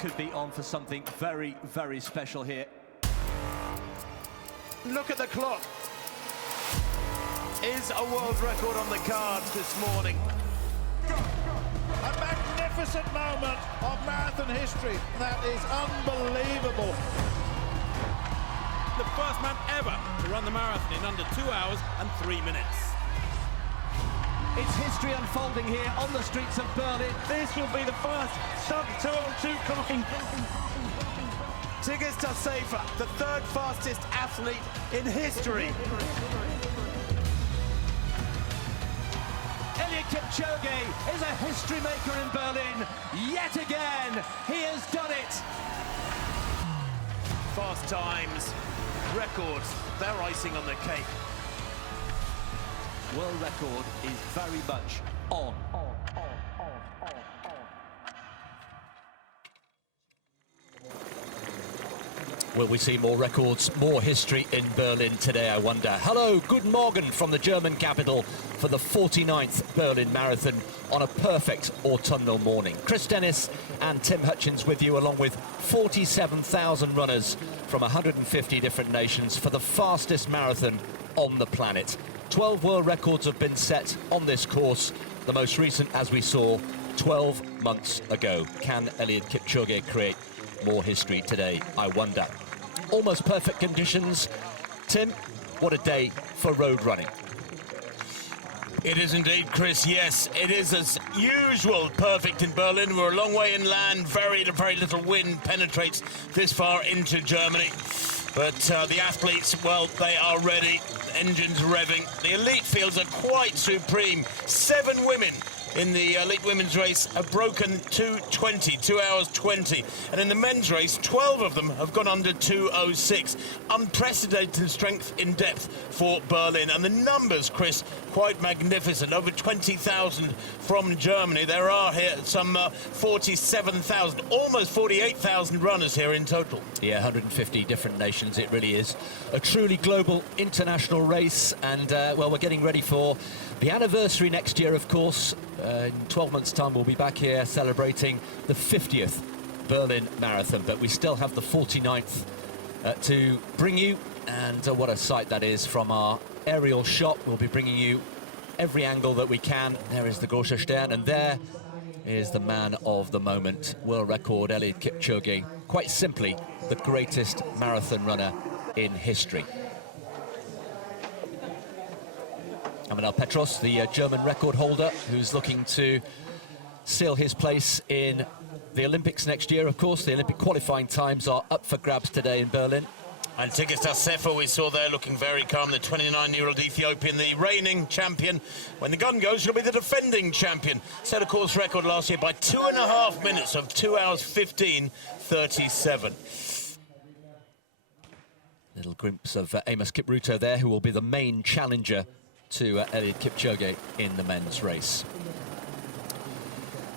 could be on for something very, very special here. Look at the clock. Is a world record on the cards this morning. A magnificent moment of marathon history. That is unbelievable. The first man ever to run the marathon in under 2 hours and 3 minutes. It's history unfolding here on the streets of Berlin. This will be the first sub-202 clocking. Tigges Tasefa, the third fastest athlete in history. Eliud Kipchoge is a history maker in Berlin. Yet again, he has done it. Fast times, records, they're icing on the cake. World record is very much on. Will we see more records, more history in Berlin today, I wonder? Hello, guten Morgen from the German capital for the 49th Berlin Marathon on a perfect autumnal morning. Chris Dennis and Tim Hutchins with you, along with 47,000 runners from 150 different nations for the fastest marathon on the planet. 12 world records have been set on this course, the most recent, as we saw, 12 months ago. Can Eliud Kipchoge create more history today, I wonder? Almost perfect conditions. Tim, what a day for road running. It is indeed, Chris. Yes, it is as usual perfect in Berlin. We're a long way inland. Very little wind penetrates this far into Germany. But the athletes, well, they are ready. Engines revving. The elite fields are quite supreme. 7 women in the elite women's race have broken 2:20, 2 hours 20. And in the men's race, 12 of them have gone under 2:06. Unprecedented strength in depth for Berlin. And the numbers, Chris, quite magnificent. Over 20,000 from Germany. There are here some 47,000, almost 48,000 runners here in total. Yeah, 150 different nations. It really is a truly global international race. And, well, we're getting ready for the anniversary next year, of course. In 12 months' time, we'll be back here celebrating the 50th Berlin Marathon. But we still have the 49th to bring you. And what a sight that is from our aerial shot. We'll be bringing you every angle that we can. There is the Große Stern, and there is the man of the moment. World record, Eliud Kipchoge. Quite simply, the greatest marathon runner in history. Emmanuel Petros, the German record holder, who's looking to seal his place in the Olympics next year, of course. The Olympic qualifying times are up for grabs today in Berlin. And Tigges Tasefa, we saw there looking very calm, the 29-year-old Ethiopian, the reigning champion. When the gun goes, she'll be the defending champion. Set a course record last year by 2.5 minutes of 2 hours 15:37. Little glimpse of Amos Kipruto there, who will be the main challenger to Eliud Kipchoge in the men's race.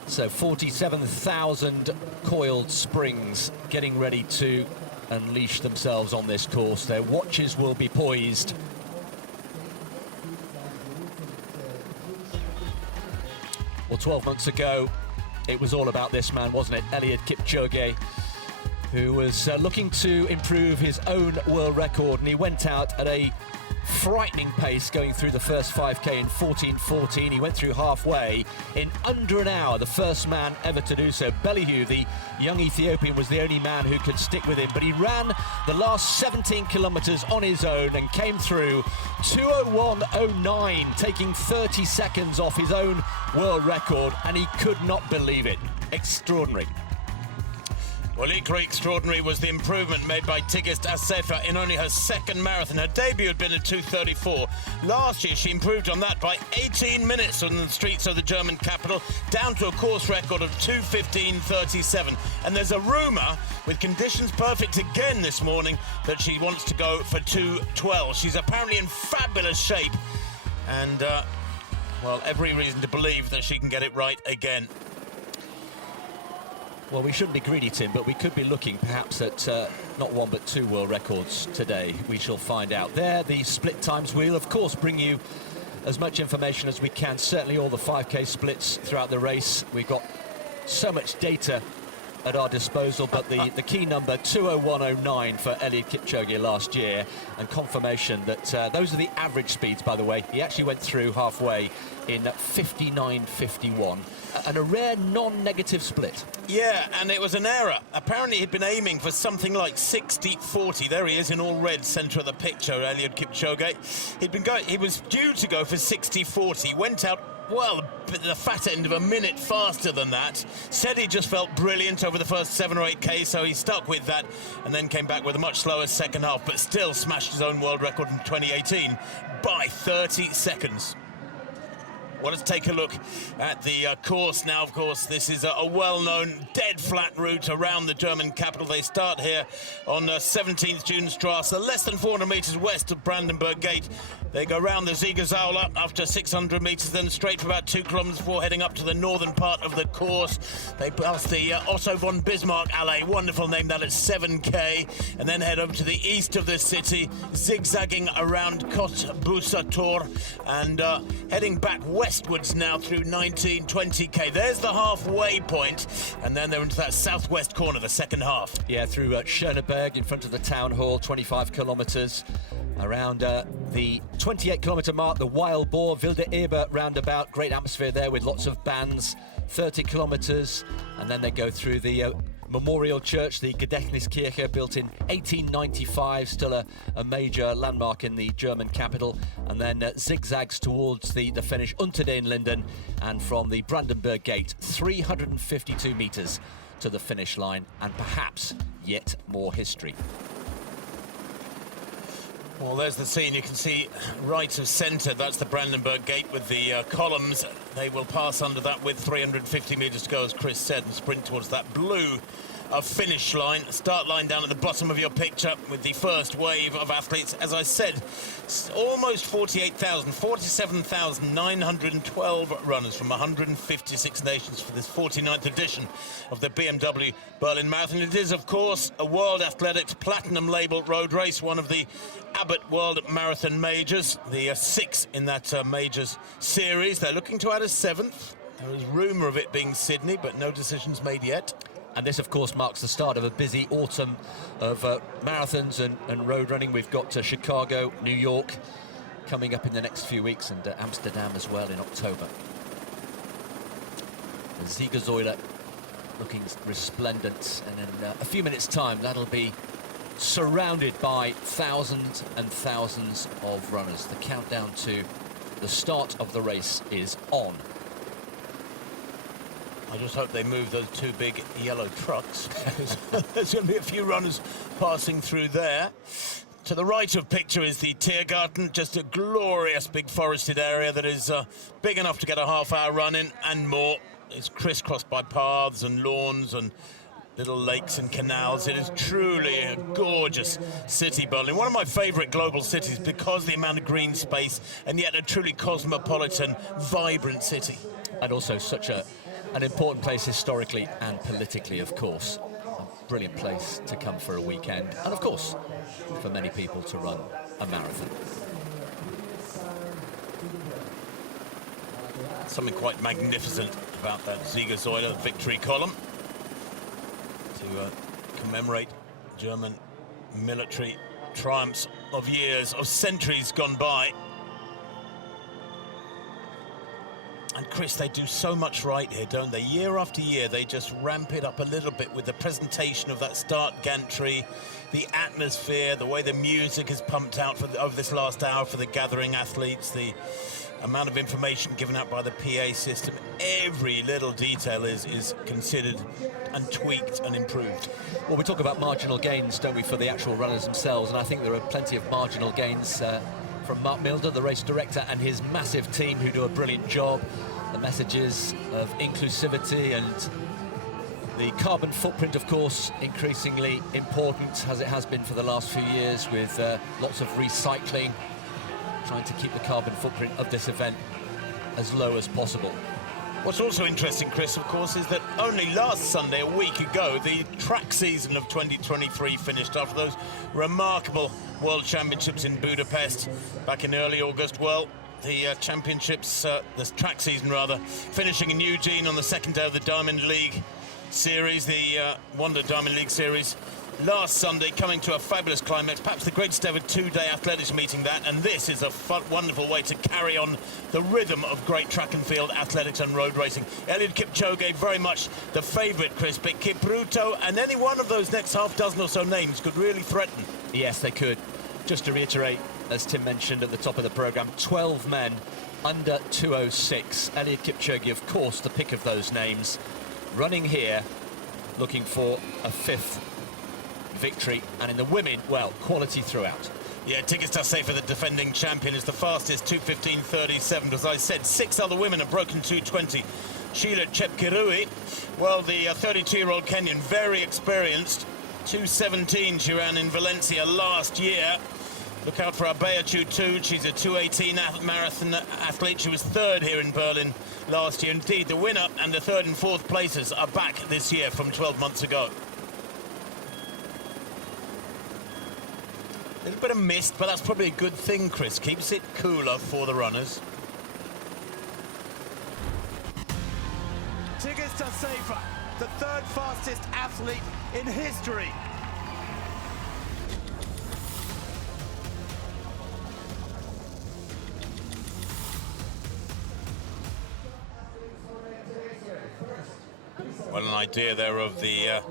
So 47,000 coiled springs getting ready to unleash themselves on this course. Their watches will be poised. Well, 12 months ago, it was all about this man, wasn't it? Eliud Kipchoge, who was looking to improve his own world record, and he went out at a frightening pace going through the first 5K in 14:14. He went through halfway in under an hour, the first man ever to do so. Belihu, the young Ethiopian, was the only man who could stick with him, but he ran the last 17 kilometers on his own and came through 2:01:09, taking 30 seconds off his own world record, and he could not believe it. Extraordinary. Well, equally extraordinary was the improvement made by Tigges Tasefa in only her second marathon. Her debut had been at 2:34. Last year, she improved on that by 18 minutes on the streets of the German capital, down to a course record of 2:15:37. And there's a rumour, with conditions perfect again this morning, that she wants to go for 2:12. She's apparently in fabulous shape, and, well, every reason to believe that she can get it right again. Well, we shouldn't be greedy, Tim, but we could be looking perhaps at not one but 2 world records today. We shall find out. There, the split times. We'll, of course, bring you as much information as we can. Certainly all the 5K splits throughout the race. We've got so much data at our disposal, but the key number 2:01:09 for Eliud Kipchoge last year, and confirmation that those are the average speeds, by the way. He actually went through halfway in 59:51, and a rare non-negative split. Yeah, and it was an error. Apparently he'd been aiming for something like 60:40. There he is in all red, centre of the picture, Eliud Kipchoge. He was due to go for 60:40. Went out, well, the fat end of a minute faster than that. Said he just felt brilliant over the first 7 or 8K, so he stuck with that, and then came back with a much slower second half, but still smashed his own world record in 2018 by 30 seconds. Well, let's take a look at the course now. Of course, this is a well-known dead flat route around the German capital. They start here on 17th June Strasse, less than 400 metres west of Brandenburg Gate. They go round the Siegersäule after 600 metres, then straight for about 2 kilometres before heading up to the northern part of the course. They pass the Otto von Bismarck Alley, wonderful name, that at 7K, and then head over to the east of the city, zigzagging around Cottbuser Tor, and heading back westwards now through 19-20K. There's the halfway point, and then they're into that southwest corner, the second half. Yeah, through Schöneberg in front of the town hall, 25 kilometres. Around the 28-kilometre mark, the Wild Boar, Wilde Eber roundabout. Great atmosphere there with lots of bands. 30 kilometres, and then they go through the Memorial Church, the Gedächtniskirche, built in 1895, still a major landmark in the German capital, and then zigzags towards the finish, Unter den Linden, and from the Brandenburg Gate, 352 metres to the finish line, and perhaps yet more history. Well, there's the scene. You can see right of centre, that's the Brandenburg Gate with the columns. They will pass under that with 350 metres to go, as Chris said, and sprint towards that blue finish line. Start line down at the bottom of your picture with the first wave of athletes. As I said, almost 48,000, 47,912 runners from 156 nations for this 49th edition of the BMW Berlin Marathon. It is, of course, a World Athletics Platinum label road race, one of the Abbott World Marathon Majors, the 6th in that Majors series. They're looking to add a 7th. There is rumour of it being Sydney, but no decisions made yet. And this, of course, marks the start of a busy autumn of marathons and road running. We've got Chicago, New York coming up in the next few weeks, and Amsterdam as well in October. The Siegersäule looking resplendent, and in a few minutes' time, that'll be surrounded by thousands and thousands of runners. The countdown to the start of the race is on. I just hope they move those 2 big yellow trucks. There's going to be a few runners passing through there. To the right of picture is the Tiergarten, just a glorious big forested area that is big enough to get a half-hour run in and more. It's crisscrossed by paths and lawns and little lakes and canals. It is truly a gorgeous city, Berlin. One of my favourite global cities because of the amount of green space, and yet a truly cosmopolitan, vibrant city. And also such an important place historically and politically, of course. A brilliant place to come for a weekend, and of course, for many people to run a marathon. Something quite magnificent about that Siegersäule victory column to commemorate German military triumphs of years, of centuries gone by. And Chris, they do so much right here, don't they? Year after year, they just ramp it up a little bit with the presentation of that start gantry, the atmosphere, the way the music is pumped out over this last hour for the gathering athletes, the amount of information given out by the PA system. Every little detail is considered and tweaked and improved. Well, we talk about marginal gains, don't we, for the actual runners themselves, and I think there are plenty of marginal gains from Mark Milder, the race director, and his massive team who do a brilliant job. The messages of inclusivity and the carbon footprint, of course, increasingly important, as it has been for the last few years, with lots of recycling, trying to keep the carbon footprint of this event as low as possible. What's also interesting, Chris, of course, is that only last Sunday, a week ago, the track season of 2023 finished after those remarkable World Championships in Budapest back in early August. Well, the championships, the track season rather, finishing in Eugene on the second day of the Diamond League series, the Wonder Diamond League series, last Sunday, coming to a fabulous climax, perhaps the greatest ever two-day athletics meeting that, and this is a wonderful way to carry on the rhythm of great track and field athletics and road racing. Eliud Kipchoge, very much the favourite, Chris, but Kipruto and any one of those next half dozen or so names could really threaten. Yes, they could. Just to reiterate, as Tim mentioned at the top of the programme, 12 men under 2:06. Eliud Kipchoge, of course, the pick of those names, running here, looking for a 5th victory, and in the women, well, quality throughout. Yeah, Tigista Sefer, the defending champion, is the fastest, 2:15.37. As I said, 6 other women have broken 2:20. Sheila Chepkirui, well, the 32-year-old Kenyan, very experienced, 2:17 she ran in Valencia last year. Look out for Abeyachu too. She's a 2:18 marathon athlete. She was 3rd here in Berlin last year. Indeed, the winner and the 3rd and 4th places are back this year from 12 months ago. A little bit of mist, but that's probably a good thing, Chris. Keeps it cooler for the runners. Tigista Sefer, the 3rd fastest athlete in history. Well, an idea there of the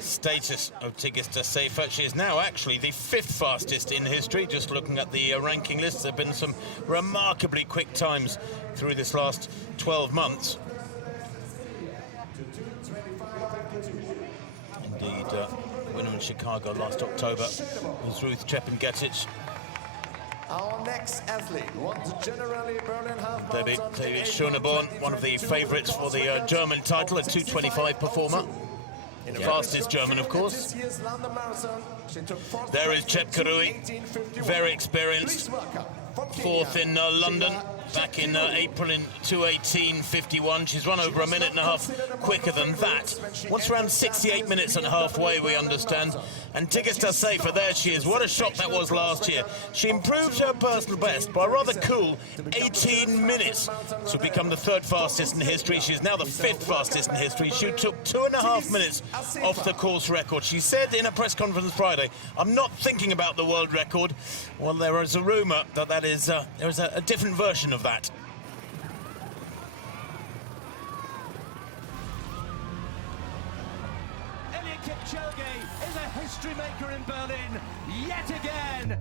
status of Tigista Sefer. She is now actually the 5th fastest in history. Just looking at the ranking list, there have been some remarkably quick times through this last 12 months. Indeed, winner in Chicago last October was Ruth Chepngetich. Our next athlete won the Generali Berlin Half Marathon. David Schoeneborn, one of the favourites for the German title, a 2:25 performer. The fastest German, of course. There is Chepkirui, very experienced. 4th in London, back in April in 2:18.51. She's run over a minute and a half quicker than that. Wants around 68 minutes and halfway, we understand. And Tigista Sefer, there she is. What a shot that was last year. She improved her personal best by a rather cool 18 minutes to become the 3rd fastest in history. She's now the 5th fastest in history. She took 2.5 minutes off the course record. She said in a press conference Friday, "I'm not thinking about the world record." Well, there is a rumour that there is a different version of that. Eliud Kipchoge is a history maker in Berlin yet again.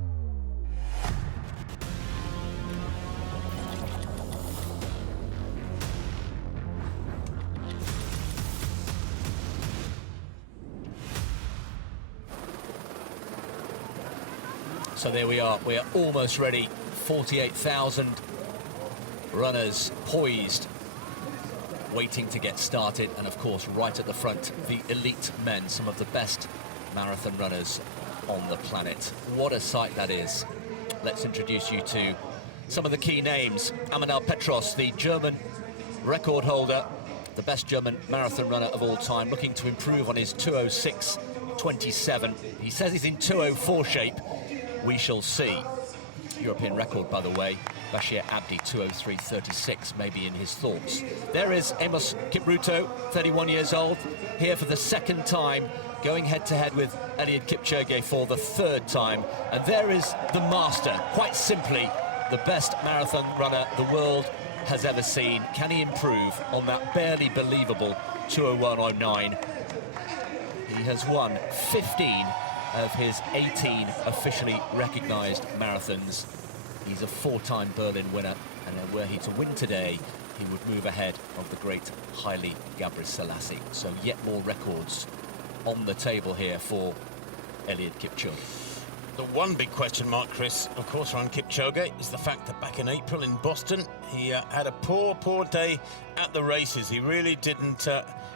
So there we are almost ready. 48,000 runners poised, waiting to get started, and of course right at the front, the elite men, some of the best marathon runners on the planet. What a sight that is. Let's introduce you to some of the key names. Amanal Petros, the German record holder, the best German marathon runner of all time, looking to improve on his 2:06.27. He says he's in 2:04 shape. We shall see. European record, by the way. Bashir Abdi, 2:03.36, maybe in his thoughts. There is Amos Kipruto, 31 years old, here for the 2nd time, going head-to-head with Eliud Kipchoge for the 3rd time. And there is the master, quite simply, the best marathon runner the world has ever seen. Can he improve on that barely believable 2:01.09? He has won 15 of his 18 officially recognised marathons. He's a 4-time Berlin winner, and were he to win today, he would move ahead of the great Haile Gebrselassie. So yet more records on the table here for Eliud Kipchoge. The one big question mark, Chris, of course, around Kipchoge is the fact that back in April in Boston, he had a poor day at the races. He really didn't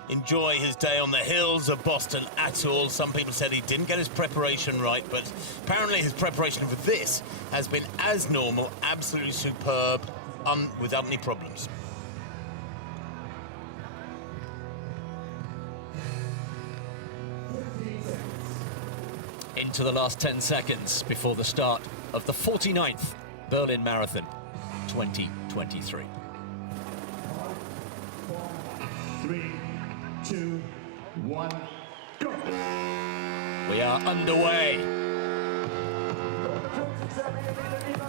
enjoy his day on the hills of Boston at all. Some people said he didn't get his preparation right, but apparently his preparation for this has been as normal, absolutely superb, without any problems. Into the last 10 seconds before the start of the 49th Berlin Marathon 2023. 3, 2, 1, go! We are underway.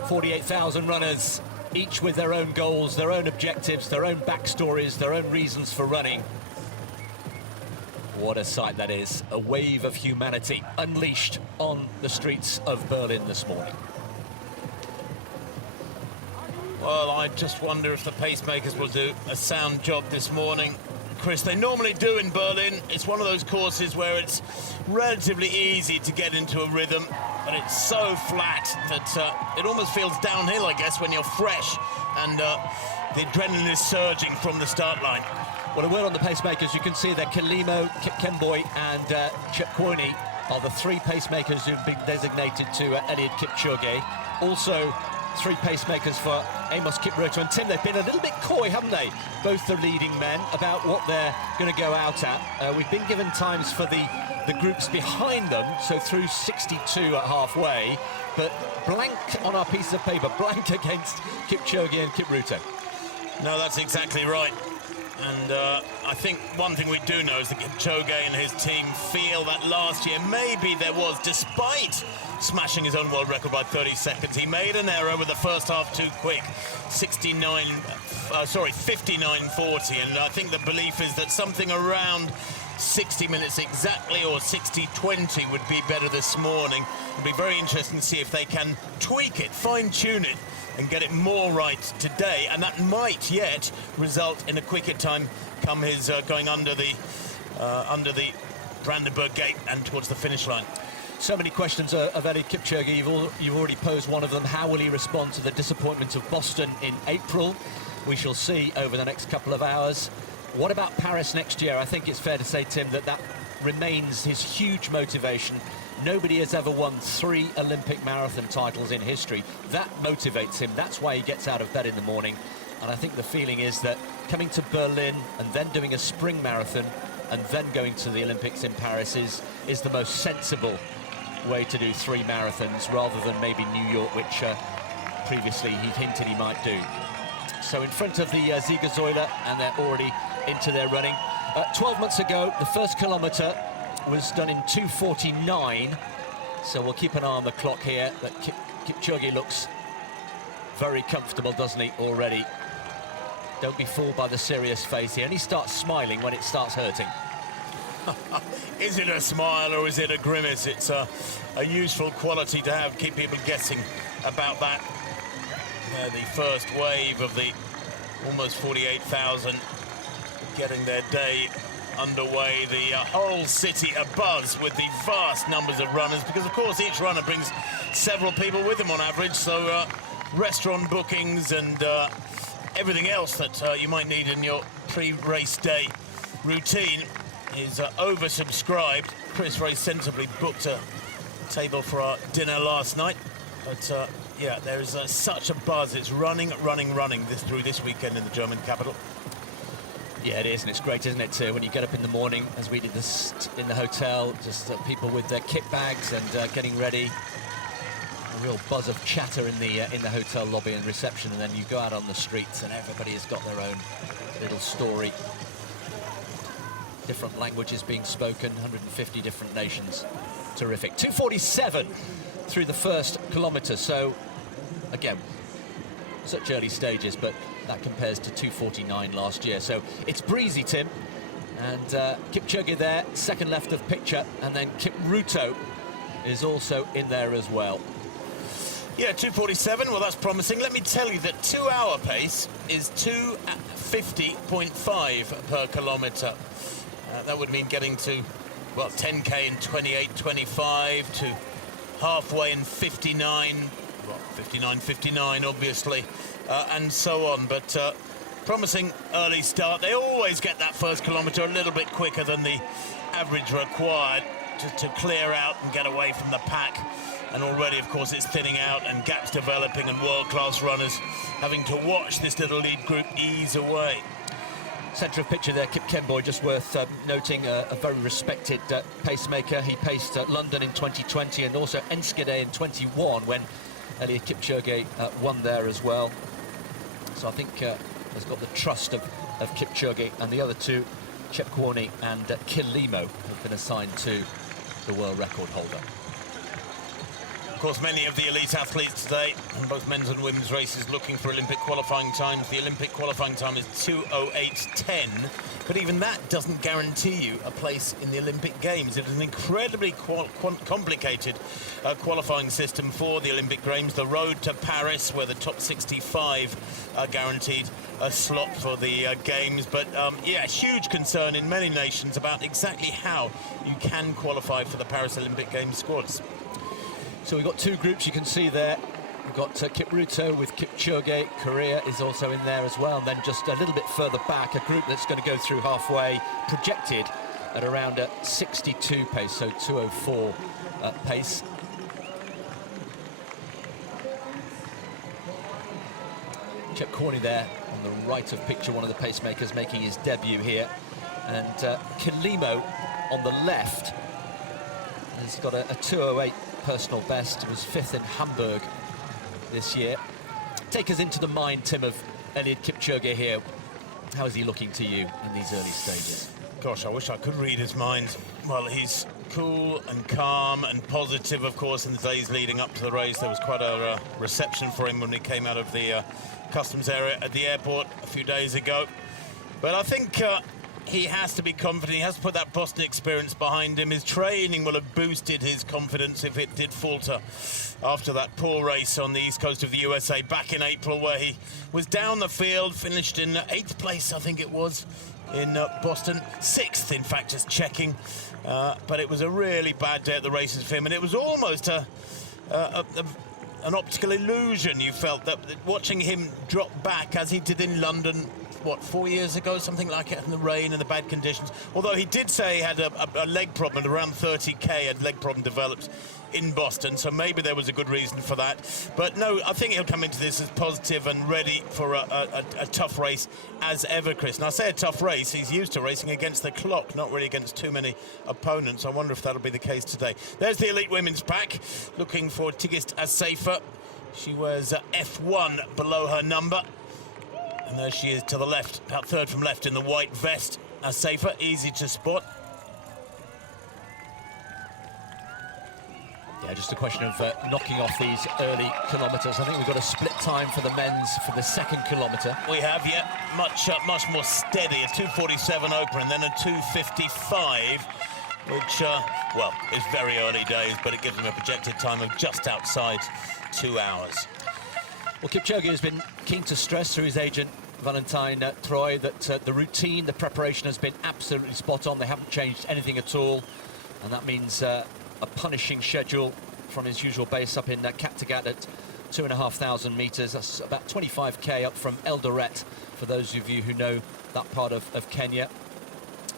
48,000 runners, each with their own goals, their own objectives, their own backstories, their own reasons for running. What a sight that is. A wave of humanity unleashed on the streets of Berlin this morning. Well, I just wonder if the pacemakers will do a sound job this morning. Chris, they normally do in Berlin. It's one of those courses where it's relatively easy to get into a rhythm, but it's so flat that it almost feels downhill, I guess, when you're fresh and the adrenaline is surging from the start line. Well, a word on the pacemakers. You can see that Kipchoge, Kipchoge and Kipchoge are the three pacemakers who've been designated to Eliud Kipchoge. Also, three pacemakers for Amos Kipruto and Tim. They've been a little bit coy, haven't they? Both the leading men about what they're going to go out at. We've been given times for the groups behind them, so through 62 at halfway, but blank on our piece of paper, blank against Kipchoge and Kipruto. No, that's exactly right. And I think one thing we do know is that Kipchoge and his team feel that last year maybe there was, despite smashing his own world record by 30 seconds, he made an error with the first half too quick, 59.40, and I think the belief is that something around 60 minutes exactly or 60.20 would be better this morning. It'll be very interesting to see if they can tweak it, fine-tune it, and get it more right today, and that might yet result in a quicker time come his going under the Brandenburg Gate and towards the finish line. So many questions of Eliud Kipchoge. You've already posed one of them. How will he respond to the disappointment of Boston in April? We shall see over the next couple of hours. What about Paris next year? I think it's fair to say, Tim, that remains his huge motivation. Nobody has ever won 3 Olympic marathon titles in history. That motivates him. That's why he gets out of bed in the morning. And I think the feeling is that coming to Berlin and then doing a spring marathon and then going to the Olympics in Paris is the most sensible way to do 3 marathons rather than maybe New York, which previously he'd hinted he might do. So in front of the Siegersäule, and they're already into their running. 12 months ago, the first kilometre was done in 2:49, so we'll keep an eye on the clock here. But Kipchoge looks very comfortable, doesn't he, already? Don't be fooled by the serious face. He only starts smiling when it starts hurting. Is it a smile or is it a grimace? It's a useful quality to have, keep people guessing about that. The first wave of the almost 48,000 getting their day underway, the whole city abuzz with the vast numbers of runners, because of course each runner brings several people with them on average, so restaurant bookings and everything else that you might need in your pre-race day routine is oversubscribed. Chris very sensibly booked a table for our dinner last night, but yeah, there is such a buzz. It's running through this weekend in the German capital. Yeah, it is, and it's great, isn't it, when you get up in the morning, as we did this in the hotel, just people with their kit bags and getting ready. A real buzz of chatter in the hotel lobby and reception, and then you go out on the streets and everybody has got their own little story. Different languages being spoken, 150 different nations. Terrific. 2:47 through the first kilometre, so again, such early stages, but that compares to 2:49 last year. So it's breezy, Tim, and Kipchoge there, second left of picture, and then Kipruto is also in there as well. Yeah, 2:47, well, that's promising. Let me tell you that 2-hour pace is 2:50.5 per kilometre. That would mean getting to, well, 10k in 28:25 to halfway in 59, well, 59:59 obviously, and so on. But promising early start. They always get that first kilometre a little bit quicker than the average required to clear out and get away from the pack. And already, of course, it's thinning out and gaps developing and world-class runners having to watch this little lead group ease away. Centre of picture there, Kipchoge, just worth noting, a very respected pacemaker. He paced London in 2020 and also Enschede in 21 when Eliud Kipchoge won there as well. So I think has got the trust of Kipchoge, and the other two Kipchoge and Kipchoge have been assigned to the world record holder. Of course, many of the elite athletes today, in both men's and women's races, looking for Olympic qualifying times. The Olympic qualifying time is 2:08:10, but even that doesn't guarantee you a place in the Olympic Games. It is an incredibly complicated qualifying system for the Olympic Games. The road to Paris, where the top 65 are guaranteed a slot for the Games. But yeah, huge concern in many nations about exactly how you can qualify for the Paris Olympic Games squads. So we've got two groups you can see there. We've got Kipruto with Kipchoge. Korea is also in there as well. And then just a little bit further back, a group that's going to go through halfway, projected at around a 62 pace, so 2:04 pace. Kipchoge there on the right of picture, one of the pacemakers making his debut here. And Kipchoge on the left has got a 2:08 personal best. He was 5th in Hamburg this year. Take us into the mind, Tim, of Eliud Kipchoge here. How is he looking to you in these early stages? Gosh, I wish I could read his mind. Well, he's cool and calm and positive, of course, in the days leading up to the race. There was quite a reception for him when he came out of the customs area at the airport a few days ago. But I think he has to be confident. He has to put that Boston experience behind him. His training will have boosted his confidence if it did falter after that poor race on the east coast of the USA back in April, where he was down the field, finished in 8th place, I think it was, in Boston. 6th, in fact, just checking. But it was a really bad day at the races for him, and it was almost an optical illusion. You felt that watching him drop back as he did in London, what, 4 years ago, something like it, in the rain and the bad conditions. Although he did say he had a leg problem at around 30k, a leg problem developed in Boston, so maybe there was a good reason for that. But no, I think he'll come into this as positive and ready for a tough race as ever, Chris. And I say a tough race, he's used to racing against the clock, not really against too many opponents. I wonder if that'll be the case today. There's the elite women's pack, looking for Tigist Assefa. She wears F1 below her number. And there she is to the left, about 3rd from left in the white vest. Assefa, easy to spot. Yeah, just a question of knocking off these early kilometres. I think we've got a split time for the men's for the 2nd kilometre. We have, yeah, much more steady. A 2:47 opener and then a 2:55, which, well, is very early days, but it gives them a projected time of just outside 2 hours. Well, Kipchoge has been keen to stress through his agent, Valentine Troy, that the routine, the preparation has been absolutely spot on. They haven't changed anything at all, and that means a punishing schedule from his usual base up in Kattegat at 2,500 metres. That's about 25k up from Eldoret, for those of you who know that part of Kenya.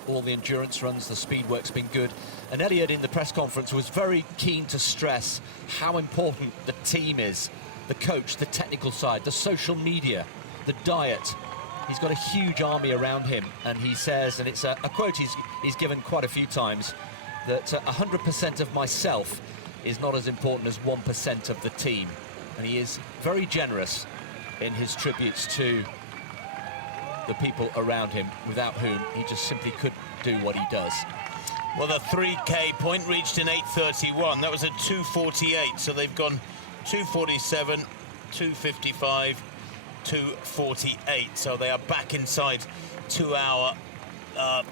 All the endurance runs, the speed work's been good. And Eliud in the press conference was very keen to stress how important the team is. The coach, the technical side, the social media, the diet. He's got a huge army around him, and he says, and it's a quote he's given quite a few times, that 100% of myself is not as important as 1% of the team. And he is very generous in his tributes to the people around him, without whom he just simply couldn't do what he does. Well, the 3k point reached in 8:31. That was at 2:48, so they've gone 2:47, 2:55, 2:48. So they are back inside 2 hour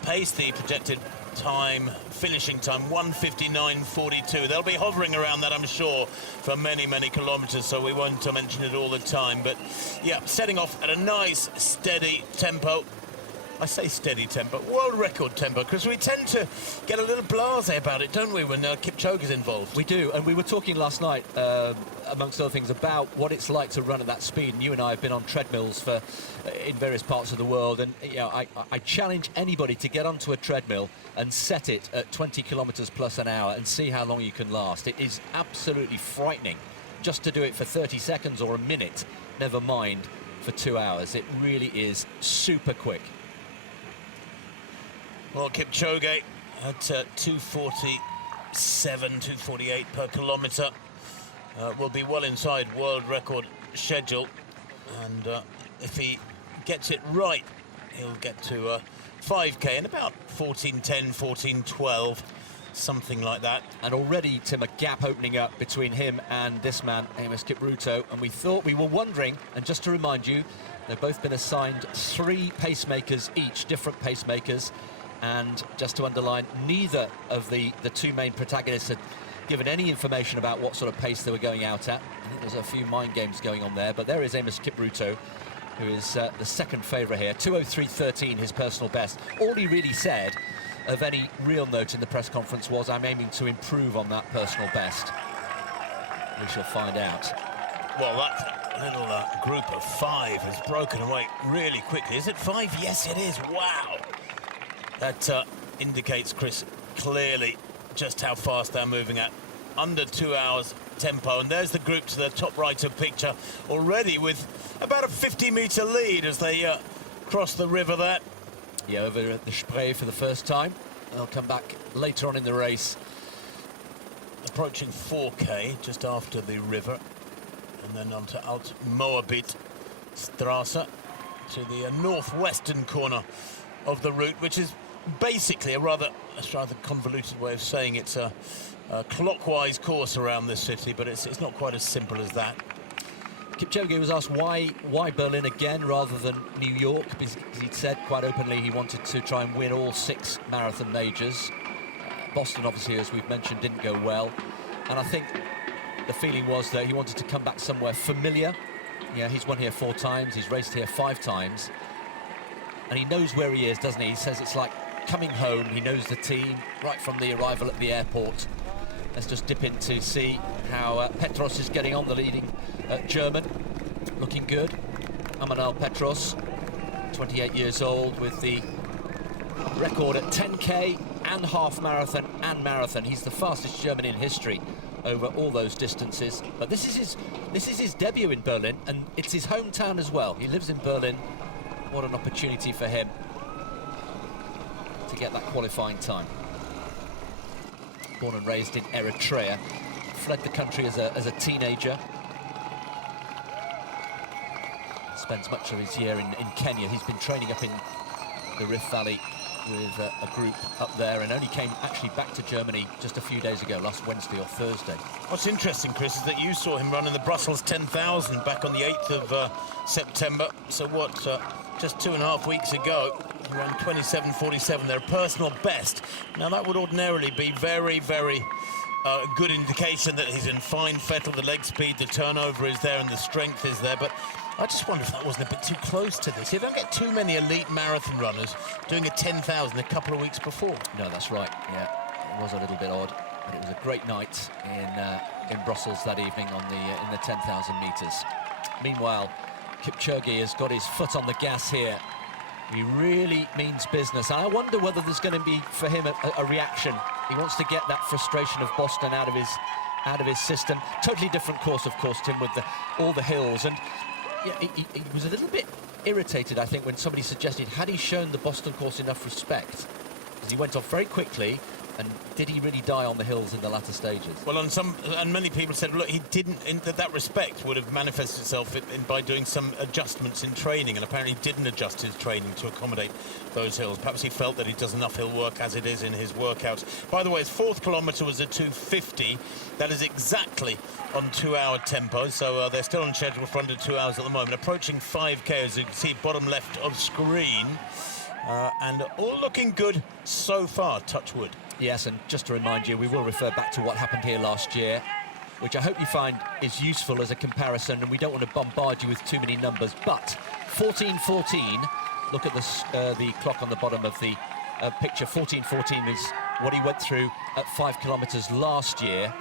pace. The projected time, finishing time, 1:59.42. They'll be hovering around that, I'm sure, for many, many kilometres, so we won't mention it all the time. But yeah, setting off at a nice, steady tempo. I say steady tempo, world record tempo, because we tend to get a little blasé about it, don't we, when Kipchoge's involved? We do, and we were talking last night, amongst other things, about what it's like to run at that speed. And you and I have been on treadmills in various parts of the world, and you know, I challenge anybody to get onto a treadmill and set it at 20 kilometres plus an hour and see how long you can last. It is absolutely frightening just to do it for 30 seconds or a minute, never mind for 2 hours. It really is super quick. Well, Kipchoge at 2:47, 2:48 per kilometre will be well inside world record schedule, and if he gets it right, he'll get to 5K in about 14:10, 14:12, something like that. And already, Tim, a gap opening up between him and this man, Amos Kipruto. And we were wondering, and just to remind you, they've both been assigned 3 pacemakers each, different pacemakers. And just to underline, neither of the 2 main protagonists had given any information about what sort of pace they were going out at. I think there's a few mind games going on there, but there is Amos Kipruto, who is the second favourite here. 2:03.13, his personal best. All he really said of any real note in the press conference was, I'm aiming to improve on that personal best. We shall find out. Well, that little group of 5 has broken away really quickly. Is it 5? Yes, it is. Wow. That indicates, Chris, clearly just how fast they're moving at. Under 2 hours tempo. And there's the group to the top right of picture, already with about a 50-metre lead as they cross the river there. Yeah, over at the Spree for the first time. They'll come back later on in the race. Approaching 4K, just after the river. And then on to Alt Moabit Strasse, to the northwestern corner of the route, which is basically a rather convoluted way of saying it's a clockwise course around this city, but it's not quite as simple as that. Kipchoge was asked why Berlin again rather than New York, because he'd said quite openly he wanted to try and win all 6 marathon majors. Boston, obviously, as we've mentioned, didn't go well, and I think the feeling was that he wanted to come back somewhere familiar. Yeah, he's won here 4 times, he's raced here 5 times, and he knows where he is, doesn't he? He says it's like coming home. He knows the team right from the arrival at the airport. Let's just dip in to see how Petros is getting on, the leading German. Looking good. Amanal Petros, 28 years old, with the record at 10K and half marathon and marathon. He's the fastest German in history over all those distances. But this is his debut in Berlin, and it's his hometown as well. He lives in Berlin. What an opportunity for him to get that qualifying time. Born and raised in Eritrea, fled the country as a teenager. Spends much of his year in Kenya. He's been training up in the Rift Valley with a group up there, and only came actually back to Germany just a few days ago, last Wednesday or Thursday. What's interesting, Chris, is that you saw him run in the Brussels 10,000 back on the 8th of September. So what, just 2.5 weeks ago, he ran 27:47, their personal best. Now that would ordinarily be very, very good indication that he's in fine fettle. The leg speed, the turnover is there, and the strength is there. But I just wonder if that wasn't a bit too close to this. You don't get too many elite marathon runners doing a 10,000 a couple of weeks before. No, that's right. Yeah, it was a little bit odd, but it was a great night in Brussels that evening on in the 10,000 metres. Meanwhile, Kipchoge has got his foot on the gas here. He really means business. And I wonder whether there's going to be, for him, a reaction. He wants to get that frustration of Boston out of his system. Totally different course, of course, Tim, with all the hills. And yeah, he was a little bit irritated, I think, when somebody suggested, had he shown the Boston course enough respect? Because he went off very quickly, and did he really die on the hills in the latter stages? Well, and many people said, look, he didn't, in that respect would have manifested itself by doing some adjustments in training, and apparently didn't adjust his training to accommodate those hills. Perhaps he felt that he does enough hill work as it is in his workouts. By the way, his 4th kilometre was at 2:50. That is exactly on 2-hour tempo, so they're still on schedule for under 2 hours at the moment. Approaching 5K, as you can see, bottom left of screen, and all looking good so far, touch wood. Yes, and just to remind you, we will refer back to what happened here last year, which I hope you find is useful as a comparison, and we don't want to bombard you with too many numbers, but 14:14, look at the clock on the bottom of the picture. 14:14 is what he went through at 5 kilometres last year,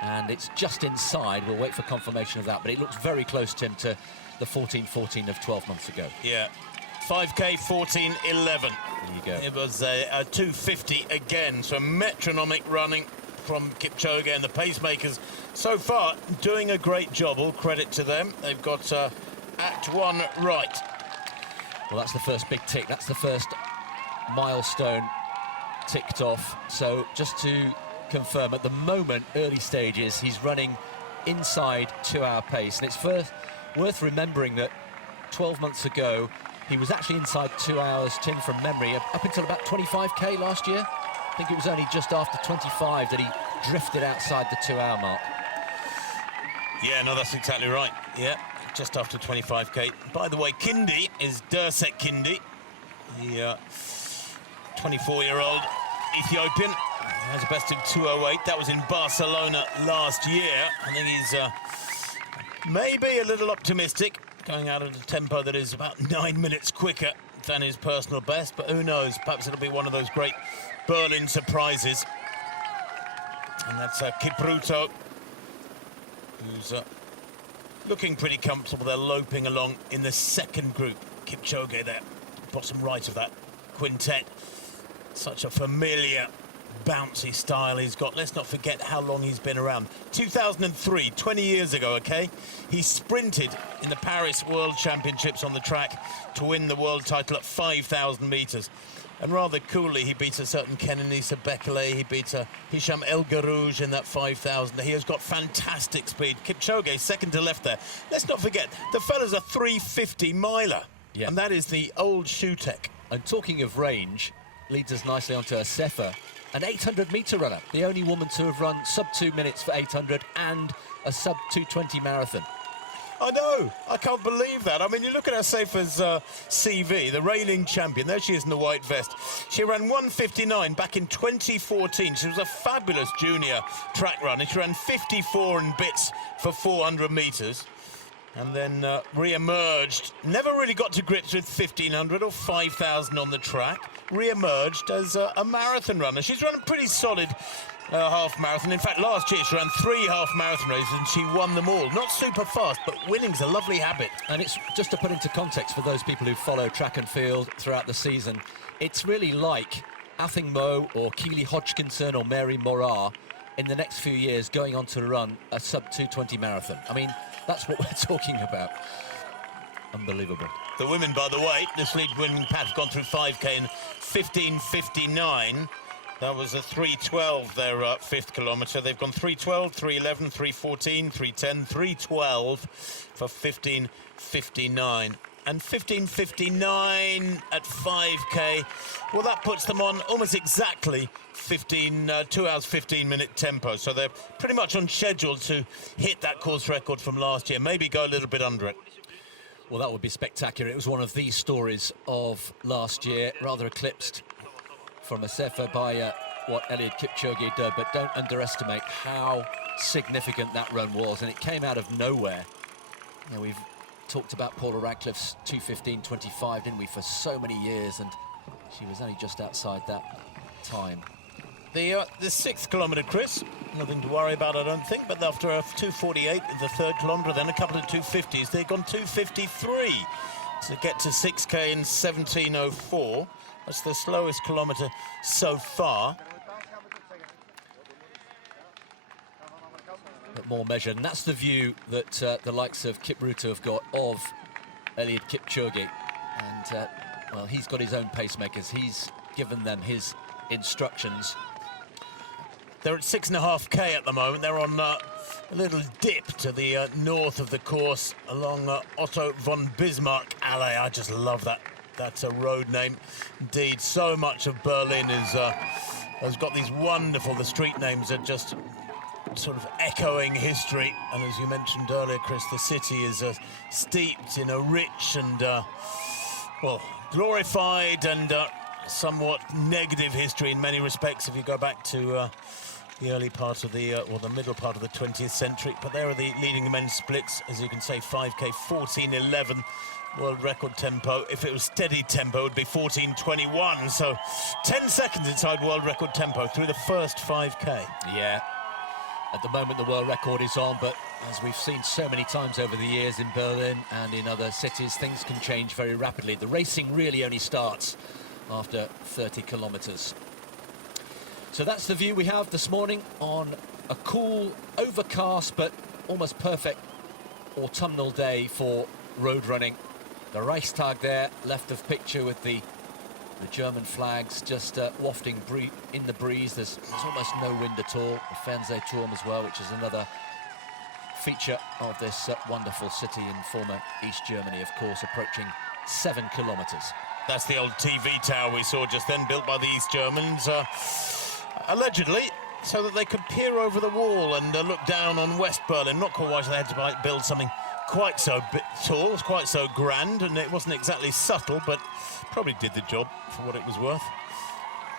and it's just inside. We'll wait for confirmation of that, but it looks very close, Tim, to the 14:14 of 12 months ago. Yeah. 5K 14:11. There you go. It was a 2:50 again, so metronomic running from Kipchoge, and the pacemakers so far doing a great job. All credit to them. They've got Act 1 right. Well, that's the first big tick. That's the first milestone ticked off. So just to confirm, at the moment, early stages, he's running inside 2-hour pace, and it's worth remembering that 12 months ago He was actually inside 2 hours, Tim, from memory, up until about 25k last year. I think it was only just after 25 that he drifted outside the 2 hour mark. Yeah, no, that's exactly right. Yeah, just after 25k. By the way, Kindi is Dursek Kindi, the 24-year-old Ethiopian. He has a best of 2:08. That was in Barcelona last year. I think he's maybe a little optimistic, going out at a tempo that is about 9 minutes quicker than his personal best, but who knows, perhaps it'll be one of those great Berlin surprises. And that's Kipchoge, who's looking pretty comfortable. They're loping along in the second group. Kipchoge there, bottom right of that quintet. Such a familiar, bouncy style he's got. Let's not forget how long he's been around. 2003, 20 years ago, okay? He sprinted in the Paris World Championships on the track to win the world title at 5,000 metres. And rather coolly, he beat a certain Kenenisa Bekele. He beat Hicham El Garouj in that 5,000. He has got fantastic speed. Kipchoge, second to left there. Let's not forget, the fella's a 350 miler. Yeah. And that is the old Shutek. And talking of range, leads us nicely onto Sefa, an 800-metre runner, the only woman to have run sub 2 minutes for 800 and a sub 220 marathon. I know, I can't believe that. I mean, you look at Sefa's CV, the reigning champion. There she is in the white vest. She ran 1:59 back in 2014. She was a fabulous junior track runner. She ran 54 and bits for 400 metres. And then re-emerged, never really got to grips with 1,500 or 5,000 on the track, re-emerged as a marathon runner. She's run a pretty solid half marathon. In fact, last year she ran 3 half marathon races and she won them all. Not super fast, but winning's a lovely habit. And it's just to put into context for those people who follow track and field throughout the season, it's really like Athing Mo or Keely Hodgkinson or Mary Morar in the next few years going on to run a sub 220 marathon. I mean, that's what we're talking about. Unbelievable. The women, by the way, this lead winning pack have gone through 5k in 15:59. That was a 3:12, their 5th kilometre. They've gone 3:12, 3:11, 3:14, 3:10, 3:12 for 15:59. And 15:59 at 5k, well, that puts them on almost exactly 2 hours 15-minute tempo. So they're pretty much on schedule to hit that course record from last year, maybe go a little bit under it. Well, that would be spectacular. It was one of the stories of last year, rather eclipsed from Sefa by what Eliud Kipchoge did, but don't underestimate how significant that run was, and it came out of nowhere. You know, we've talked about Paula Radcliffe's 2:15.25, didn't we, for so many years, and she was only just outside that time. The 6th kilometre, Chris, nothing to worry about, I don't think, but after a 2:48 the 3rd kilometre, then a couple of 2:50s, they've gone 2:53 to get to 6k in 17:04. That's the slowest kilometre so far. But more measured, and that's the view that the likes of Kipruto have got of Eliud Kipchoge. And, well, he's got his own pacemakers. He's given them his instructions. They're at 6.5k at the moment. They're on a little dip to the north of the course along Otto von Bismarck Alley. I just love that. That's a road name. Indeed, so much of Berlin has got these wonderful, the street names are just sort of echoing history. And as you mentioned earlier, Chris, the city is steeped in a rich and, well, glorified and somewhat negative history in many respects if you go back to the early part of the, or the middle part of the 20th century. But there are the leading men's splits, as you can say, 5k, 14:11 world record tempo. If it was steady tempo, it would be 14:21. So 10 seconds inside world record tempo through the first 5k. Yeah, at the moment the world record is on, but as we've seen so many times over the years in Berlin and in other cities, things can change very rapidly. The racing really only starts after 30 kilometres. So that's the view we have this morning on a cool, overcast but almost perfect autumnal day for road running. The Reichstag there, left of picture with the German flags just wafting in the breeze. There's almost no wind at all. The Fernsehturm as well, which is another feature of this wonderful city in former East Germany, of course, approaching 7 kilometres. That's the old TV tower we saw just then, built by the East Germans, allegedly, so that they could peer over the wall and look down on West Berlin. Not quite why they had to build something quite so tall, quite so grand, and it wasn't exactly subtle, but probably did the job for what it was worth.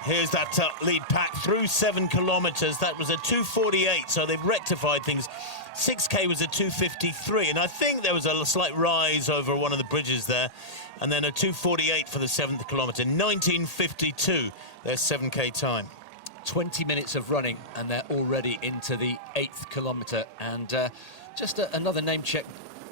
Here's that lead pack through 7 kilometres. That was a 2:48, so they've rectified things. 6K was a 2:53, and I think there was a slight rise over one of the bridges there, and then a 2:48 for the 7th kilometre. 19:52, their 7K time. 20 minutes of running, and they're already into the 8th kilometre. And just another name check,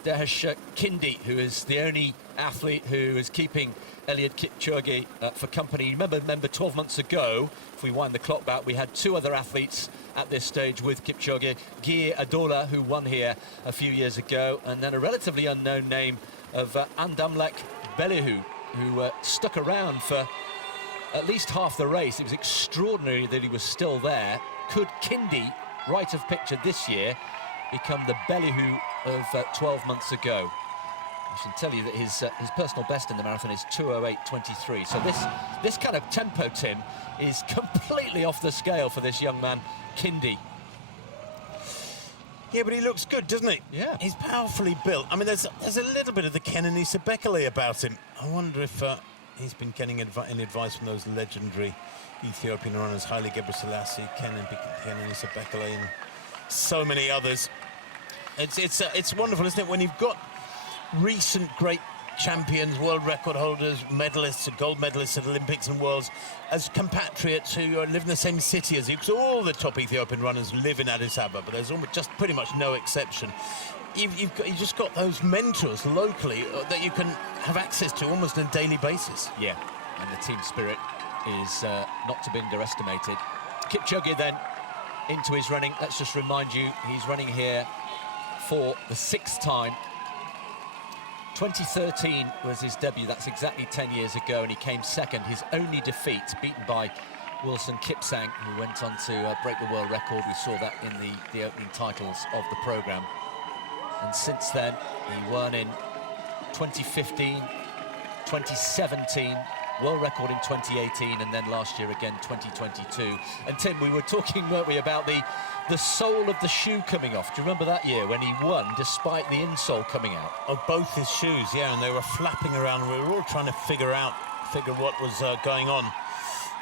Dash Kindi, who is the only athlete who is keeping Eliud Kipchoge for company. Remember 12 months ago, if we wind the clock back, we had 2 other athletes at this stage with Kipchoge. Guy Adola, who won here a few years ago, and then a relatively unknown name of Andamlek Belihu, who stuck around for at least half the race. It was extraordinary that he was still there. Could Kindi, right of picture this year, become the Belihu of 12 months ago? I should tell you that his personal best in the marathon is 2:08:23. So this kind of tempo, Tim, is completely off the scale for this young man, Kindi. Yeah, but he looks good, doesn't he? Yeah. He's powerfully built. I mean, there's a little bit of the Kenenisa Bekele about him. I wonder if he's been getting any advice from those legendary Ethiopian runners, Haile Gebrselassie, Kenenisa Bekele, and so many others. It's wonderful, isn't it, when you've got recent great champions, world record holders, medalists, gold medalists at Olympics and Worlds, as compatriots who live in the same city as you, because all the top Ethiopian runners live in Addis Ababa, but there's almost just pretty much no exception. You've just got those mentors locally that you can have access to almost on a daily basis. Yeah, and the team spirit is not to be underestimated. Kipchoge then into his running. Let's just remind you, he's running here for the 6th time. 2013 was his debut. That's exactly 10 years ago, and he came second. His only defeat, beaten by Wilson Kipsang, who went on to break the world record. We saw that in the opening titles of the programme. And since then, he won in 2015, 2017, world record in 2018, and then last year again, 2022. And Tim, we were talking, weren't we, about the sole of the shoe coming off. Do you remember that year when he won despite the insole coming out? Of both his shoes, yeah, and they were flapping around. We were all trying to figure what was going on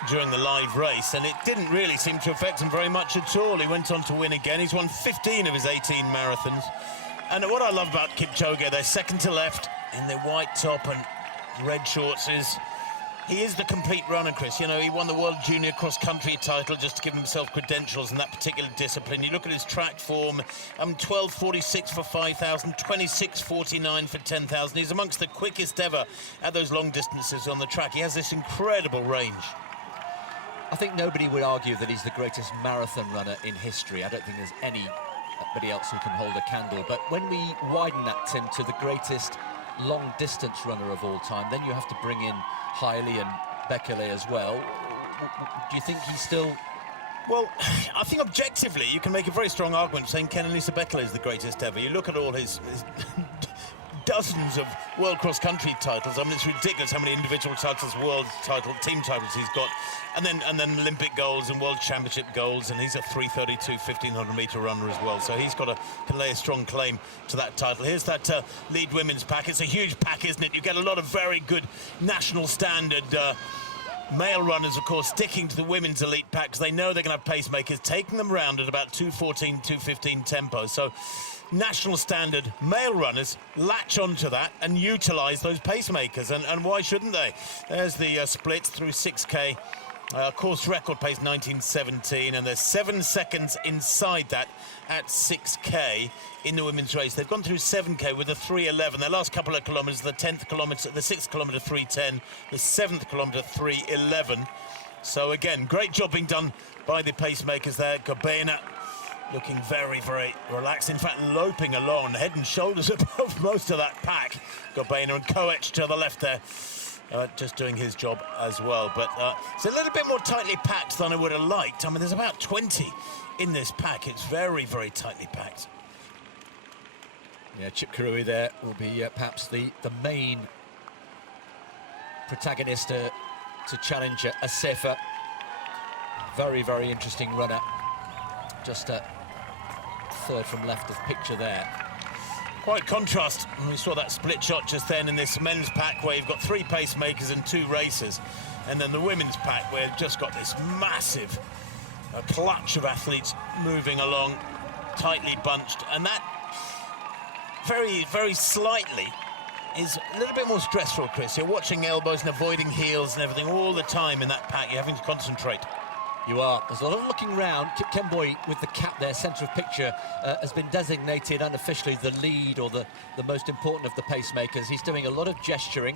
during the live race, and it didn't really seem to affect him very much at all. He went on to win again. He's won 15 of his 18 marathons. And what I love about Kipchoge, they're second to left in their white top and red shorts, he is the complete runner, Chris. You know, he won the World Junior Cross-Country title just to give himself credentials in that particular discipline. You look at his track form, 12:46 for 5,000, 26:49 for 10,000. He's amongst the quickest ever at those long distances on the track. He has this incredible range. I think nobody would argue that he's the greatest marathon runner in history. I don't think there's anybody else who can hold a candle. But when we widen that, Tim, to the greatest long-distance runner of all time, then you have to bring in Haile and Bekele as well. Do you think he's still... Well, I think objectively you can make a very strong argument saying Kenenisa Bekele is the greatest ever. You look at all his dozens of world cross-country titles. I mean, it's ridiculous how many individual titles, team titles he's got, and then Olympic golds and world championship golds, and he's a 3:32 1500-meter runner as well. So he's can lay a strong claim to that title. Here's that lead women's pack. It's a huge pack, isn't it? You get a lot of very good national standard male runners, of course, sticking to the women's elite pack because they know they're going to have pacemakers, taking them round at about 2:14, 2:15 tempo. So national standard male runners latch onto that and utilise those pacemakers, and why shouldn't they? There's the splits through 6K. Course record pace 19:17, and there's 7 seconds inside that at 6K in the women's race. They've gone through 7K with a 3:11. Their last couple of kilometres, the 10th kilometre, the 6th kilometre 3:10, the 7th kilometre 3:11. So again, great job being done by the pacemakers there. Gobena looking very, very relaxed. In fact, loping along, head and shoulders above most of that pack. Gobena and Koech to the left there. Just doing his job as well, but it's a little bit more tightly packed than I would have liked. I mean, there's about 20 in this pack. It's very, very tightly packed. Yeah, Chip Karui there will be perhaps the main protagonist to challenge a Sefer. Very, very interesting runner. Just a third from left of picture there. Quite contrast. We saw that split shot just then in this men's pack where you've got 3 pacemakers and 2 racers, and then the women's pack where you've just got this massive clutch of athletes moving along, tightly bunched, and that very, very slightly is a little bit more stressful, Chris. You're watching elbows and avoiding heels and everything all the time in that pack. You're having to concentrate. You are. There's a lot of looking round. Kipchoge with the cap there, centre of picture, has been designated unofficially the lead or the most important of the pacemakers. He's doing a lot of gesturing.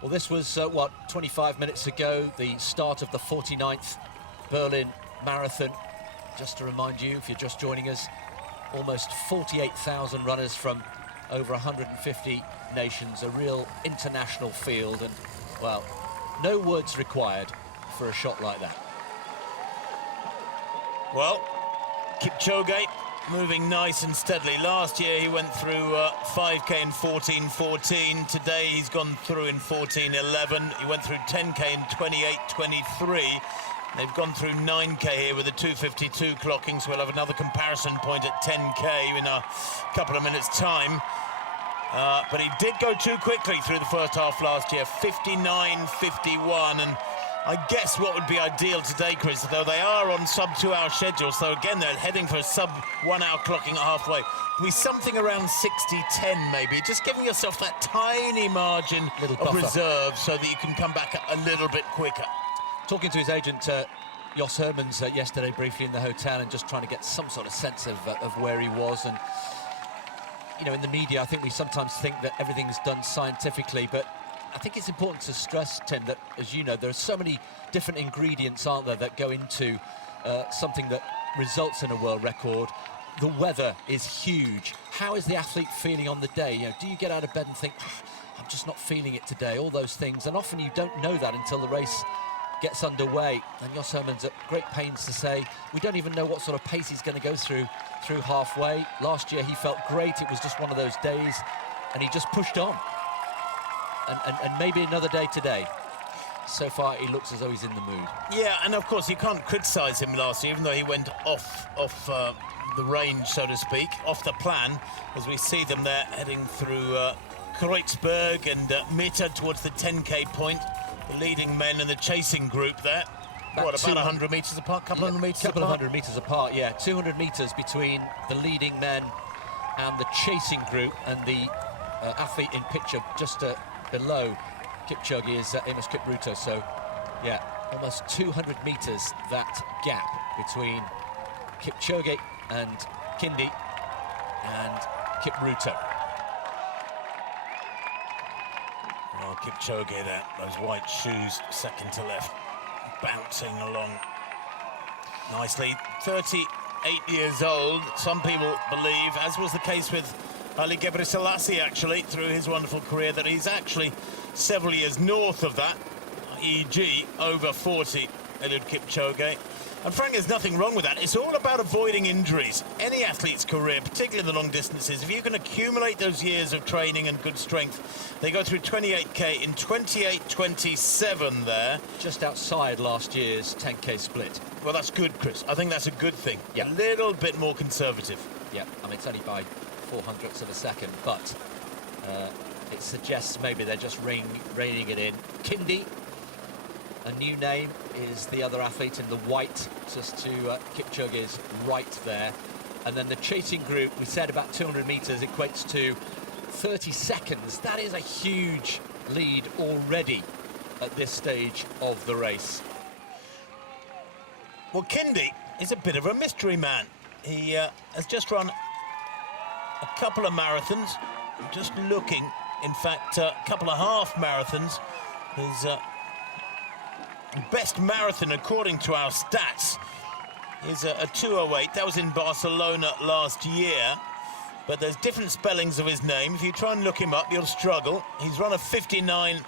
Well, this was, 25 minutes ago, the start of the 49th Berlin Marathon. Just to remind you, if you're just joining us, almost 48,000 runners from over 150 nations, a real international field, and, well, no words required for a shot like that. Well, Kipchoge moving nice and steadily. Last year he went through 5k in 14:14. Today he's gone through in 14:11. He went through 10k in 28:23. They've gone through 9k here with a 2:52 clocking, so we'll have another comparison point at 10k in a couple of minutes' time. But he did go too quickly through the first half last year, 59:51, and I guess what would be ideal today, Chris, though they are on sub-2-hour schedule, so again they're heading for a sub-1-hour clocking at halfway, be something around 60:10 maybe, just giving yourself that tiny margin of reserve so that you can come back a little bit quicker. Talking to his agent, Jos Hermans, yesterday briefly in the hotel, and just trying to get some sort of sense of where he was. And, you know, in the media, I think we sometimes think that everything's done scientifically, but I think it's important to stress, Tim, that, as you know, there are so many different ingredients, aren't there, that go into something that results in a world record. The weather is huge. How is the athlete feeling on the day? You know, do you get out of bed and think, I'm just not feeling it today, all those things, and often you don't know that until the race gets underway. And Jos Hermans at great pains to say, we don't even know what sort of pace he's going to go through halfway. Last year he felt great, it was just one of those days, and he just pushed on. And maybe another day today. So far, he looks as though he's in the mood. Yeah, and of course, you can't criticise him last year, even though he went off the range, so to speak, off the plan, as we see them there heading through Kreuzberg and Mitte towards the 10k point. The leading men and the chasing group there. About 100 metres apart? Couple of hundred metres apart, yeah. 200 metres between the leading men and the chasing group, and the athlete in picture just below Kipchoge is Amos Kipruto. So, yeah, almost 200 metres that gap between Kipchoge and Kindi and Kipruto. Oh, Kipchoge there, those white shoes, second to left, bouncing along nicely. 38 years old, some people believe, as was the case with Ali Gebrselassie actually, through his wonderful career, that he's actually several years north of that, e.g. over 40, Eliud Kipchoge. And frankly, there's nothing wrong with that. It's all about avoiding injuries. Any athlete's career, particularly the long distances, if you can accumulate those years of training and good strength, they go through 28k in 28:27 there. Just outside last year's 10k split. Well, that's good, Chris. I think that's a good thing. Yeah. A little bit more conservative. Yeah, I mean, it's only by 0.04 of a second, but it suggests maybe they're just reining it in. Kindi, a new name, is the other athlete in the white, just to Kipchoge's right there. And then the chasing group, we said about 200 metres, equates to 30 seconds. That is a huge lead already at this stage of the race. Well, Kindi is a bit of a mystery man. He has just run a couple of marathons. I'm just looking, in fact, a couple of half marathons. His best marathon, according to our stats, is a 2:08. That was in Barcelona last year. But there's different spellings of his name. If you try and look him up, you'll struggle. He's run a 59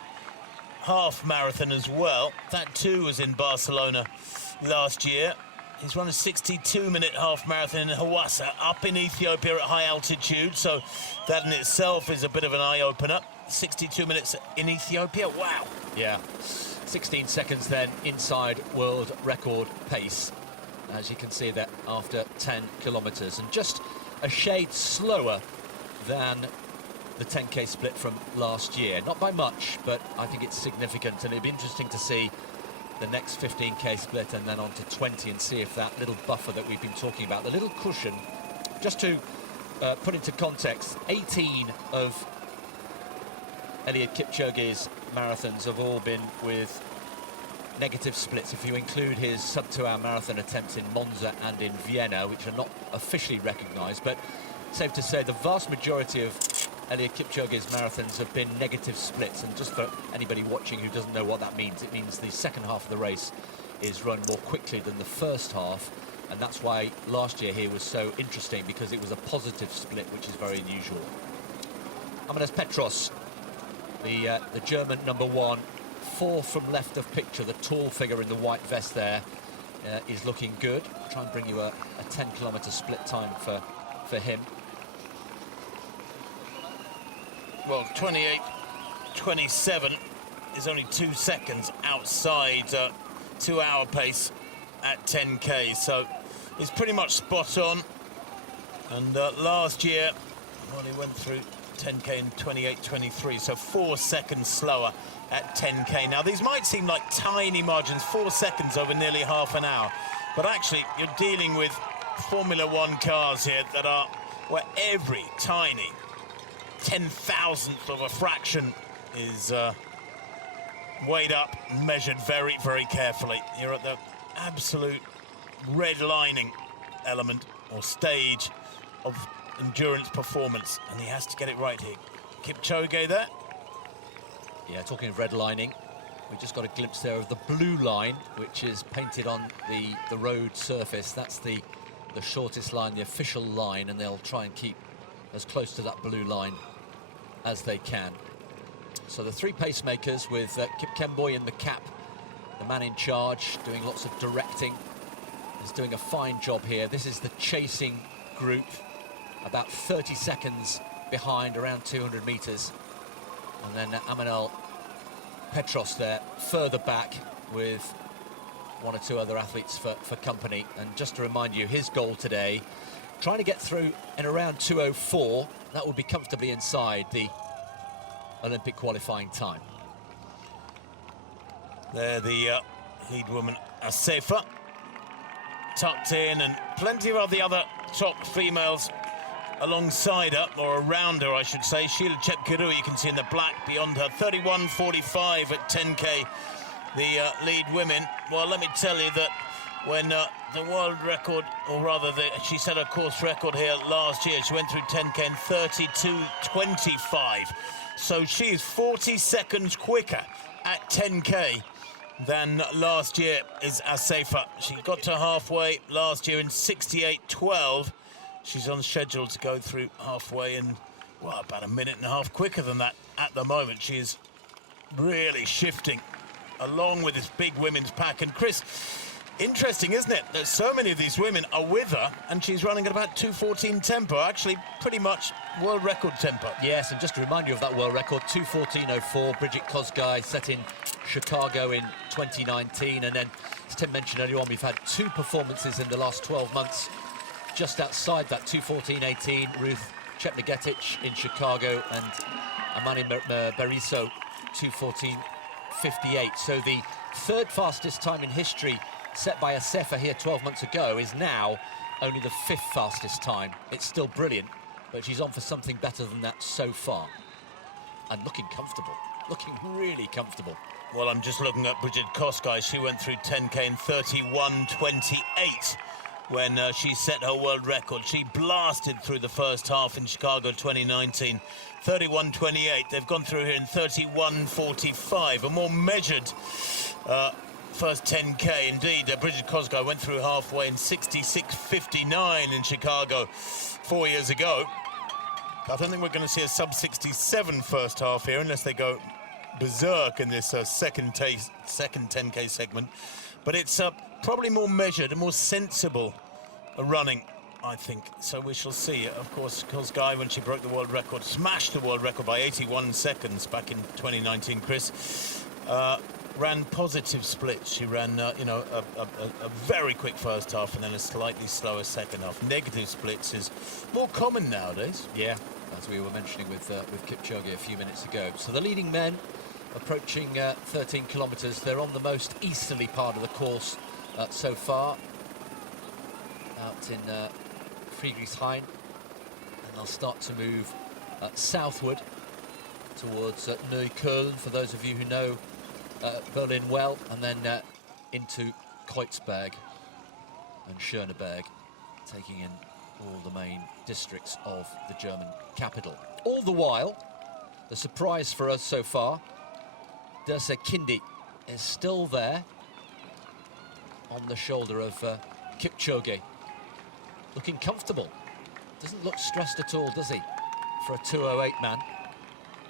half marathon as well. That too was in Barcelona last year. He's run a 62-minute half marathon in Hawassa, up in Ethiopia at high altitude, so that in itself is a bit of an eye-opener. 62 minutes in Ethiopia, wow. Yeah, 16 seconds then inside world record pace, as you can see that after 10 kilometres, and just a shade slower than the 10k split from last year. Not by much, but I think it's significant, and it'd be interesting to see the next 15k split and then on to 20 and see if that little buffer that we've been talking about, the little cushion, just to put into context, 18 of Eliud Kipchoge's marathons have all been with negative splits, if you include his sub-2-hour marathon attempts in Monza and in Vienna, which are not officially recognised, but safe to say the vast majority of Eliud Kipchoge's marathons have been negative splits. And just for anybody watching who doesn't know what that means, it means the second half of the race is run more quickly than the first half, and that's why last year here was so interesting, because it was a positive split, which is very unusual. Amadeus Petros, the German number one, fourth from left of picture, the tall figure in the white vest there, is looking good. I'll try and bring you a 10-kilometre split time for him. Well, 28.27 is only 2 seconds outside 2-hour pace at 10k, so he's pretty much spot on. And last year, well, he went through 10k in 28.23, so 4 seconds slower at 10k. Now, these might seem like tiny margins, 4 seconds over nearly half an hour, but actually you're dealing with Formula One cars here that are where every tiny 10,000th of a fraction is weighed up and measured very, very carefully. You're at the absolute redlining element or stage of endurance performance, and he has to get it right here. Kipchoge there. Yeah, talking of redlining, we just got a glimpse there of the blue line, which is painted on the road surface. That's the shortest line, the official line, and they'll try and keep as close to that blue line as they can. So the three pacemakers with Kipchoge in the cap, the man in charge, doing lots of directing, is doing a fine job here. This is the chasing group, about 30 seconds behind, around 200 meters. And then Amadeus Petros there, further back, with one or two other athletes for company. And just to remind you, his goal today, trying to get through in around 2:04. That would be comfortably inside the Olympic qualifying time. There, the lead woman, Asefa, tucked in, and plenty of the other top females alongside her, or around her, I should say. Sheila Chepkirui, you can see in the black beyond her, 31.45 at 10k, the lead women. Well, let me tell you that when the world record, or rather she set a course record here last year, she went through 10k in 32.25. So she is 40 seconds quicker at 10k than last year is Asefa. She got to halfway last year in 68.12. She's on schedule to go through halfway in, well, about a minute and a half quicker than that at the moment. She is really shifting along with this big women's pack. And Chris, interesting, isn't it, that so many of these women are with her, and she's running at about 2:14 tempo, actually pretty much world record tempo. Yes, and just to remind you of that world record, 2:14.04, Bridget Kosgei set in Chicago in 2019, and then, as Tim mentioned earlier on, we've had two performances in the last 12 months just outside that 2:14.18, Ruth Chepngetich in Chicago, and Amani Beriso, 2:14.58. So the third fastest time in history set by Asefa here 12 months ago is now only the fifth fastest time. It's still brilliant, but she's on for something better than that so far. And looking comfortable, looking really comfortable. Well, I'm just looking at Bridget Kosgei. She went through 10k in 31.28 when she set her world record. She blasted through the first half in Chicago 2019. 31.28. They've gone through here in 31.45. A more measured first 10k indeed. Bridget Kosgei went through halfway in 66.59 in Chicago 4 years ago. I don't think we're going to see a sub-67 first half here unless they go berserk in this second 10k segment. But it's probably more measured and more sensible running, I think. So we shall see. Of course, Guy, when she broke the world record, smashed the world record by 81 seconds back in 2019, Chris. Ran positive splits. She ran, you know, a very quick first half and then a slightly slower second half. Negative splits is more common nowadays. Yeah, as we were mentioning with Kipchoge a few minutes ago. So the leading men approaching 13 kilometres. They're on the most easterly part of the course so far, out in Friedrichshain, and they'll start to move southward towards Neukölln, for those of you who know Berlin well, and then into Kreuzberg and Schöneberg, taking in all the main districts of the German capital. All the while, the surprise for us so far, Dirce Kindi is still there on the shoulder of Kipchoge, looking comfortable. Doesn't look stressed at all, does he, for a 2:08 man?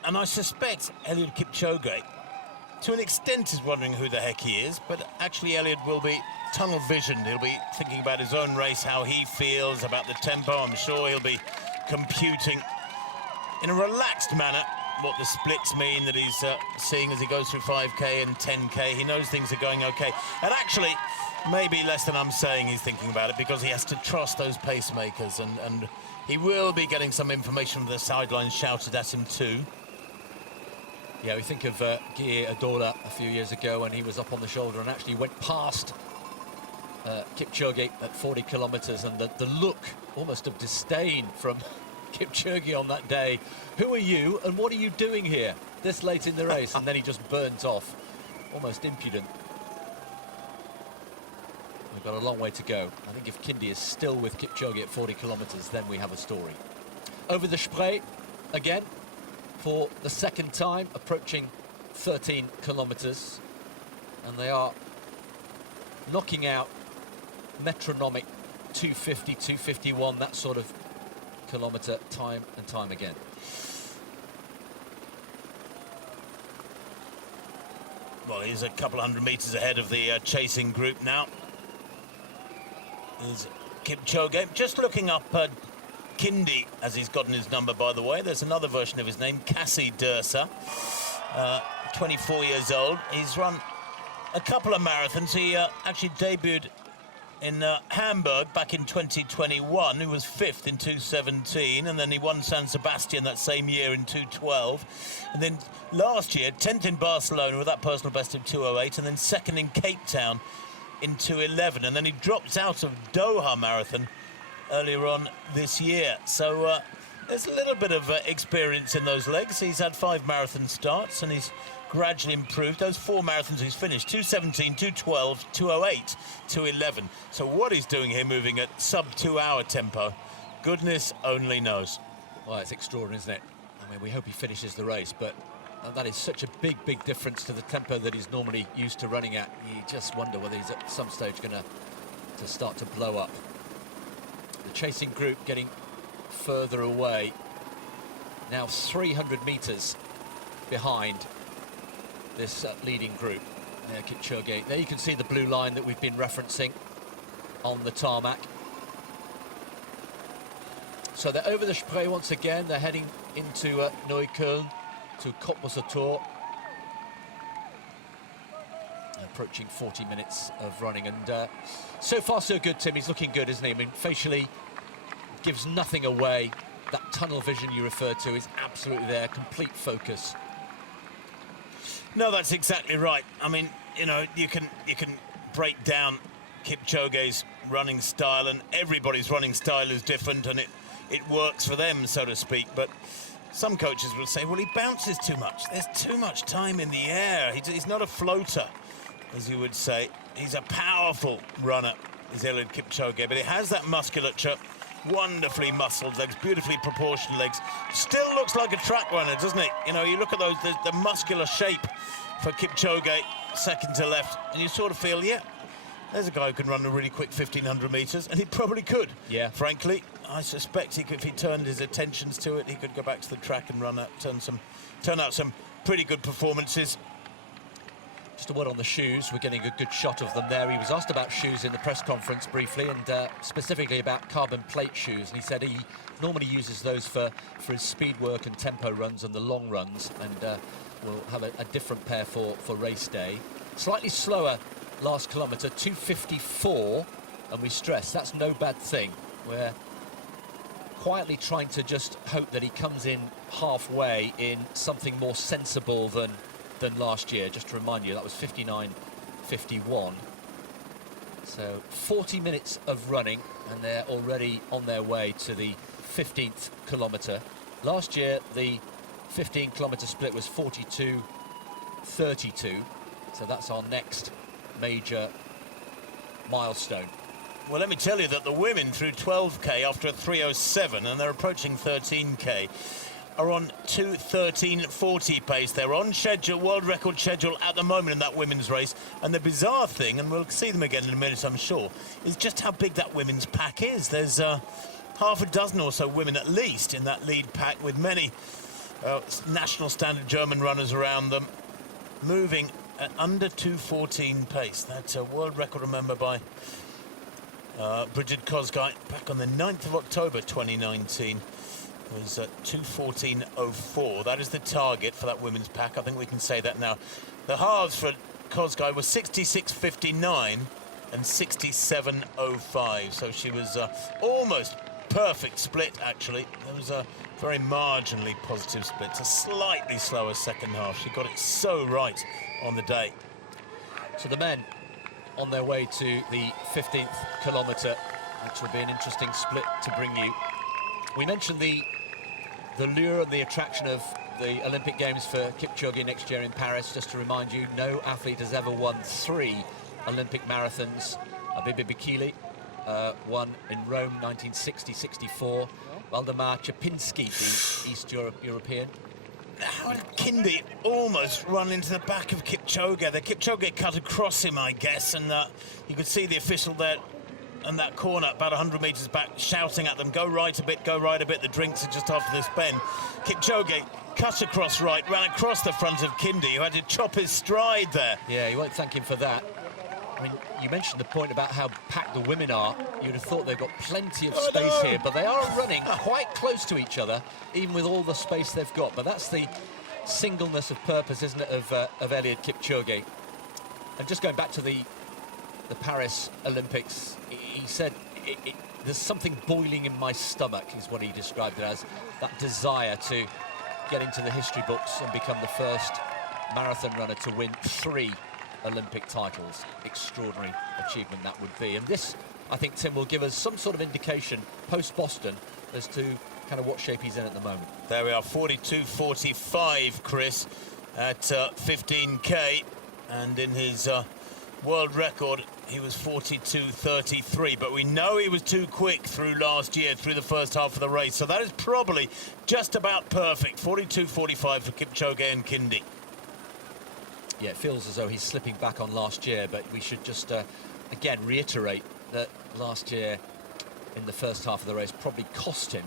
And I suspect Eliud Kipchoge, to an extent, is wondering who the heck he is, but actually Eliud will be tunnel visioned. He'll be thinking about his own race, how he feels about the tempo. I'm sure he'll be computing in a relaxed manner what the splits mean that he's seeing as he goes through 5K and 10K. He knows things are going okay. And actually, maybe less than I'm saying he's thinking about it, because he has to trust those pacemakers, and he will be getting some information from the sidelines shouted at him too. Yeah, we think of Guy Adola a few years ago when he was up on the shoulder and actually went past Kipchoge at 40 kilometres, and the look almost of disdain from Kipchoge on that day. Who are you and what are you doing here this late in the race? And then he just burnt off, almost impudent. We've got a long way to go. I think if Kindi is still with Kipchoge at 40 kilometres, then we have a story. Over the Spree again for the second time, approaching 13 kilometres, and they are knocking out metronomic 250, 251, that sort of kilometre time and time again. Well, he's a couple of hundred metres ahead of the chasing group now. Is Kipchoge. Just looking up Kindi, as he's gotten his number, by the way. There's another version of his name, Cassie Dirce, 24 years old. He's run a couple of marathons. He actually debuted in Hamburg back in 2021. He was 5th in 2:17, and then he won San Sebastian that same year in 2:12. And then last year, 10th in Barcelona with that personal best of 2:08, and then 2nd in Cape Town in 2:11. And then he dropped out of Doha Marathon earlier on this year. So there's a little bit of experience in those legs. He's had 5 marathon starts, and he's gradually improved. Those 4 marathons he's finished, 2:17, 2:12, 2:08, 2:11. So what he's doing here, moving at sub-2 hour tempo, goodness only knows. Well, it's extraordinary, isn't it? I mean, we hope he finishes the race, but that is such a big difference to the tempo that he's normally used to running at. You just wonder whether he's at some stage going to start to blow up. The chasing group getting further away, now 300 metres behind this leading group. There, Kipchoge. There you can see the blue line that we've been referencing on the tarmac. So they're over the Spree once again. They're heading into Neukölln, to Kopmasator. Approaching 40 minutes of running, and so far so good, Tim. He's looking good, isn't he? I mean, facially gives nothing away. That tunnel vision you referred to is absolutely there, complete focus. No, that's exactly right. I mean, you know, you can break down Kipchoge's running style, and everybody's running style is different, and it works for them, so to speak. But some coaches will say, well, he bounces too much. There's too much time in the air. He's not a floater, as you would say. He's a powerful runner, is Eliud Kipchoge, but he has that musculature, wonderfully muscled legs, beautifully proportioned legs. Still looks like a track runner, doesn't he? You know, you look at those, the muscular shape for Kipchoge, second to left, and you sort of feel, yeah, there's a guy who can run a really quick 1,500 metres, and he probably could. Yeah. Frankly, I suspect if he turned his attentions to it, he could go back to the track and run turn out some pretty good performances. Just a word on the shoes. We're getting a good shot of them there. He was asked about shoes in the press conference briefly, and specifically about carbon plate shoes. And he said he normally uses those for his speed work and tempo runs and the long runs, and we'll have a different pair for race day. Slightly slower last kilometre, 2:54, and we stress that's no bad thing. We're quietly trying to just hope that he comes in halfway in something more sensible than last year. Just to remind you, that was 59:51. So 40 minutes of running, and they're already on their way to the 15th kilometre. Last year, the 15-kilometre split was 42:32. So that's our next major milestone. Well, let me tell you that the women through 12k after a 3:07, and they're approaching 13k, are on 2:13.40 pace. They're on schedule, world record schedule at the moment in that women's race. And the bizarre thing, and we'll see them again in a minute, I'm sure, is just how big that women's pack is. There's half a dozen or so women at least in that lead pack, with many national standard German runners around them, moving at under 2:14 pace. That's a world record, remember, by Bridget Kosgei back on the 9th of October 2019. Was at 2:14.04. That is the target for that women's pack. I think we can say that now. The halves for Kosgei were 66.59 and 67.05. So she was almost perfect split, actually. There was a very marginally positive split. It's a slightly slower second half. She got it so right on the day. So the men on their way to the 15th kilometre, which will be an interesting split to bring you. We mentioned the lure and the attraction of the Olympic Games for Kipchoge next year in Paris. Just to remind you, no athlete has ever won 3 Olympic marathons. Abibi Bikili won in Rome 1960-64. Waldemar Czapinski, the East European. How did Kindy almost run into the back of Kipchoge? The Kipchoge cut across him, I guess, and you could see the official there in that corner about 100 metres back shouting at them, go right a bit, go right a bit. The drinks are just after this bend. Kipchoge cut across right, ran across the front of Kindy, who had to chop his stride there. Yeah, you won't thank him for that. I mean, you mentioned the point about how packed the women are. You'd have thought they've got plenty of space here, but they are running quite close to each other, even with all the space they've got. But that's the singleness of purpose, isn't it, of Eliud Kipchoge. And just going back to the Paris Olympics, he said, there's something boiling in my stomach, is what he described it as. That desire to get into the history books and become the first marathon runner to win 3 Olympic titles. Extraordinary achievement that would be. And this, I think, Tim, will give us some sort of indication post-Boston as to kind of what shape he's in at the moment. There we are, 42.45, Chris, at 15k. And in his world record, he was 42.33, but we know he was too quick through last year, through the first half of the race. So that is probably just about perfect. 42.45 for Kipchoge and Kindy. Yeah, it feels as though he's slipping back on last year, but we should just, again, reiterate that last year in the first half of the race probably cost him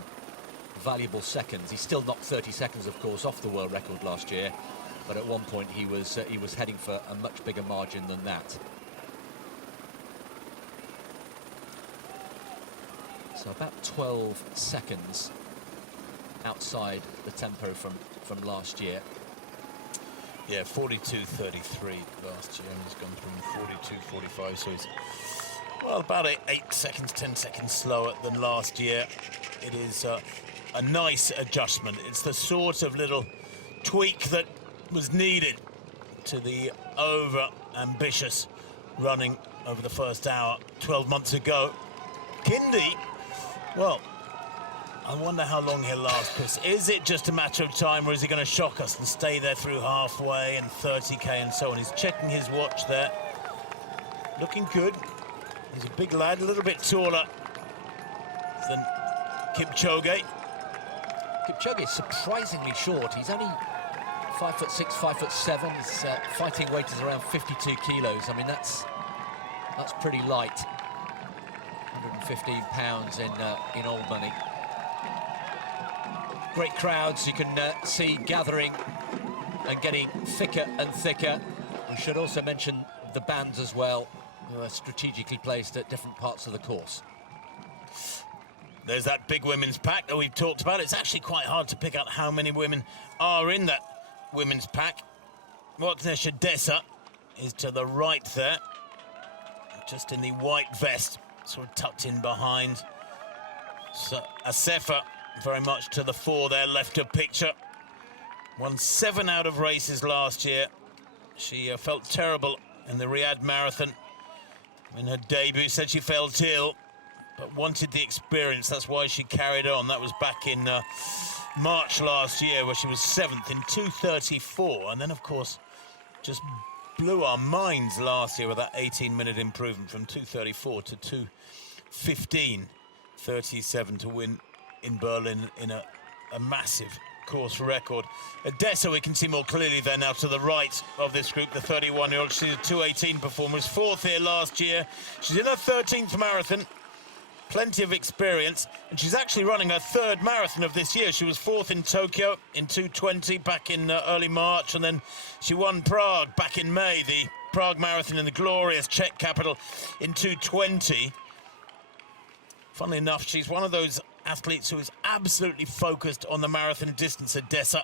valuable seconds. He still knocked 30 seconds, of course, off the world record last year, but at one point he was heading for a much bigger margin than that. So about 12 seconds outside the tempo from last year. Yeah, 42.33 last year, and he's gone from 42.45, so he's, well, about 8 seconds, 10 seconds slower than last year. It is a nice adjustment. It's the sort of little tweak that was needed to the over-ambitious running over the first hour 12 months ago. Kindy, well, I wonder how long he'll last, Chris. Is it just a matter of time, or is he going to shock us and stay there through halfway and 30k and so on? He's checking his watch there. Looking good. He's a big lad, a little bit taller than Kipchoge. Kipchoge is surprisingly short. He's only 5'6", 5'7". His fighting weight is around 52 kilos. I mean, that's pretty light. 115 pounds in old money. Great crowds you can see gathering and getting thicker and thicker. We should also mention the bands as well, who are strategically placed at different parts of the course. There's that big women's pack that we've talked about. It's actually quite hard to pick out how many women are in that women's pack. Agnieszka Desa is to the right there, just in the white vest, sort of tucked in behind. So Asefa very much to the fore there, left of picture. Won 7 out of races last year. She felt terrible in the Riyadh Marathon in her debut, said she felt ill, but wanted the experience. That's why she carried on. That was back in March last year, where she was 7th in 2:34, and then of course just blew our minds last year with that 18-minute improvement from 2:34 to 2:15:37 to win in Berlin in a massive course record. Desa we can see more clearly there now to the right of this group, the 31-year-old. She's a 2:18 performer, was 4th here last year. She's in her 13th marathon. Plenty of experience, and she's actually running her 3rd marathon of this year. She was 4th in Tokyo in 2:20 back in early March, and then she won Prague back in May, the Prague Marathon in the glorious Czech capital in 2:20. Funnily enough, she's one of those athletes who is absolutely focused on the marathon distance at Desa.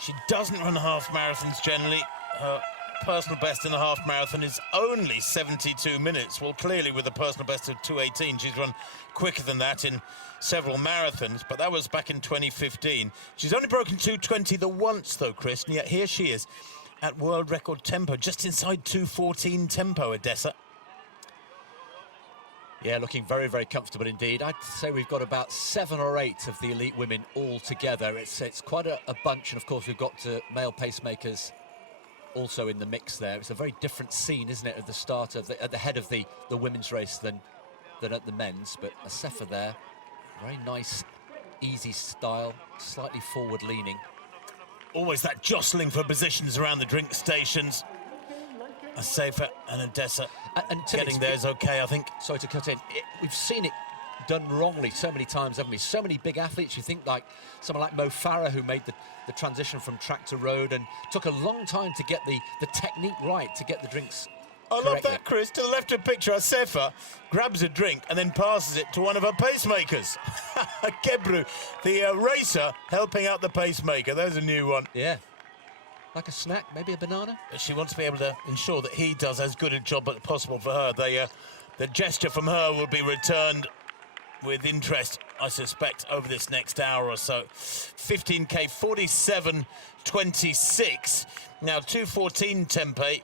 She doesn't run half marathons generally. Her personal best in a half marathon is only 72 minutes. Well, clearly with a personal best of 2:18, she's run quicker than that in several marathons, but that was back in 2015. She's only broken 2:20 the once though, Chris, and yet here she is at world record tempo, just inside 2:14 tempo at Desa. Yeah, looking very, very comfortable indeed. I'd say we've got about 7 or 8 of the elite women all together. It's quite a bunch, and of course we've got male pacemakers also in the mix there. It's a very different scene, isn't it, at the start of at the head of the women's race than at the men's. But Asefa there, very nice, easy style, slightly forward leaning. Always that jostling for positions around the drink stations. Asefa and Desa and getting there is okay, I think. Sorry to cut in. We've seen it done wrongly so many times, haven't we? So many big athletes. You think like someone like Mo Farah, who made the transition from track to road and took a long time to get the technique right, to get the drinks correctly. Love that, Chris. To the left of picture, Asefa grabs a drink and then passes it to one of her pacemakers. Kebru, the racer, helping out the pacemaker. There's a new one. Yeah. Like a snack, maybe a banana? She wants to be able to ensure that he does as good a job as possible for her. The gesture from her will be returned with interest, I suspect, over this next hour or so. 15K, 47.26. Now, 2:14 tempo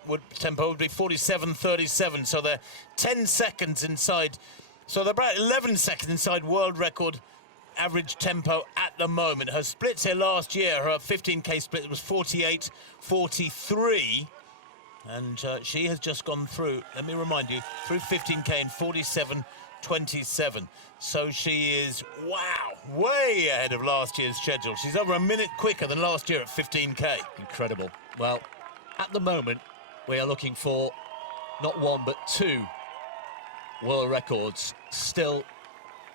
would be 47.37, so they're 10 seconds inside. So they're about 11 seconds inside world record average tempo at the moment. Her splits here last year, her 15K split was 48.43. And she has just gone through, let me remind you, through 15K in 47.27. So she is, wow, way ahead of last year's schedule. She's over a minute quicker than last year at 15K. Incredible. Well, at the moment, we are looking for not 1 but 2 world records still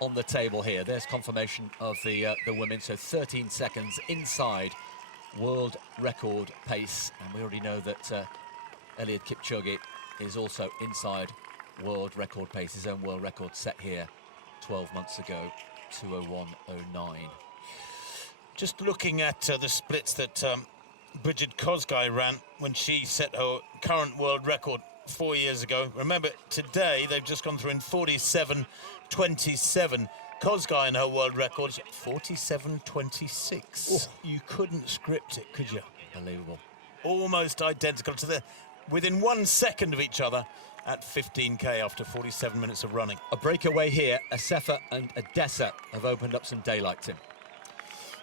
on the table here. There's confirmation of the women, so 13 seconds inside world record pace. And we already know that Eliud Kipchoge is also inside world record pace, his own world record set here 12 months ago, 2:01.09. Just looking at the splits that Bridget Kosgei ran when she set her current world record 4 years ago. Remember, today they've just gone through in 47.27. Kosgei in her world record, 47.26. Oh. You couldn't script it, could you? Unbelievable. Almost identical to within 1 second of each other at 15K after 47 minutes of running. A breakaway here. Asefa and Desa have opened up some daylight, Tim.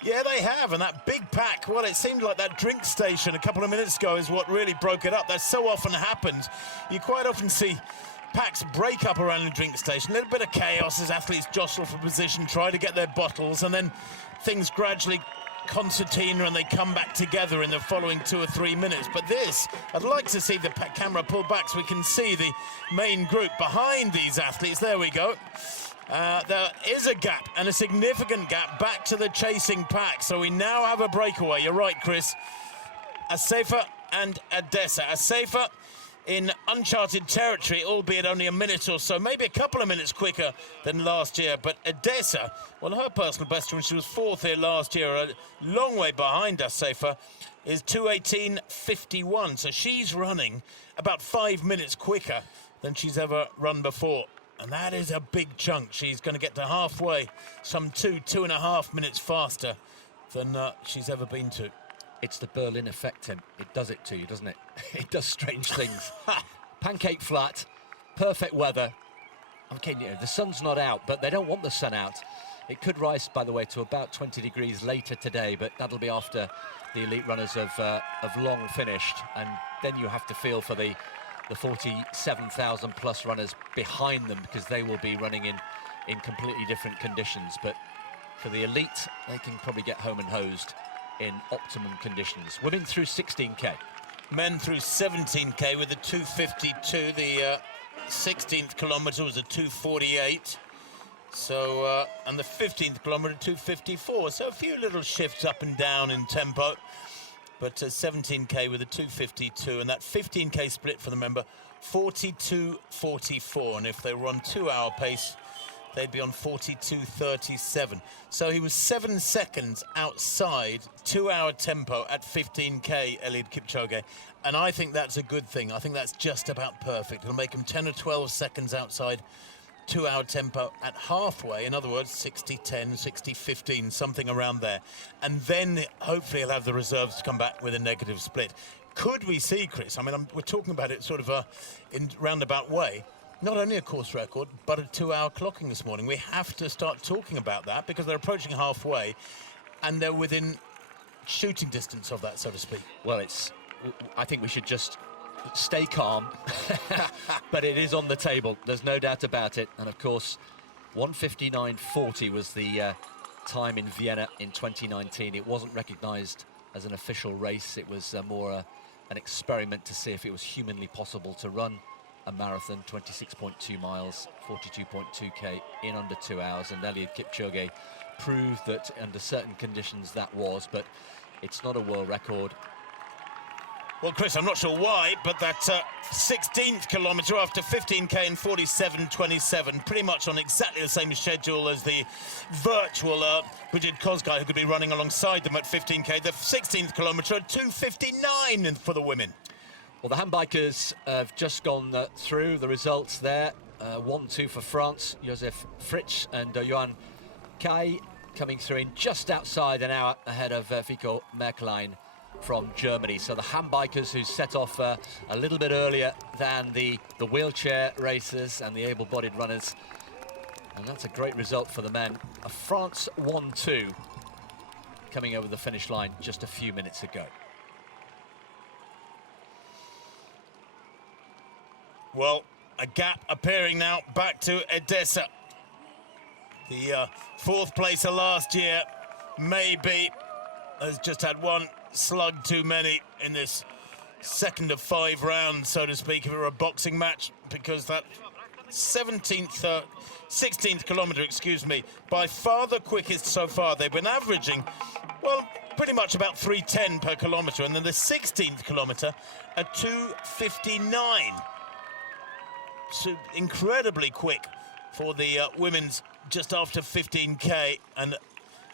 Yeah, they have, and that big pack, well, it seemed like that drink station a couple of minutes ago is what really broke it up. That so often happens. You quite often see packs break up around the drink station, a little bit of chaos as athletes jostle for position, try to get their bottles, and then things gradually concertina and they come back together in the following 2 or 3 minutes. But this, I'd like to see the camera pull back so we can see the main group behind these athletes. There we go. There is a gap, and a significant gap, back to the chasing pack. So we now have a breakaway. You're right, Chris. Asefa and Edessa. Asefa in uncharted territory, albeit only a minute or so, maybe a couple of minutes quicker than last year. But Edessa, well, her personal best when she was fourth here last year, a long way behind Asefa, is 2:18.51. So she's running about 5 minutes quicker than she's ever run before. And that is a big chunk. She's going to get to halfway, some 2.5 minutes faster than she's ever been to. It's the Berlin effect, Tim. It does it to you, doesn't it? It does strange things. Pancake flat, perfect weather. Okay, you know, the sun's not out, but they don't want the sun out. It could rise, by the way, to about 20 degrees later today, but that'll be after the elite runners have long finished. And then you have to feel for the 47,000 plus runners behind them, because they will be running in completely different conditions. But for the elite, they can probably get home and hosed in optimum conditions. Women through 16k. Men through 17k with a 2:52. The 16th kilometre was a 2:48. So, and the 15th kilometre 2:54. So a few little shifts up and down in tempo. But 17k with a 2:52, and that 15k split for the member 42.44. And if they were on 2-hour pace, they'd be on 42.37. So he was 7 seconds outside 2-hour tempo at 15k, Eliud Kipchoge. And I think that's a good thing. I think that's just about perfect. It'll make him 10 or 12 seconds outside 2-hour tempo at halfway. In other words, 60-10, 60-15, something around there. And then hopefully he'll have the reserves to come back with a negative split. Could we see, Chris? I mean, we're talking about it sort of in roundabout way. Not only a course record, but a 2-hour clocking this morning. We have to start talking about that because they're approaching halfway and they're within shooting distance of that, so to speak. Well, I think we should just stay calm, but it is on the table. There's no doubt about it. And of course, 1:59.40 was the time in Vienna in 2019. It wasn't recognized as an official race. It was more an experiment to see if it was humanly possible to run a marathon, 26.2 miles, 42.2k in under 2 hours, and Eliud Kipchoge proved that under certain conditions that was, but it's not a world record. Well, Chris, I'm not sure why, but that 16th kilometre after 15k and 47.27, pretty much on exactly the same schedule as the virtual Bridget Kosgei, who could be running alongside them at 15k. The 16th kilometre at 2:59 for the women. Well, the handbikers have just gone through the results there. 1-2 for France, Josef Fritsch and Johan Kai coming through in just outside an hour ahead of Vico Merklein from Germany. So the handbikers who set off a little bit earlier than the wheelchair racers and the able-bodied runners. And that's a great result for the men. A France 1-2 coming over the finish line just a few minutes ago. Well, a gap appearing now back to Edessa. The fourth placer last year maybe has just had one slug too many in this second of 5 rounds, so to speak, if it were a boxing match, because that 16th kilometre, excuse me, by far the quickest so far. They've been averaging, well, pretty much about 3:10 per kilometre, and then the 16th kilometre at 2:59. So incredibly quick for the women's just after 15k. And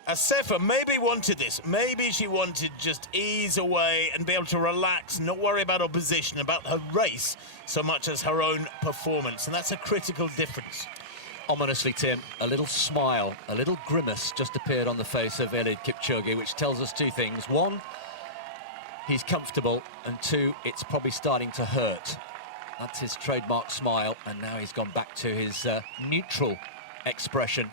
Asefa maybe wanted this. Maybe she wanted just ease away and be able to relax, not worry about opposition, about her race so much as her own performance. And that's a critical difference. Ominously, Tim, a little smile, a little grimace just appeared on the face of Eliud Kipchoge, which tells us two things. One, he's comfortable, and two, it's probably starting to hurt. That's his trademark smile, and now he's gone back to his neutral expression,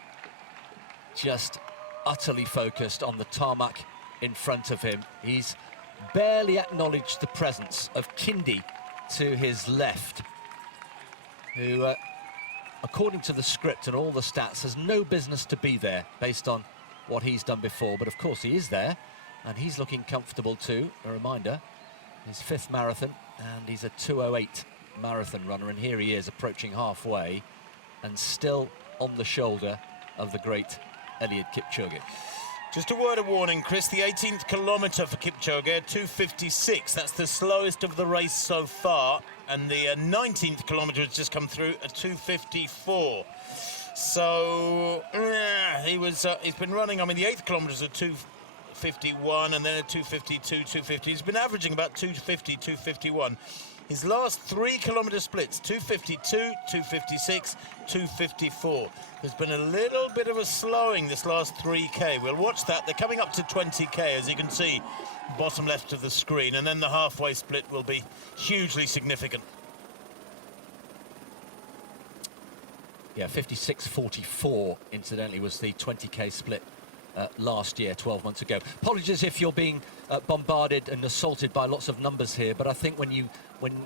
just utterly focused on the tarmac in front of him. He's barely acknowledged the presence of Kindi to his left, who, according to the script and all the stats, has no business to be there based on what he's done before. But of course he is there, and he's looking comfortable too. A reminder, his 5th marathon, and he's a 2:08 marathon runner, and here he is approaching halfway and still on the shoulder of the great Eliud Kipchoge. Just a word of warning, Chris, the 18th kilometre for Kipchoge, 2:56. That's the slowest of the race so far. And the 19th kilometre has just come through at 2:54. So, he's been running, I mean, the 8th kilometres are 2:51 and then a 2:52, 2:50. He's been averaging about 2:50, 2:51. His last 3 kilometre splits, 2:52, 2:56, 2:54. There's been a little bit of a slowing this last 3K. We'll watch that. They're coming up to 20K, as you can see, bottom left of the screen, and then the halfway split will be hugely significant. Yeah, 56.44, incidentally, was the 20K split last year, 12 months ago. Apologies if you're being bombarded and assaulted by lots of numbers here, but I think when,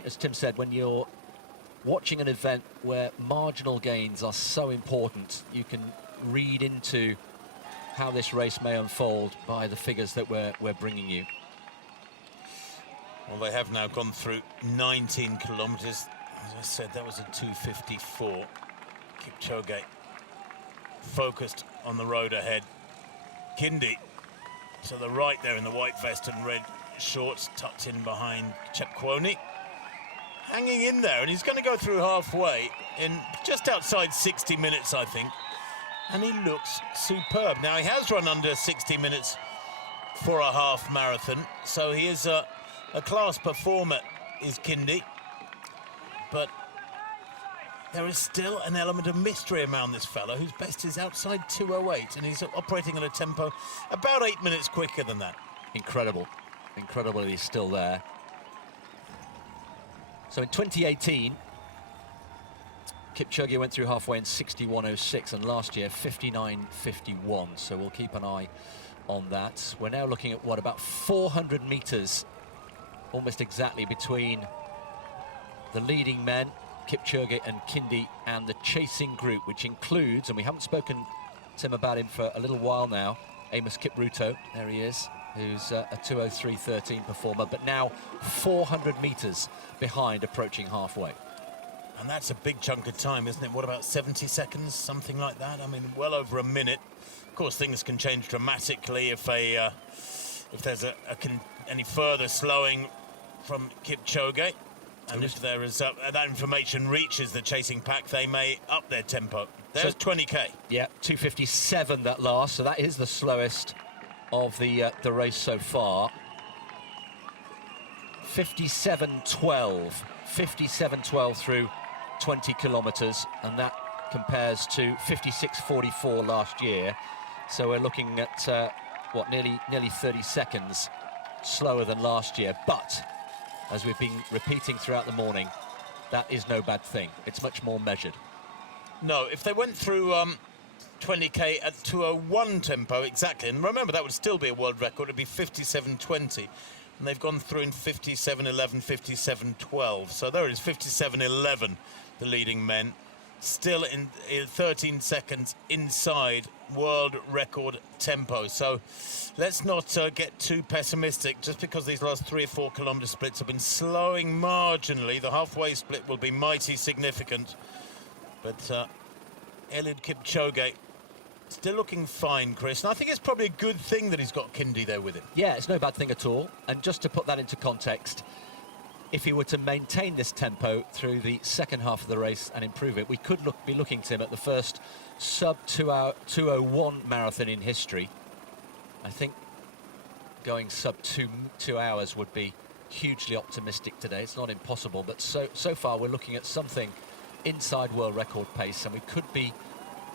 as Tim said, when you're watching an event where marginal gains are so important, you can read into how this race may unfold by the figures that we're bringing you. Well, they have now gone through 19 kilometres. As I said, that was a 2:54. Kipchoge focused on the road ahead. Kindi to the right there in the white vest and red shorts, tucked in behind Kipchoge, hanging in there, and he's going to go through halfway in just outside 60 minutes, I think, and he looks superb. Now, he has run under 60 minutes for a half marathon, so he is a class performer, is Kindi, but there is still an element of mystery around this fella whose best is outside 2:08, and he's operating at a tempo about 8 minutes quicker than that. Incredible. Incredible that he's still there. So in 2018, Kipchoge went through halfway in 61:06, and last year 59:51. So we'll keep an eye on that. We're now looking at, what, about 400 meters, almost exactly, between the leading men, Kipchoge and Kindi, and the chasing group, which includes, and we haven't spoken, Tim, about him for a little while now, Amos Kipruto, there he is, who's a 2:03.13 performer, but now 400 meters behind, approaching halfway. And that's a big chunk of time, isn't it? What, about 70 seconds, something like that? I mean, well over a minute. Of course, things can change dramatically if there's any further slowing from Kipchoge. And if there is that information reaches the chasing pack, they may up their tempo. There's 20K. Yeah, 2:57 that last, so that is the slowest of the race so far. 57:12 through 20 kilometres, and that compares to 56:44 last year. So we're looking at what, nearly 30 seconds slower than last year. But as we've been repeating throughout the morning, that is no bad thing. It's much more measured. No, if they went through 20K at 2:01 tempo exactly, and remember that would still be a world record, it'd be 57:20, and they've gone through in 57:11, 57:12. So there it is, 57:11, the leading men, still in 13 seconds inside world record tempo. So let's not get too pessimistic. Just because these last 3 or 4 kilometre splits have been slowing marginally, the halfway split will be mighty significant. But Eliud Kipchoge still looking fine, Chris, and I think it's probably a good thing that he's got Kindi there with him. Yeah, it's no bad thing at all. And just to put that into context, if he were to maintain this tempo through the second half of the race and improve it, we could be looking, Tim, at the first sub-2 2:01 marathon in history. I think going sub-2 hours would be hugely optimistic today. It's not impossible, but so far we're looking at something inside world record pace, and we could be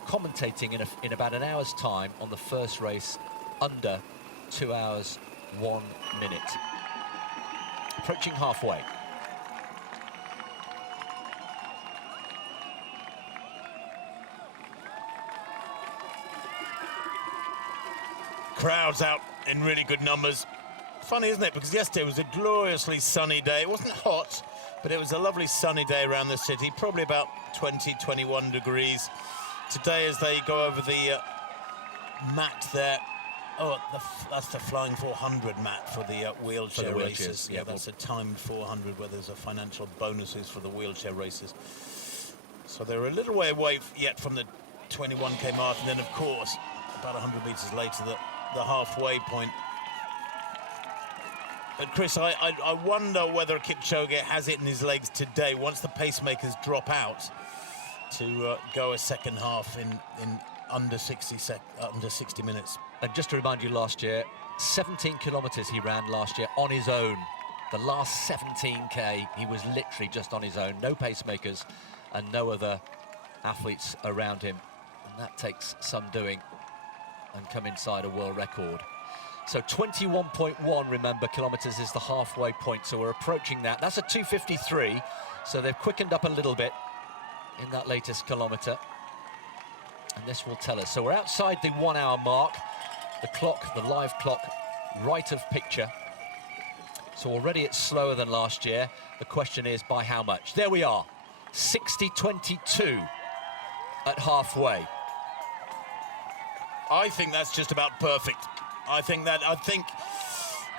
commentating in about an hour's time on the first race under 2 hours 1 minute. Approaching halfway. Crowds out in really good numbers. Funny, isn't it? Because yesterday was a gloriously sunny day. It wasn't hot, but it was a lovely sunny day around the city, probably about 20, 21 degrees. Today, as they go over the mat there, that's the flying 400 mat for the wheelchair races. Yeah, that's a timed 400 where there's a financial bonuses for the wheelchair races. So they're a little way away yet from the 21K mark, and then, of course, about 100 metres later, the the halfway point. But Chris, I wonder whether Kipchoge has it in his legs today, once the pacemakers drop out, to go a second half in under 60 minutes. And just to remind you, last year, 17 kilometres he ran last year on his own. The last 17K, he was literally just on his own, no pacemakers and no other athletes around him. And that takes some doing and come inside a world record. So 21.1, remember, kilometres is the halfway point, so we're approaching that. That's a 2:53, so they've quickened up a little bit in that latest kilometre. And this will tell us. So we're outside the 1 hour mark. The clock, the live clock, right of picture. So already it's slower than last year. The question is, by how much? There we are, 60:22 at halfway. I think that's just about perfect. I think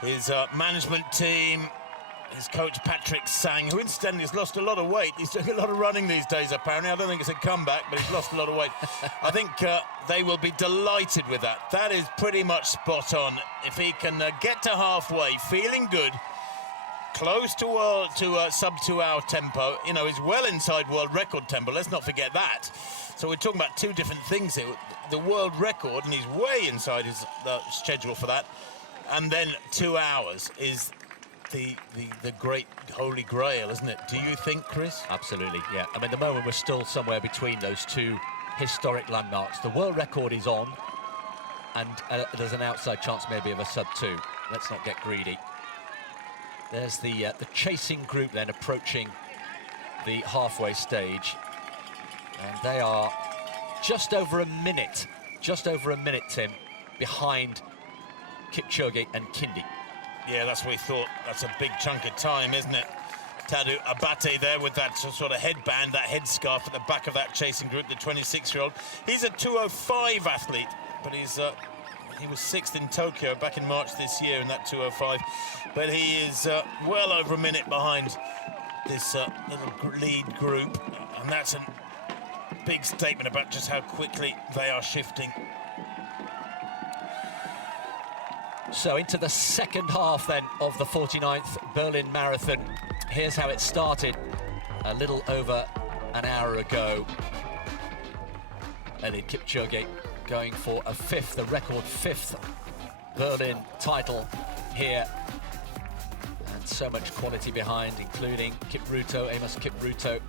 his management team, his coach Patrick Sang, who incidentally has lost a lot of weight. He's doing a lot of running these days, apparently. I don't think it's a comeback, but he's lost a lot of weight. I think they will be delighted with that. That is pretty much spot on. If he can get to halfway, feeling good, close to sub 2 hour tempo, you know, he's well inside world record tempo. Let's not forget that. So we're talking about two different things here. The world record, and he's way inside his schedule for that. And then 2 hours is the great holy grail, isn't it? Do you think, Chris? Absolutely, yeah. I mean, at the moment we're still somewhere between those two historic landmarks. The world record is on, and there's an outside chance maybe of a sub 2. Let's not get greedy. There's the chasing group then approaching the halfway stage, and they are just over a minute, Tim, behind Kipchoge and Kindi. Yeah, that's what we thought. That's a big chunk of time, isn't it? Tadeu Abate there with that sort of headband, that headscarf at the back of that chasing group, the 26-year-old. He's a 2:05 athlete, but he was 6th in Tokyo back in March this year in that 2:05. But he is well over a minute behind this little lead group, and that's a big statement about just how quickly they are shifting. So into the second half then of the 49th Berlin Marathon. Here's how it started a little over an hour ago. Eliud Kipchoge going for a fifth, the record 5th Berlin title here. And so much quality behind, including Amos Kipruto.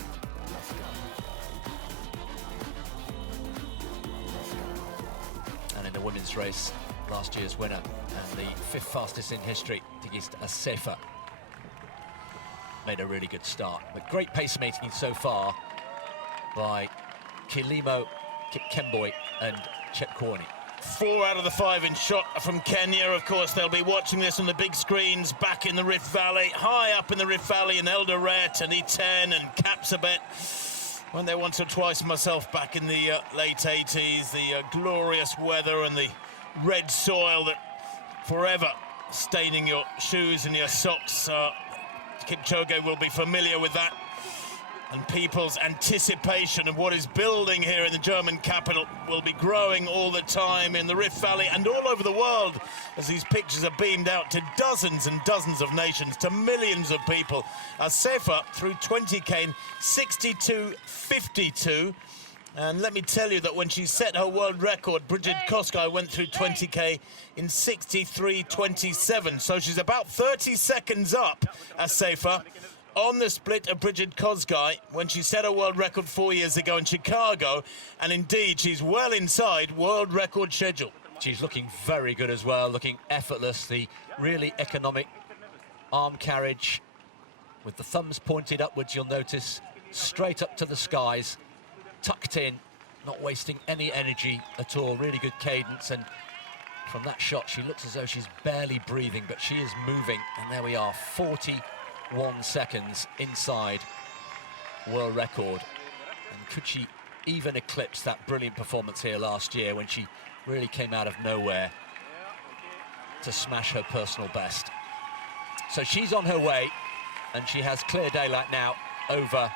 And in the women's race, last year's winner and the 5th fastest in history, Tigist Assefa, made a really good start. But great pacemaking so far by Kilimo Kipkemboi and Chepkwony. 4 out of the 5 in shot from Kenya. Of course, they'll be watching this on the big screens back in the Rift Valley, high up in the Rift Valley in Eldoret and E10 and Kapsabet. Went there once or twice myself back in the late 80s. The glorious weather and the red soil that forever staining your shoes and your socks. Kipchoge will be familiar with that, and people's anticipation of what is building here in the German capital will be growing all the time in the Rift Valley and all over the world as these pictures are beamed out to dozens and dozens of nations, to millions of people. Assefa through 20K 62:52. And let me tell you that when she set her world record, Brigid Kosgei went through 20K in 63:27. So she's about 30 seconds up, Assefa, on the split of Brigid Kosgei when she set her world record 4 years ago in Chicago. And indeed, she's well inside world record schedule. She's looking very good as well, looking effortless. The really economic arm carriage with the thumbs pointed upwards, you'll notice, straight up to the skies. Tucked in, not wasting any energy at all, really good cadence. And from that shot, she looks as though she's barely breathing, but she is moving. And there we are, 41 seconds inside world record. And could she even eclipse that brilliant performance here last year when she really came out of nowhere to smash her personal best? So she's on her way, and she has clear daylight now over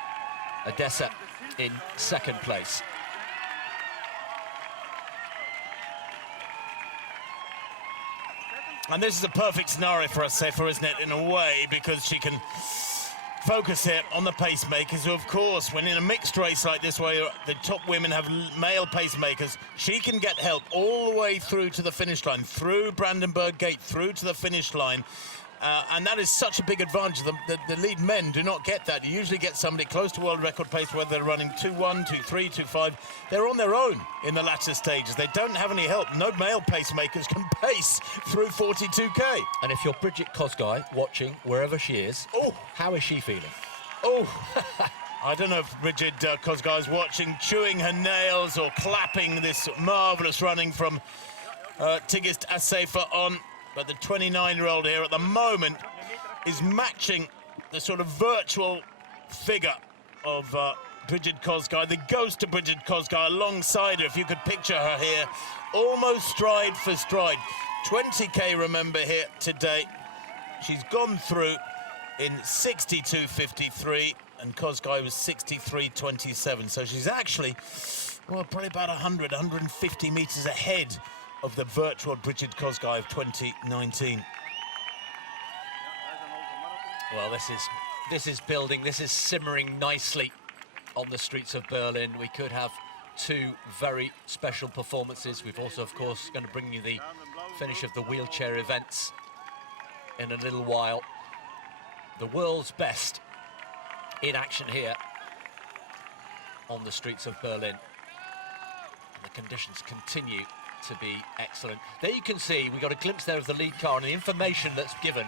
Odessa in second place. And this is a perfect scenario for Asefa, isn't it, in a way, because she can focus here on the pacemakers, who, of course, when in a mixed race like this, where the top women have male pacemakers, she can get help all the way through to the finish line, through Brandenburg Gate, through to the finish line. And that is such a big advantage. The lead men do not get that. You usually get somebody close to world record pace, whether they're running 2-1, 2-3, 2-5. They're on their own in the latter stages. They don't have any help. No male pacemakers can pace through 42k. And if you're Bridget Kosgei watching wherever she is, how is she feeling? I don't know if Bridget Kosgei is watching, chewing her nails or clapping this marvellous running from Tigist Asefa on. But the 29-year-old here at the moment is matching the sort of virtual figure of Bridget Kosgei, the ghost of Bridget Kosgei alongside her, if you could picture her here, almost stride for stride. 20k, remember, here today. She's gone through in 62.53, and Kosgei was 63.27. So she's actually, well, probably about 150 metres ahead of the virtual Bridget Kosgei of 2019. Well, this is building, this is simmering nicely on the streets of Berlin. We could have two very special performances. We've also, of course, going to bring you the finish of the wheelchair events in a little while. The world's best in action here on the streets of Berlin. And the conditions continue to be excellent. There you can see, we got a glimpse there of the lead car and the information that's given,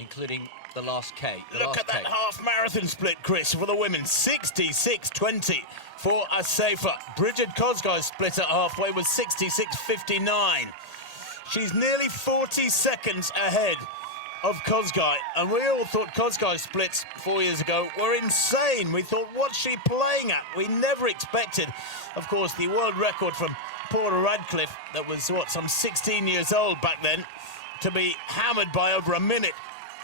including the last K. Look at that half marathon split, Chris, for the women. 66.20 for Asefa. Bridget Kosgei's split at halfway was 66.59. She's nearly 40 seconds ahead of Kosgei, and we all thought Kosgei's splits 4 years ago were insane. We thought, what's she playing at? We never expected, of course, the world record from Paula Radcliffe, that was, what, some 16 years old back then, to be hammered by over a minute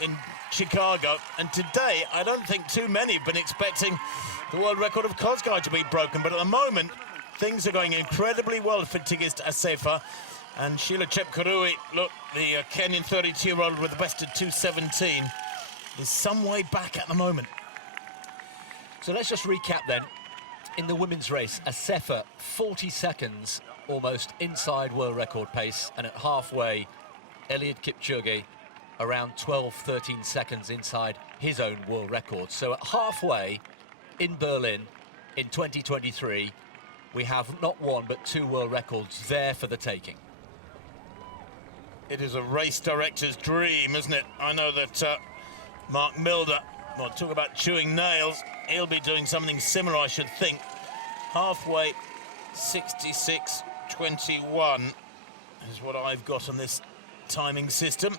in Chicago. And today, I don't think too many have been expecting the world record of Kosgei to be broken. But at the moment, things are going incredibly well for Tigist Asefa. And Sheila Chepkurui, look, the Kenyan 32-year-old with the best of 2:17, is some way back at the moment. So let's just recap then. In the women's race, Asefa 40 seconds almost inside world record pace, and at halfway, Eliud Kipchoge around 12-13 seconds inside his own world record. So at halfway in Berlin in 2023, we have not one but two world records there for the taking. It is a race director's dream, isn't it? I know that Mark Milder, well, talk about chewing nails, he'll be doing something similar, I should think. Halfway, 66.21 is what I've got on this timing system.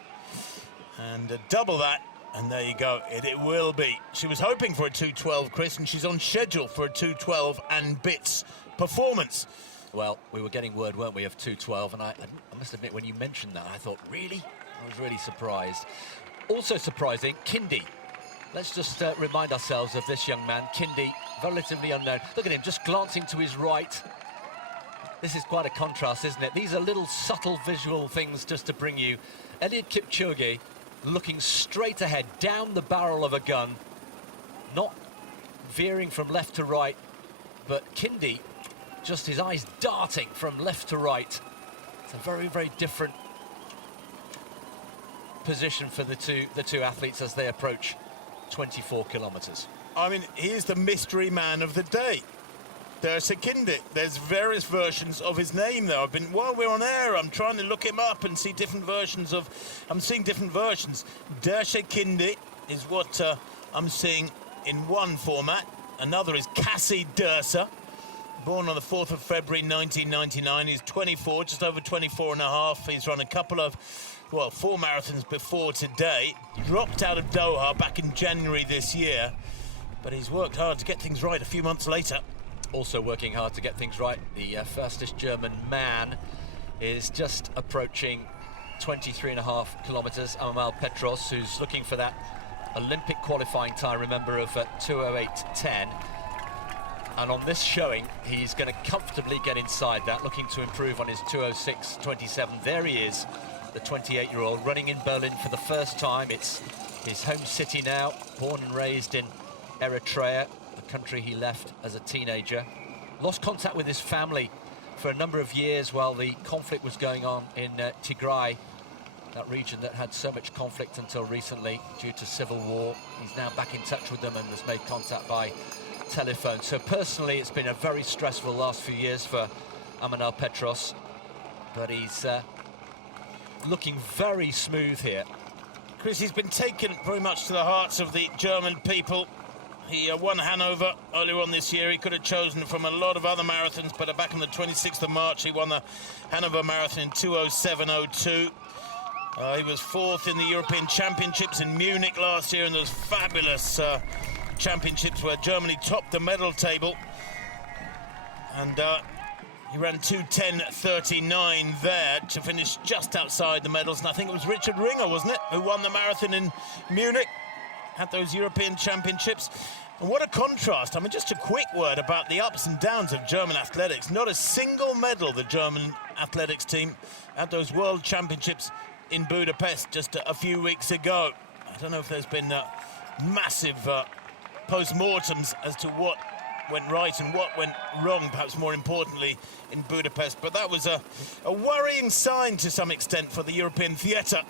And double that, and there you go, it will be. She was hoping for a 2:12, Chris, and she's on schedule for a 2:12 and bits performance. Well, we were getting word, weren't we, of 2:12, and I must admit, when you mentioned that, I thought, really? I was really surprised. Also surprising, Kindy. Let's just remind ourselves of this young man, Kindy, relatively unknown. Look at him, just glancing to his right. This is quite a contrast, isn't it? These are little subtle visual things just to bring you. Eliud Kipchoge looking straight ahead, down the barrel of a gun, not veering from left to right, but Kindy, just his eyes darting from left to right. It's a very, very different position for the two athletes as they approach 24 kilometres. I mean, he is the mystery man of the day. There's Kindy. There's various versions of his name, though. While we're on air, I'm trying to look him up and see different versions of... I'm seeing different versions. Dershe Kindy is what I'm seeing in one format. Another is Cassie Dursa, born on the 4th of February 1999. He's 24, just over 24 and a half. He's run a couple of, well, 4 marathons before today. Dropped out of Doha back in January this year, but he's worked hard to get things right a few months later. Also working hard to get things right, the fastest German man is just approaching 23.5 kilometres. Amal Petros, who's looking for that Olympic qualifying time, remember, of 2:08.10. And on this showing, he's going to comfortably get inside that, looking to improve on his 2:06.27. There he is, the 28-year-old, running in Berlin for the first time. It's his home city now, born and raised in Eritrea, the country he left as a teenager. Lost contact with his family for a number of years while the conflict was going on in Tigray, that region that had so much conflict until recently due to civil war. He's now back in touch with them and has made contact by telephone. So personally, it's been a very stressful last few years for Amanal Petros, but he's looking very smooth here. Chris, he's been taken very much to the hearts of the German people. He won Hanover earlier on this year. He could have chosen from a lot of other marathons, but back on the 26th of March, he won the Hanover Marathon in 2:07.02. He was fourth in the European Championships in Munich last year, in those fabulous championships where Germany topped the medal table. And he ran 2:10.39 there to finish just outside the medals. And I think it was Richard Ringer, wasn't it, who won the marathon in Munich at those European Championships. And what a contrast. I mean, just a quick word about the ups and downs of German athletics. Not a single medal, the German athletics team, at those World Championships in Budapest just a few weeks ago. I don't know if there's been massive post-mortems as to what went right and what went wrong, perhaps more importantly, in Budapest. But that was a worrying sign to some extent for the European theatre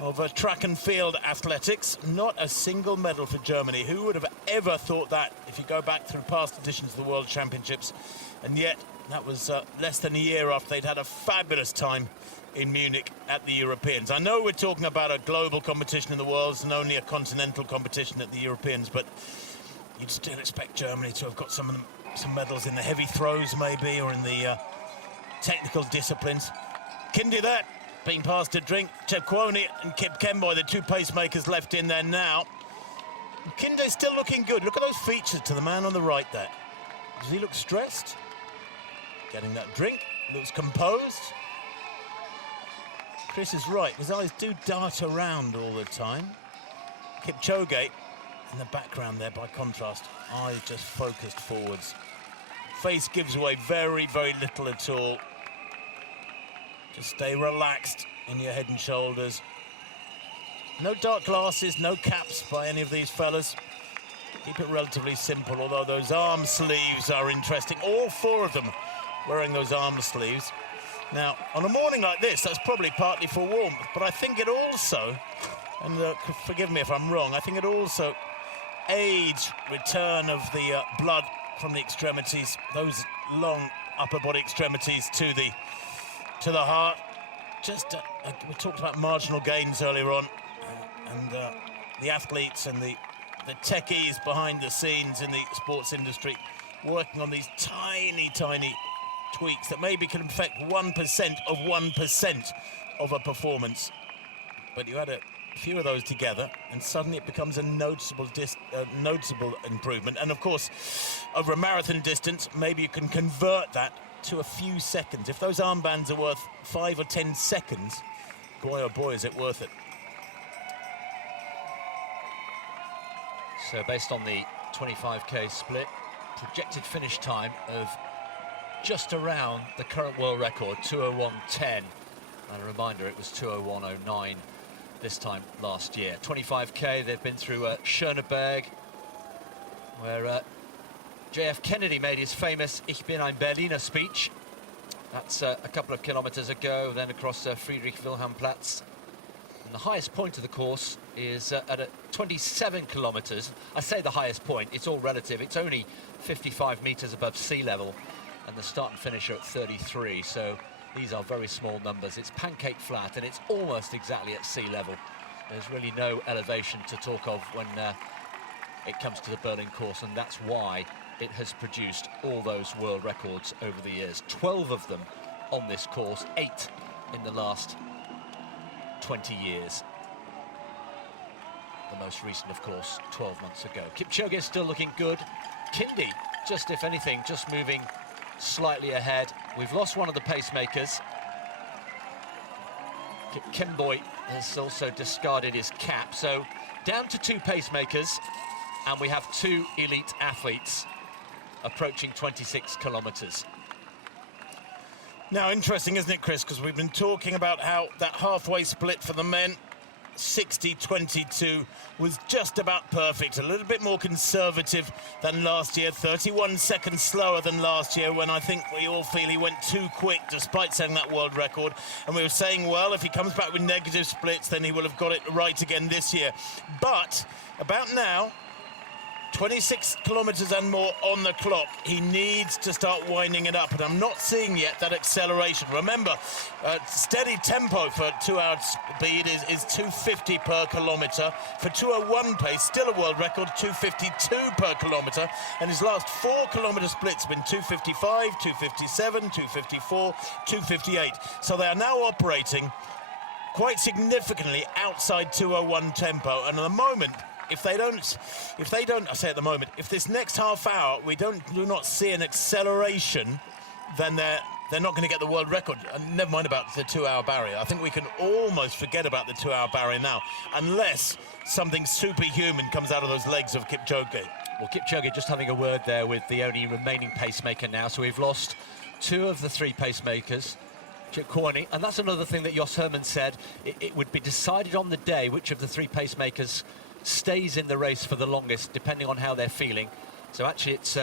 of track and field athletics. Not a single medal for Germany. Who would have ever thought that if you go back through past editions of the World Championships? And yet, that was less than a year after they'd had a fabulous time in Munich at the Europeans. I know we're talking about a global competition in the world and only a continental competition at the Europeans, but you'd still expect Germany to have got some medals in the heavy throws maybe, or in the technical disciplines. Kinde there, being passed a drink. Kipchoge and Kipchoge, the two pacemakers left in there now. Kinde's still looking good. Look at those features to the man on the right there. Does he look stressed? Getting that drink, looks composed. Chris is right, his eyes do dart around all the time. Kipchoge in the background there, by contrast, eyes just focused forwards. Face gives away very, very little at all. Just stay relaxed in your head and shoulders. No dark glasses, no caps by any of these fellas. Keep it relatively simple, although those arm sleeves are interesting. All four of them wearing those arm sleeves. Now, on a morning like this, that's probably partly for warmth, but I think it also, and forgive me if I'm wrong, I think it also aids return of the blood from the extremities, those long upper body extremities to the heart. Just, we talked about marginal gains earlier on, and the athletes and the techies behind the scenes in the sports industry working on these tiny, tiny tweaks that maybe can affect 1% of a performance. But you add a few of those together and suddenly it becomes a noticeable improvement. And of course, over a marathon distance, maybe you can convert that to a few seconds. If those armbands are worth 5 or 10 seconds, boy oh boy, is it worth it. So based on the 25k split, projected finish time of just around the current world record, 2:01.10. And a reminder, it was 2:01.09 this time last year. 25k, they've been through Schöneberg, where JF Kennedy made his famous Ich bin ein Berliner speech. That's a couple of kilometers ago, then across Friedrich-Wilhelm-Platz. And the highest point of the course is at 27 kilometers. I say the highest point, it's all relative. It's only 55 meters above sea level, and the start and finish are at 33, so these are very small numbers. It's pancake flat, and it's almost exactly at sea level. There's really no elevation to talk of when it comes to the Berlin course, and that's why it has produced all those world records over the years. 12 of them on this course, 8 in the last 20 years. The most recent, of course, 12 months ago. Kipchoge is still looking good. Kinde, just if anything, just moving slightly ahead. We've lost one of the pacemakers. Kipchoge has also discarded his cap, so down to 2 pacemakers, and we have 2 elite athletes approaching 26 kilometres. Now, interesting, isn't it, Chris? Because we've been talking about how that halfway split for the men, 60-22, was just about perfect. A little bit more conservative than last year, 31 seconds slower than last year, when I think we all feel he went too quick despite setting that world record. And we were saying, well, if he comes back with negative splits, then he will have got it right again this year. But about now, 26 kilometres and more on the clock, he needs to start winding it up, and I'm not seeing yet that acceleration. Remember, steady tempo for 2-hour speed is 250 per kilometre. For 2:01 pace, still a world record, 252 per kilometre, and his last 4 kilometre splits have been 255, 257, 254, 258. So they are now operating quite significantly outside 2:01 tempo, and at the moment, if they don't, I say at the moment, if this next half hour we do not see an acceleration, then they're not going to get the world record. And never mind about the 2-hour barrier. I think we can almost forget about the 2-hour barrier now, unless something superhuman comes out of those legs of Kipchoge. Well, Kipchoge just having a word there with the only remaining pacemaker now, so we've lost 2 of the 3 pacemakers. Kipchoge, and that's another thing that Jos Herman said, it would be decided on the day which of the 3 pacemakers stays in the race for the longest, depending on how they're feeling. So actually it's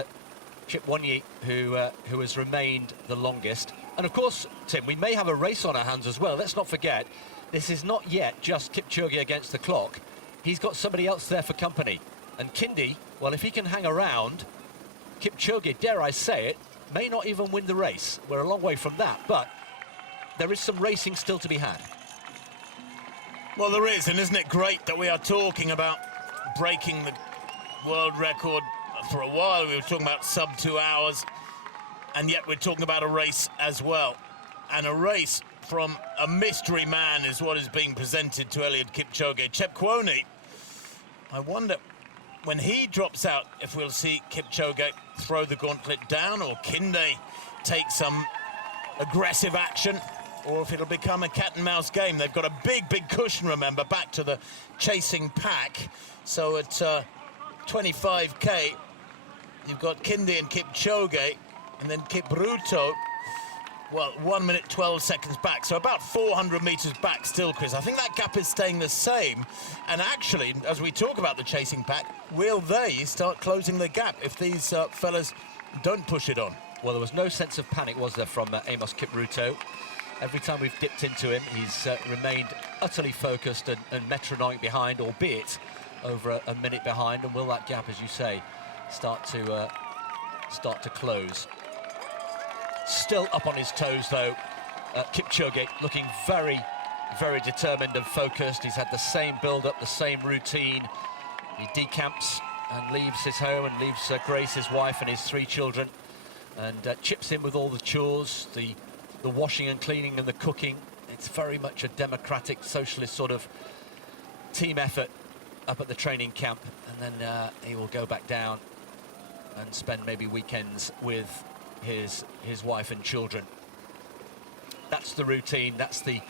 Kipchoge who has remained the longest. And of course, Tim, we may have a race on our hands as well. Let's not forget, this is not yet just Kipchoge against the clock. He's got somebody else there for company. And Kindi, well, if he can hang around, Kipchoge, dare I say it, may not even win the race. We're a long way from that, but there is some racing still to be had. Well, there is, and isn't it great that we are talking about breaking the world record? For a while we were talking about sub 2 hours, and yet we're talking about a race as well. And a race from a mystery man is what is being presented to Eliud Kipchoge. Kipchoge, I wonder, when he drops out, if we'll see Kipchoge throw the gauntlet down, or Kinde take some aggressive action, or if it'll become a cat-and-mouse game. They've got a big cushion, remember, back to the chasing pack. So at 25k, you've got Kinde and Kipchoge, and then Kipruto, well, 1 minute 12 seconds back, so about 400 metres back still, Chris. I think that gap is staying the same, and actually, as we talk about the chasing pack, will they start closing the gap if these fellas don't push it on? Well, there was no sense of panic, was there, from Amos Kipruto? Every time we've dipped into him, he's remained utterly focused and metronomic behind, albeit over a minute behind. And will that gap, as you say, start to close? Still up on his toes, though. Kipchoge looking very determined and focused. He's had the same build-up, the same routine. He decamps and leaves his home and leaves Grace, his wife, and his 3 children, and chips in with all the chores, the washing and cleaning and the cooking. It's very much a democratic, socialist sort of team effort up at the training camp, and then he will go back down and spend maybe weekends with his wife and children. That's the routine, that's the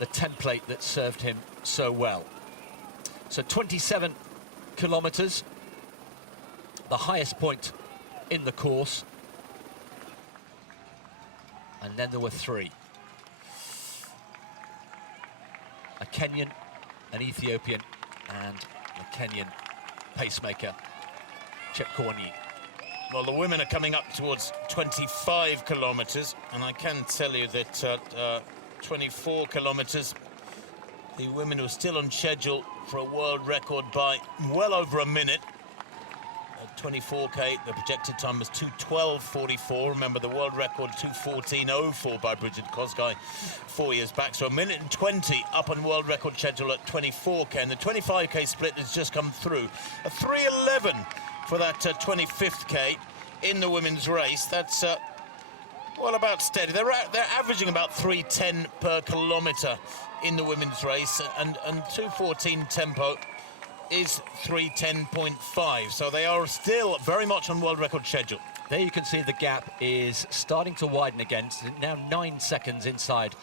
template that served him so well. So 27 kilometres, the highest point in the course. And then there were 3. A Kenyan, an Ethiopian, and a Kenyan pacemaker, Kipchoge. Well, the women are coming up towards 25 kilometres, and I can tell you that 24 kilometres, the women were still on schedule for a world record by well over a minute. 24k, the projected time was 2:12:44. Remember, the world record 2:14:04 by Bridget Kosgei 4 years back. So a minute and 20 up on world record schedule at 24k, and the 25k split has just come through. A 3:11 for that 25th k in the women's race. That's well, about steady. They're averaging about 3:10 per kilometre in the women's race, and 2:14 tempo is 3:10.5, so they are still very much on world record schedule. There you can see the gap is starting to widen again. It's now 9 seconds inside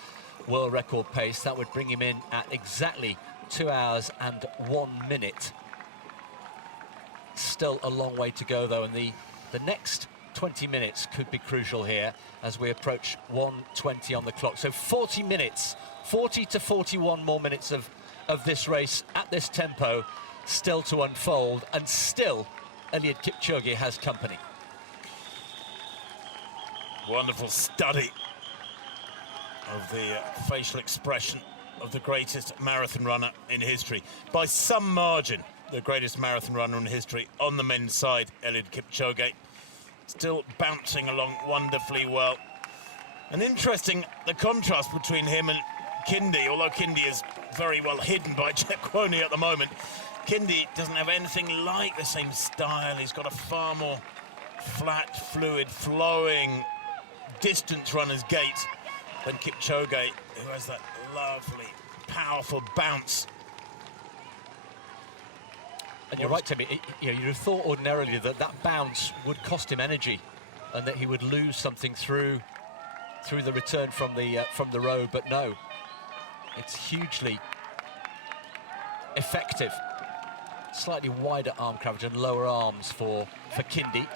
world record pace. That would bring him in at exactly 2 hours and 1 minute. Still a long way to go, though, and the the next 20 minutes could be crucial here as we approach 1:20 on the clock. So 40 minutes, 40 to 41 more minutes of this race at this tempo still to unfold, and still Eliud Kipchoge has company. Wonderful study of the facial expression of the greatest marathon runner in history. By some margin, the greatest marathon runner in history on the men's side, Eliud Kipchoge. Still bouncing along wonderfully well. And interesting, the contrast between him and Kindi, although Kindi is very well hidden by Kipchoge at the moment. Kindi doesn't have anything like the same style. He's got a far more flat, fluid, flowing distance runner's gait than Kipchoge, who has that lovely, powerful bounce. And you're right, Timmy. You'd have thought ordinarily that that bounce would cost him energy, and that he would lose something through the return from the road. But no, it's hugely effective. Slightly wider arm coverage and lower arms for Kindi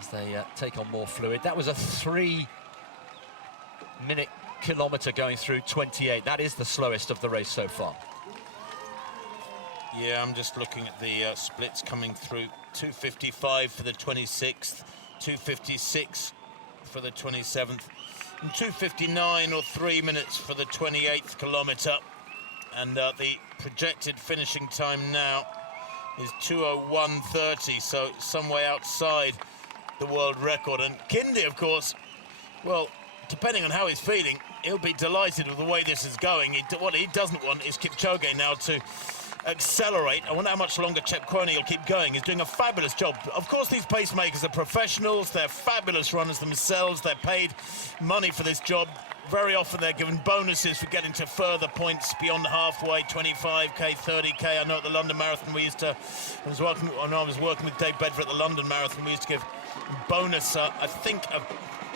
as they take on more fluid. That was a 3-minute kilometre going through 28. That is the slowest of the race so far. Yeah, I'm just looking at the splits coming through. 2:55 for the 26th, 2:56 for the 27th, and 2:59 or 3 minutes for the 28th kilometre. And the projected finishing time now is 2:01:30, so some way outside the world record. And Kindi, of course, well, depending on how he's feeling, he'll be delighted with the way this is going. What he doesn't want is Kipchoge now to accelerate. I wonder how much longer Kipchoge will keep going. He's doing a fabulous job. Of course, these pacemakers are professionals. They're fabulous runners themselves. They're paid money for this job. Very often they're given bonuses for getting to further points beyond halfway, 25k, 30k. I know at the London Marathon when I was working with Dave Bedford at the London Marathon, we used to give bonus, I think a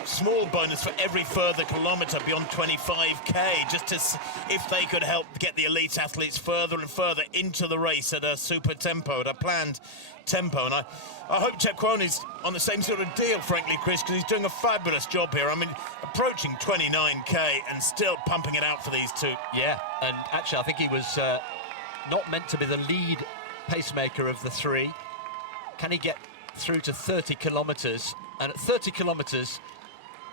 small bonus for every further kilometre beyond 25k, just to if they could help get the elite athletes further and further into the race at a super tempo, at a planned tempo. And I hope Kipchoge's on the same sort of deal, frankly, Chris, because he's doing a fabulous job here. I mean, approaching 29k and still pumping it out for these two. Yeah, and actually I think he was not meant to be the lead pacemaker of the three. Can he get through to 30 kilometres? And at 30 kilometres,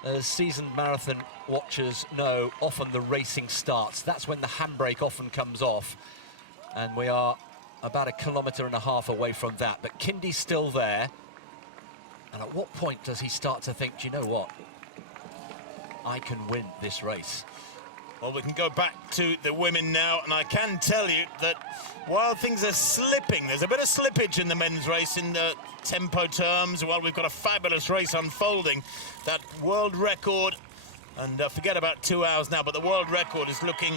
as seasoned marathon watchers know, often the racing starts. That's when the handbrake often comes off, and we are about 1.5 kilometres away from that. But Kindi's still there, and at what point does he start to think, do you know what, I can win this race? Well, we can go back to the women now, and I can tell you that while things are slipping, there's a bit of slippage in the men's race in the tempo terms. While we've got a fabulous race unfolding, that world record, and forget about 2 hours now, but the world record is looking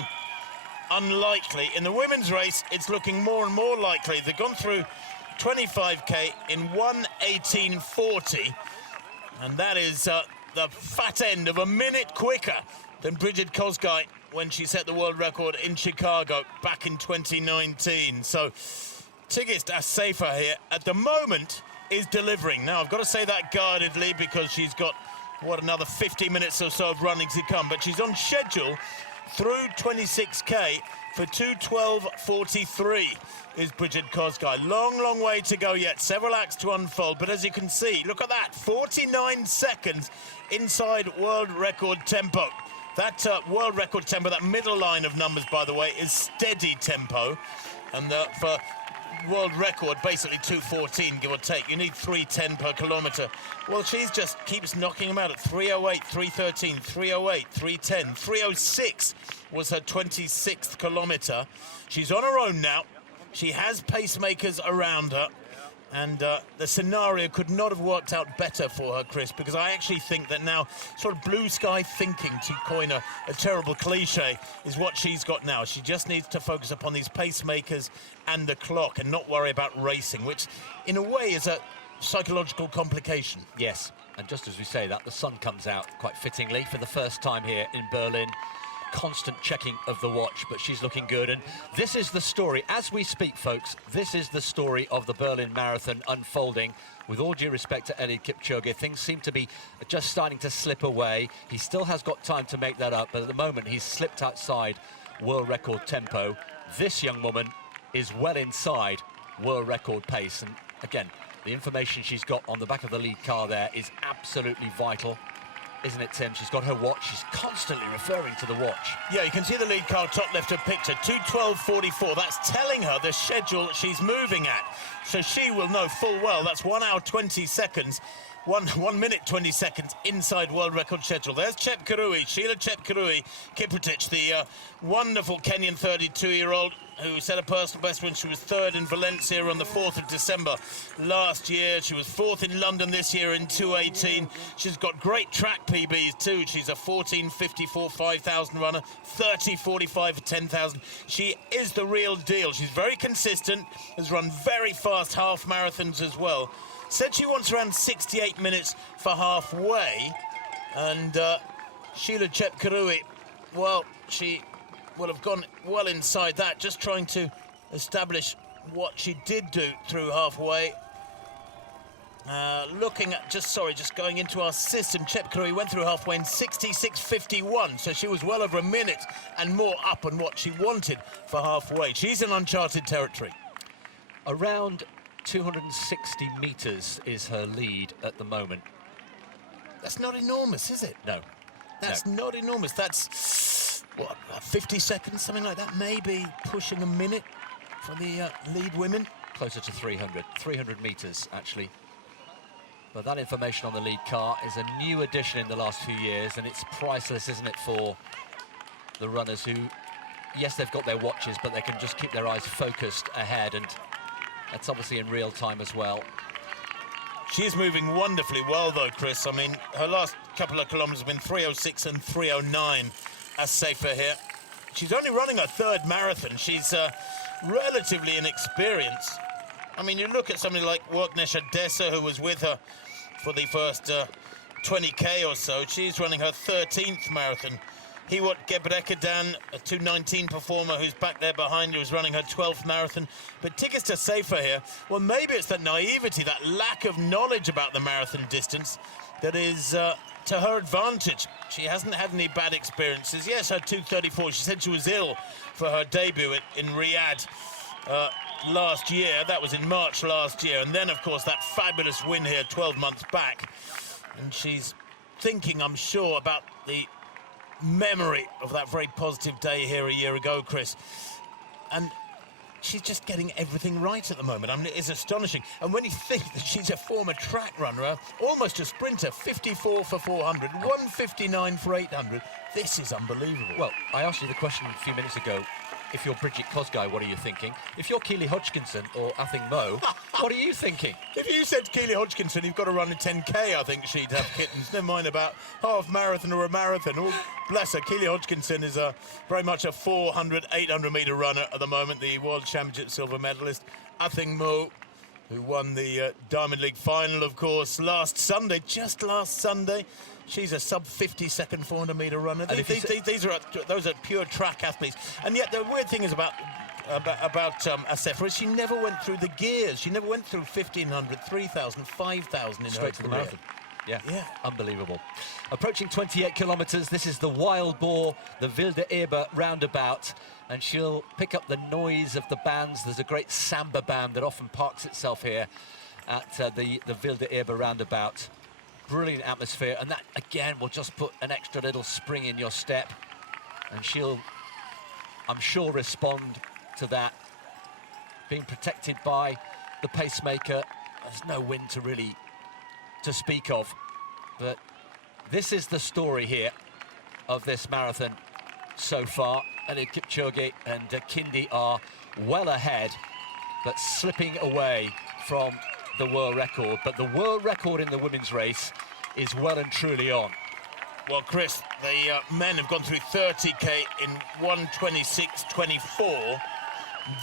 unlikely. In the women's race, it's looking more and more likely. They've gone through 25k in 1:18:40, and that is the fat end of a minute quicker than Brigid Kosgei when she set the world record in Chicago back in 2019. So Tigist Assefa here at the moment is delivering. Now, I've got to say that guardedly because she's got, what, another 50 minutes or so of running to come, but she's on schedule through 26k for 2:12:43 is Brigid Kosgei. Long way to go yet, several acts to unfold, but as you can see, look at that, 49 seconds inside world record tempo. That world record tempo, that middle line of numbers, by the way, is steady tempo. And for world record, basically 2:14, give or take. You need 3:10 per kilometre. Well, she's just keeps knocking them out at 3:08, 3:13, 3:08, 3:10, 3:06 was her 26th kilometre. She's on her own now. She has pacemakers around her. And the scenario could not have worked out better for her, Chris, because I actually think that now sort of blue sky thinking, to coin a terrible cliche, is what she's got now. She just needs to focus upon these pacemakers and the clock and not worry about racing, which in a way is a psychological complication. Yes, and just as we say that, the sun comes out quite fittingly for the first time here in Berlin. constant checking of the watch, but she's looking good. And this is the story, as we speak, folks, this is the story of the Berlin Marathon unfolding. With all due respect to Eliud Kipchoge, things seem to be just starting to slip away. He still has got time to make that up, but at the moment he's slipped outside world record tempo. This young woman is well inside world record pace. And again, the information she's got on the back of the lead car there is absolutely vital. Isn't it, Tim? She's got her watch. She's constantly referring to the watch. Yeah, you can see the lead car top left of picture, 2:12:44. That's telling her the schedule she's moving at. So she will know full well that's 1 hour 20 seconds, 1 minute 20 seconds inside world record schedule. There's Chepkirui, Sheila Chepkirui Kiprotich, the wonderful Kenyan 32-year-old who set a personal best when she was third in Valencia on the 4th of December last year. She was fourth in London this year in 2:18. She's got great track PBs too. She's a 14:54 5,000 runner, 30:45 for 10,000. She is the real deal. She's very consistent, has run very fast half marathons as well. Said she wants around 68 minutes for halfway. And Sheila Chepkirui, well, she will have gone well inside that, just trying to establish what she did do through halfway. Looking at, just going into our system, Chepkirui went through halfway in 66:51, so she was well over a minute and more up on what she wanted for halfway. She's in uncharted territory. Around 260 metres is her lead at the moment. That's not enormous, is it? No. That's not enormous. That's, what, 50 seconds, something like that? Maybe pushing a minute for the lead women. Closer to 300 metres, actually. But that information on the lead car is a new addition in the last few years, and it's priceless, isn't it, for the runners who, yes, they've got their watches, but they can just keep their eyes focused ahead, and that's obviously in real time as well. She's moving wonderfully well, though, Chris. I mean, her last couple of kilometres have been 3:06 and 3:09 as safer here. She's only running her third marathon. She's relatively inexperienced. I mean, you look at somebody like Worknesh Adessa, who was with her for the first 20K or so. She's running her 13th marathon. Hiwot Gebrekedan, a 2:19 performer who's back there behind you, is running her 12th marathon. But Tigista Safer here, well, maybe it's that naivety, that lack of knowledge about the marathon distance that is to her advantage. She hasn't had any bad experiences. Yes, her 2:34, she said she was ill for her debut in Riyadh last year. That was in March last year. And then, of course, that fabulous win here 12 months back. And she's thinking, I'm sure, about the memory of that very positive day here a year ago, Chris. And she's just getting everything right at the moment. I mean, it is astonishing. And when you think that she's a former track runner, almost a sprinter, 54 for 400, 159 for 800, this is unbelievable. Well, I asked you the question a few minutes ago. If you're Bridget Kosgei, what are you thinking? If you're Keely Hodgkinson or Athing Mo, what are you thinking? If you said to Keely Hodgkinson, you've got to run a 10K, I think she'd have kittens. Never mind about half marathon or a marathon. Oh, bless her. Keely Hodgkinson is very much a 400, 800 metre runner at the moment, the World Championship silver medalist. Athing Mo, who won the Diamond League final, of course, last Sunday, just last Sunday. She's a sub-50-second 400-metre runner. Those are pure track athletes. And yet the weird thing is about Assefa is she never went through the gears. She never went through 1,500, 3,000, 5,000 in straight her to the career. marathon. Yeah, Yeah. Unbelievable. Approaching 28 kilometres, this is the Wild Boar, the Wilde Eber roundabout, and she'll pick up the noise of the bands. There's a great samba band that often parks itself here at the Wilde Eber roundabout. Brilliant atmosphere, and that again will just put an extra little spring in your step, and she'll, I'm sure, respond to that. Being protected by the pacemaker, there's no wind to speak of, but this is the story here of this marathon so far. Eliud Kipchoge and Kindi are well ahead, but slipping away from the world record. But the world record in the women's race is well and truly on. Well, Chris, the men have gone through 30K in 1:26.24.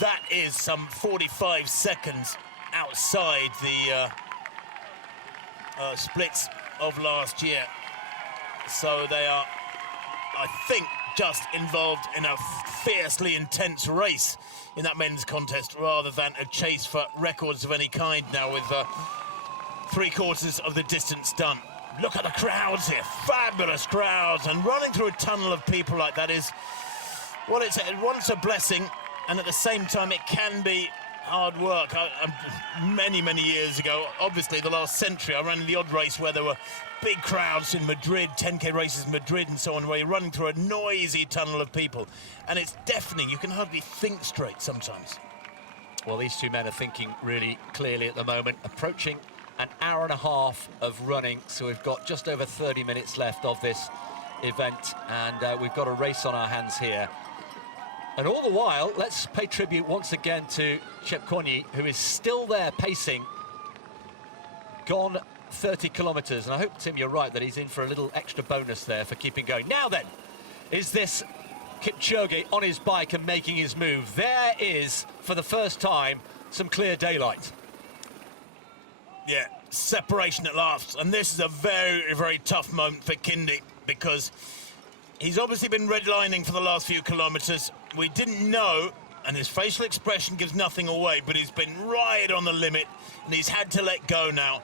That is some 45 seconds outside the splits of last year. So they are, I think, just involved in a fiercely intense race in that men's contest rather than a chase for records of any kind now with 3/4 of the distance done. Look at the crowds here, fabulous crowds, and running through a tunnel of people like that is, well, it's a blessing, and at the same time it can be hard work. Many years ago, obviously the last century, I ran in the odd race where there were big crowds in Madrid, 10k races in Madrid and so on, where you're running through a noisy tunnel of people, and it's deafening. You can hardly think straight sometimes. Well, these two men are thinking really clearly at the moment, approaching an hour and a half of running, so we've got just over 30 minutes left of this event, and we've got a race on our hands here. And all the while, let's pay tribute once again to Kipchoge, who is still there pacing, gone 30 kilometres, and I hope, Tim, you're right that he's in for a little extra bonus there for keeping going. Now then, is this Kipchoge on his bike and making his move? There is, for the first time, some clear daylight. Yeah, separation at last, and this is a very tough moment for Kindi, because he's obviously been redlining for the last few kilometres. We didn't know, and his facial expression gives nothing away, but he's been right on the limit, and he's had to let go now,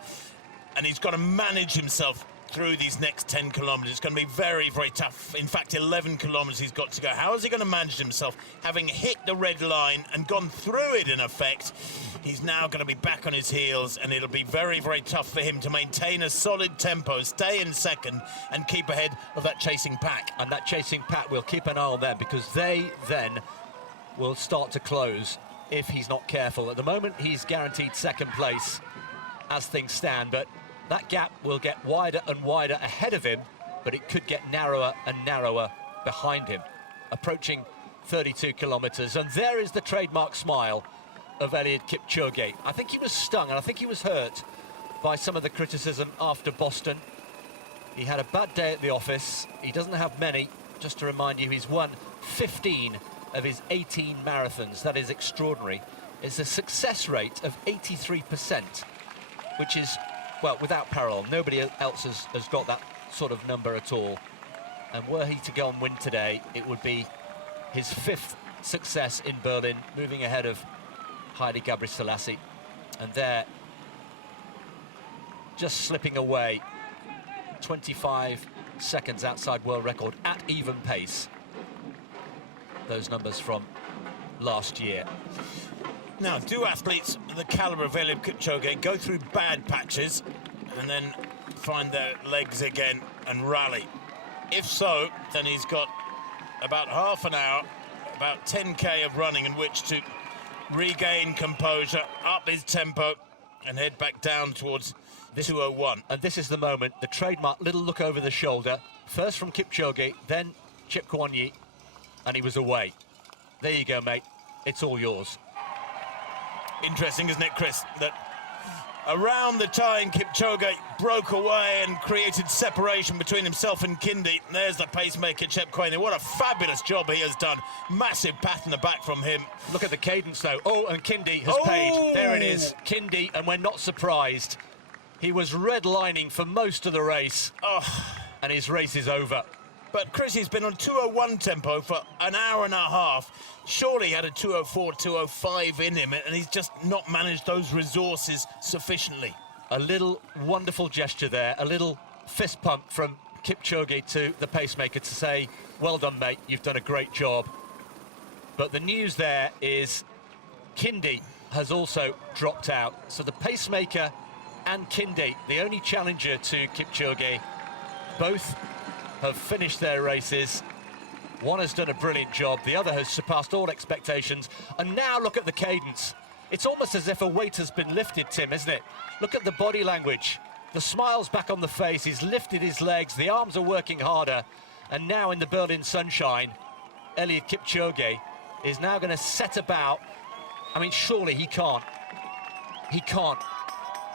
and he's got to manage himself through these next 10 kilometres. It's going to be very tough. In fact, 11 kilometres he's got to go. How is he going to manage himself? Having hit the red line and gone through it, in effect, he's now going to be back on his heels, and it'll be very tough for him to maintain a solid tempo, stay in second, and keep ahead of that chasing pack. And that chasing pack, we'll keep an eye on them, because they then will start to close if he's not careful. At the moment, he's guaranteed second place as things stand, but that gap will get wider and wider ahead of him, but it could get narrower and narrower behind him. Approaching 32 kilometres, and there is the trademark smile of Eliud Kipchoge. I think he was stung, and I think he was hurt by some of the criticism after Boston. He had a bad day at the office. He doesn't have many. Just to remind you, he's won 15 of his 18 marathons. That is extraordinary. It's a success rate of 83%, which is, well, without parallel. Nobody else has got that sort of number at all. And were he to go and win today, it would be his 5th success in Berlin, moving ahead of Haile Gebrselassie. And there, just slipping away, 25 seconds outside world record at even pace. Those numbers from last year. Now, do athletes of the calibre of Eliud Kipchoge go through bad patches and then find their legs again and rally? If so, then he's got about half an hour, about 10k of running in which to regain composure, up his tempo, and head back down towards 2:01. And this is the moment, the trademark little look over the shoulder, first from Kipchoge, then Kipchoge, and he was away. There you go, mate. It's all yours. Interesting, isn't it, Chris, that around the time Kipchoge broke away and created separation between himself and Kindi, there's the pacemaker, Kipchoge. What a fabulous job he has done. Massive pat in the back from him. Look at the cadence, though. Oh, and Kindi has paid. There it is, Kindi, and we're not surprised. He was redlining for most of the race, and his race is over. But Chris, he's been on 2:01 tempo for an hour and a half. Surely he had a 2:04, 2:05 in him, and he's just not managed those resources sufficiently. A little wonderful gesture there, a little fist pump from Kipchoge to the pacemaker to say, well done, mate, you've done a great job. But the news there is Kindi has also dropped out. So the pacemaker and Kindi, the only challenger to Kipchoge, both have finished their races. One has done a brilliant job, the other has surpassed all expectations. And now look at the cadence. It's almost as if a weight has been lifted, Tim, isn't it? Look at the body language. The smile's back on the face, he's lifted his legs, the arms are working harder. And now in the Berlin sunshine, Eliud Kipchoge is now going to set about. I mean, surely he can't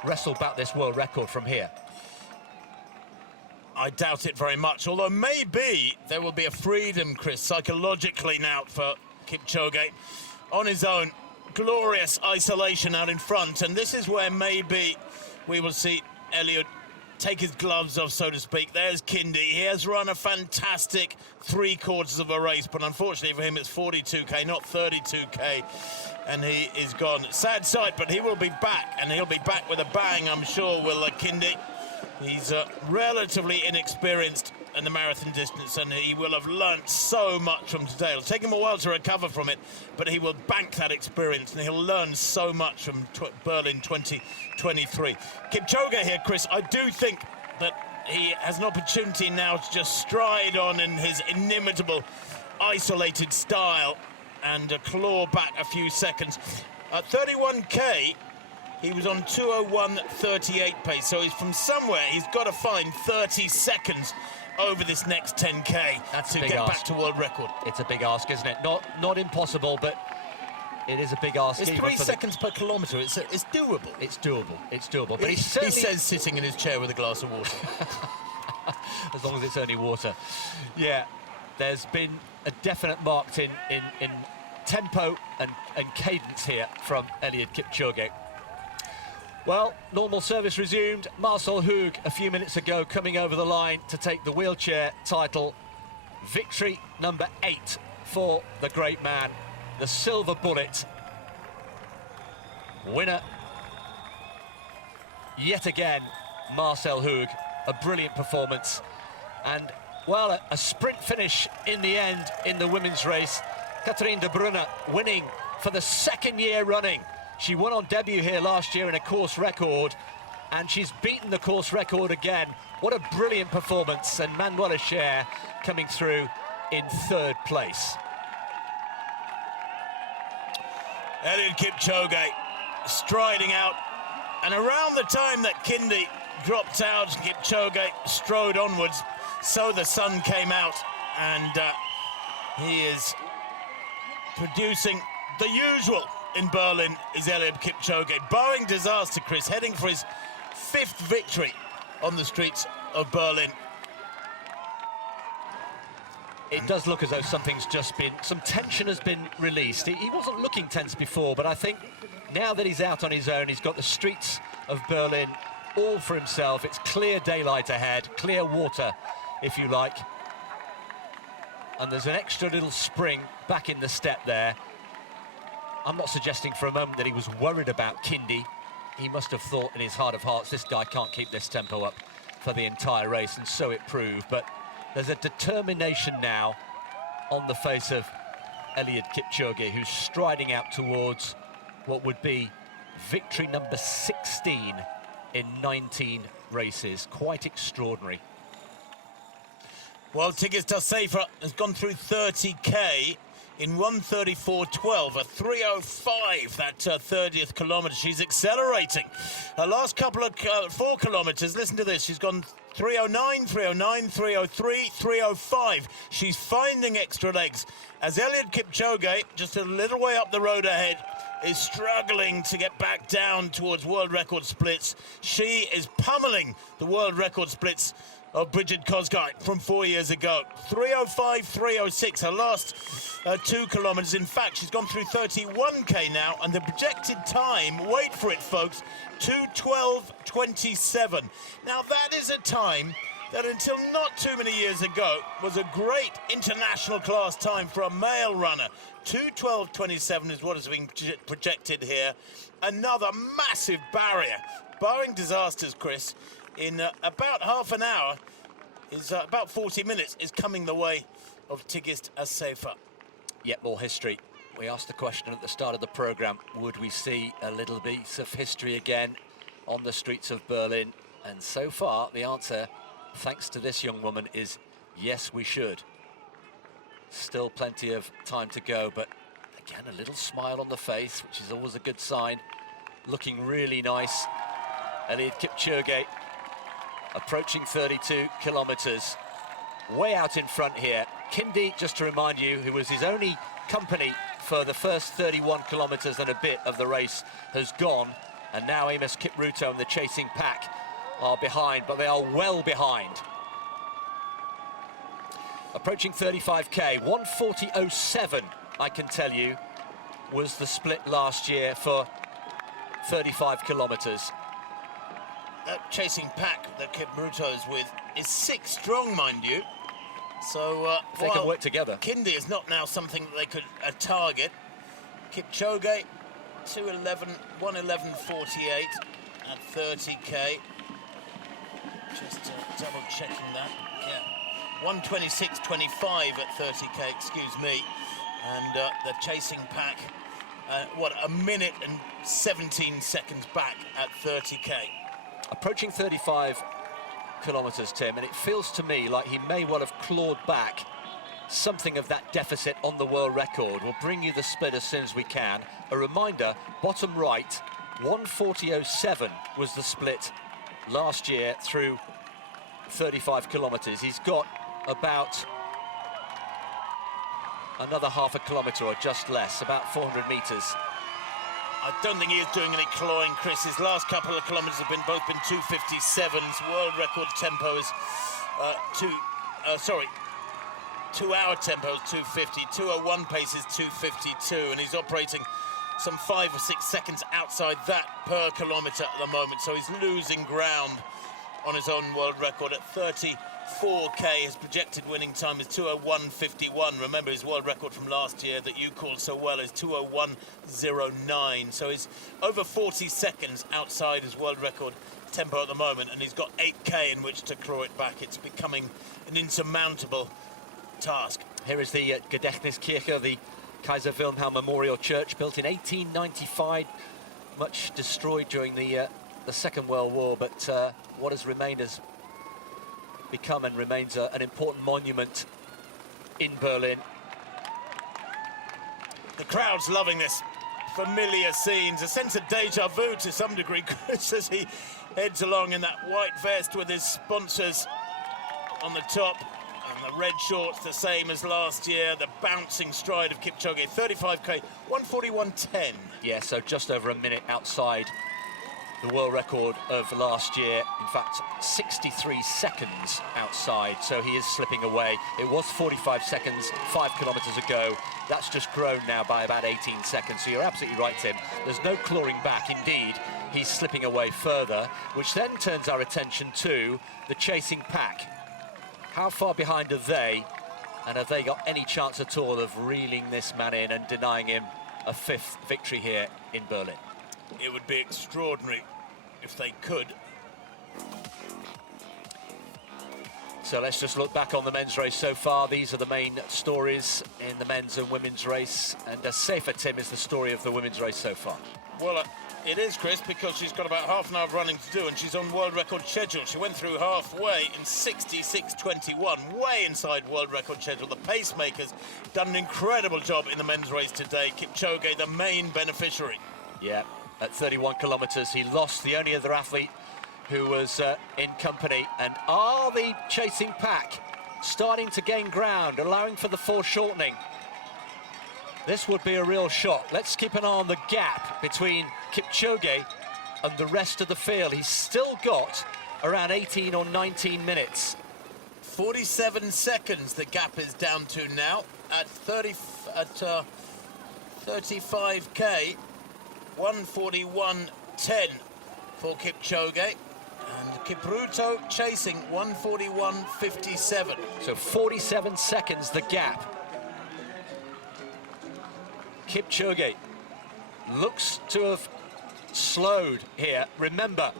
wrestle back this world record from here. I doubt it very much, although maybe there will be a freedom, Chris, psychologically now for Kipchoge. On his own, glorious isolation out in front, and this is where maybe we will see Eliud take his gloves off, so to speak. There's Kindy. He has run a fantastic 3/4 of a race, but unfortunately for him, it's 42k, not 32k, and he is gone. Sad sight, but he will be back, and he'll be back with a bang, I'm sure, will Kindy. He's relatively inexperienced in the marathon distance, and he will have learnt so much from today. It'll take him a while to recover from it, but he will bank that experience, and he'll learn so much from Berlin 2023. Kipchoge here, Chris, I do think that he has an opportunity now to just stride on in his inimitable, isolated style and claw back a few seconds. At 31k, he was on 2:01:38 pace, so he's from somewhere. He's got to find 30 seconds over this next 10k to get back to world record. It's a big ask, isn't it? Not impossible, but it is a big ask. It's 3 seconds per kilometre. It's doable. It's doable. It's doable. But he says sitting in his chair with a glass of water. As long as it's only water. Yeah, there's been a definite marked in tempo and cadence here from Eliud Kipchoge. Well, normal service resumed. Marcel Hug a few minutes ago coming over the line to take the wheelchair title. Victory number 8 for the great man. The silver bullet. Winner. Yet again, Marcel Hug. A brilliant performance. And, well, a sprint finish in the end in the women's race. Catherine de Bruyne winning for the 2nd year running. She won on debut here last year in a course record, and she's beaten the course record again. What a brilliant performance, and Manuela Scher coming through in 3rd place. Eliud Kipchoge striding out, and around the time that Kindy dropped out, Kipchoge strode onwards, so the sun came out, and he is producing the usual. In Berlin is Eliud Kipchoge. Boeing disaster, Chris, heading for his 5th victory on the streets of Berlin. It does look as though some tension has been released. He wasn't looking tense before, but I think now that he's out on his own, he's got the streets of Berlin all for himself. It's clear daylight ahead, clear water, if you like. And there's an extra little spring back in the step there. I'm not suggesting for a moment that he was worried about Kindy. He must have thought in his heart of hearts, this guy can't keep this tempo up for the entire race, and so it proved. But there's a determination now on the face of Eliud Kipchoge, who's striding out towards what would be victory number 16 in 19 races. Quite extraordinary. Well, Tigist Safer has gone through 30k in 1:34.12, a 3:05, that 30th kilometre. She's accelerating. Her last couple of 4 kilometres, listen to this, she's gone 3:09, 3:09, 3:03, 3:05. She's finding extra legs. As Eliud Kipchoge, just a little way up the road ahead, is struggling to get back down towards world record splits. She is pummeling the world record splits of Bridget Kosgei from 4 years ago. 3:05, 3:06, her last 2 kilometres. In fact, she's gone through 31k now, and the projected time, wait for it, folks, 2:12.27. Now, that is a time that until not too many years ago was a great international class time for a male runner. 2:12.27 is what is being projected here. Another massive barrier. Barring disasters, Chris, in about half an hour, is about 40 minutes, is coming the way of Tigist Safer. Yet more history. We asked the question at the start of the programme, would we see a little piece of history again on the streets of Berlin? And so far, the answer, thanks to this young woman, is yes, we should. Still plenty of time to go, but again, a little smile on the face, which is always a good sign. Looking really nice. Eliud Kipchoge approaching 32 kilometres. Way out in front here. Kindy, just to remind you, who was his only company for the first 31 kilometres and a bit of the race, has gone. And now Amos Kipruto and the chasing pack are behind, but they are well behind. Approaching 35k, 1:40.07, I can tell you, was the split last year for 35 kilometres. That chasing pack that Kipchoge is with is 6 strong, mind you. So they can work together. Kindy is not now something that they could target. Kipchoge, 1:11:48 at 30k. Just double checking that. Yeah, 1:26:25 at 30k. Excuse me. And the chasing pack, a minute and 17 seconds back at 30k. Approaching 35 kilometres, Tim, and it feels to me like he may well have clawed back something of that deficit on the world record. We'll bring you the split as soon as we can. A reminder, bottom right, 1:40.07 was the split last year through 35 kilometres. He's got about another half a kilometre or just less, about 400 metres. I don't think he is doing any clawing, Chris. His last couple of kilometres have both been 2:57s. World record tempo is 2-hour tempo is 2:50. 2:01 pace is 2:52, and he's operating some 5 or 6 seconds outside that per kilometre at the moment. So he's losing ground on his own world record at 34k. His projected winning time is 2:01:51. Remember, his world record from last year that you called so well is 2:01:09. So he's over 40 seconds outside his world record tempo at the moment, and he's got 8k in which to claw it back. It's becoming an insurmountable task. Here is the Gedächtniskirche, the Kaiser Wilhelm Memorial Church, built in 1895, much destroyed during the Second World War, but what has remained has become and remains an important monument in Berlin. The crowd's loving this. Familiar scenes, a sense of deja vu to some degree, Chris, as he heads along in that white vest with his sponsors on the top, and the red shorts the same as last year. The bouncing stride of Kipchoge, 35k, 1:41:10. Yeah, so just over a minute outside the world record of last year. In fact, 63 seconds outside, so he is slipping away. It was 45 seconds 5 kilometres ago. That's just grown now by about 18 seconds. So you're absolutely right, Tim. There's no clawing back. Indeed, he's slipping away further, which then turns our attention to the chasing pack. How far behind are they? And have they got any chance at all of reeling this man in and denying him a 5th victory here in Berlin? It would be extraordinary if they could. So let's just look back on the men's race so far. These are the main stories in the men's and women's race. And a safer, Tim, is the story of the women's race so far. Well, it is, Chris, because she's got about half an hour of running to do, and she's on world record schedule. She went through halfway in 66:21, way inside world record schedule. The pacemakers done an incredible job in the men's race today. Kipchoge, the main beneficiary. Yeah, at 31 kilometres, he lost the only other athlete who was in company. And are the chasing pack starting to gain ground, allowing for the foreshortening? This would be a real shock. Let's keep an eye on the gap between Kipchoge and the rest of the field. He's still got around 18 or 19 minutes. 47 seconds the gap is down to now at 35k, 1:41:10 for Kipchoge, and Kipruto chasing 1:41:57. So 47 seconds the gap. Kipchoge looks to have slowed here. Remember,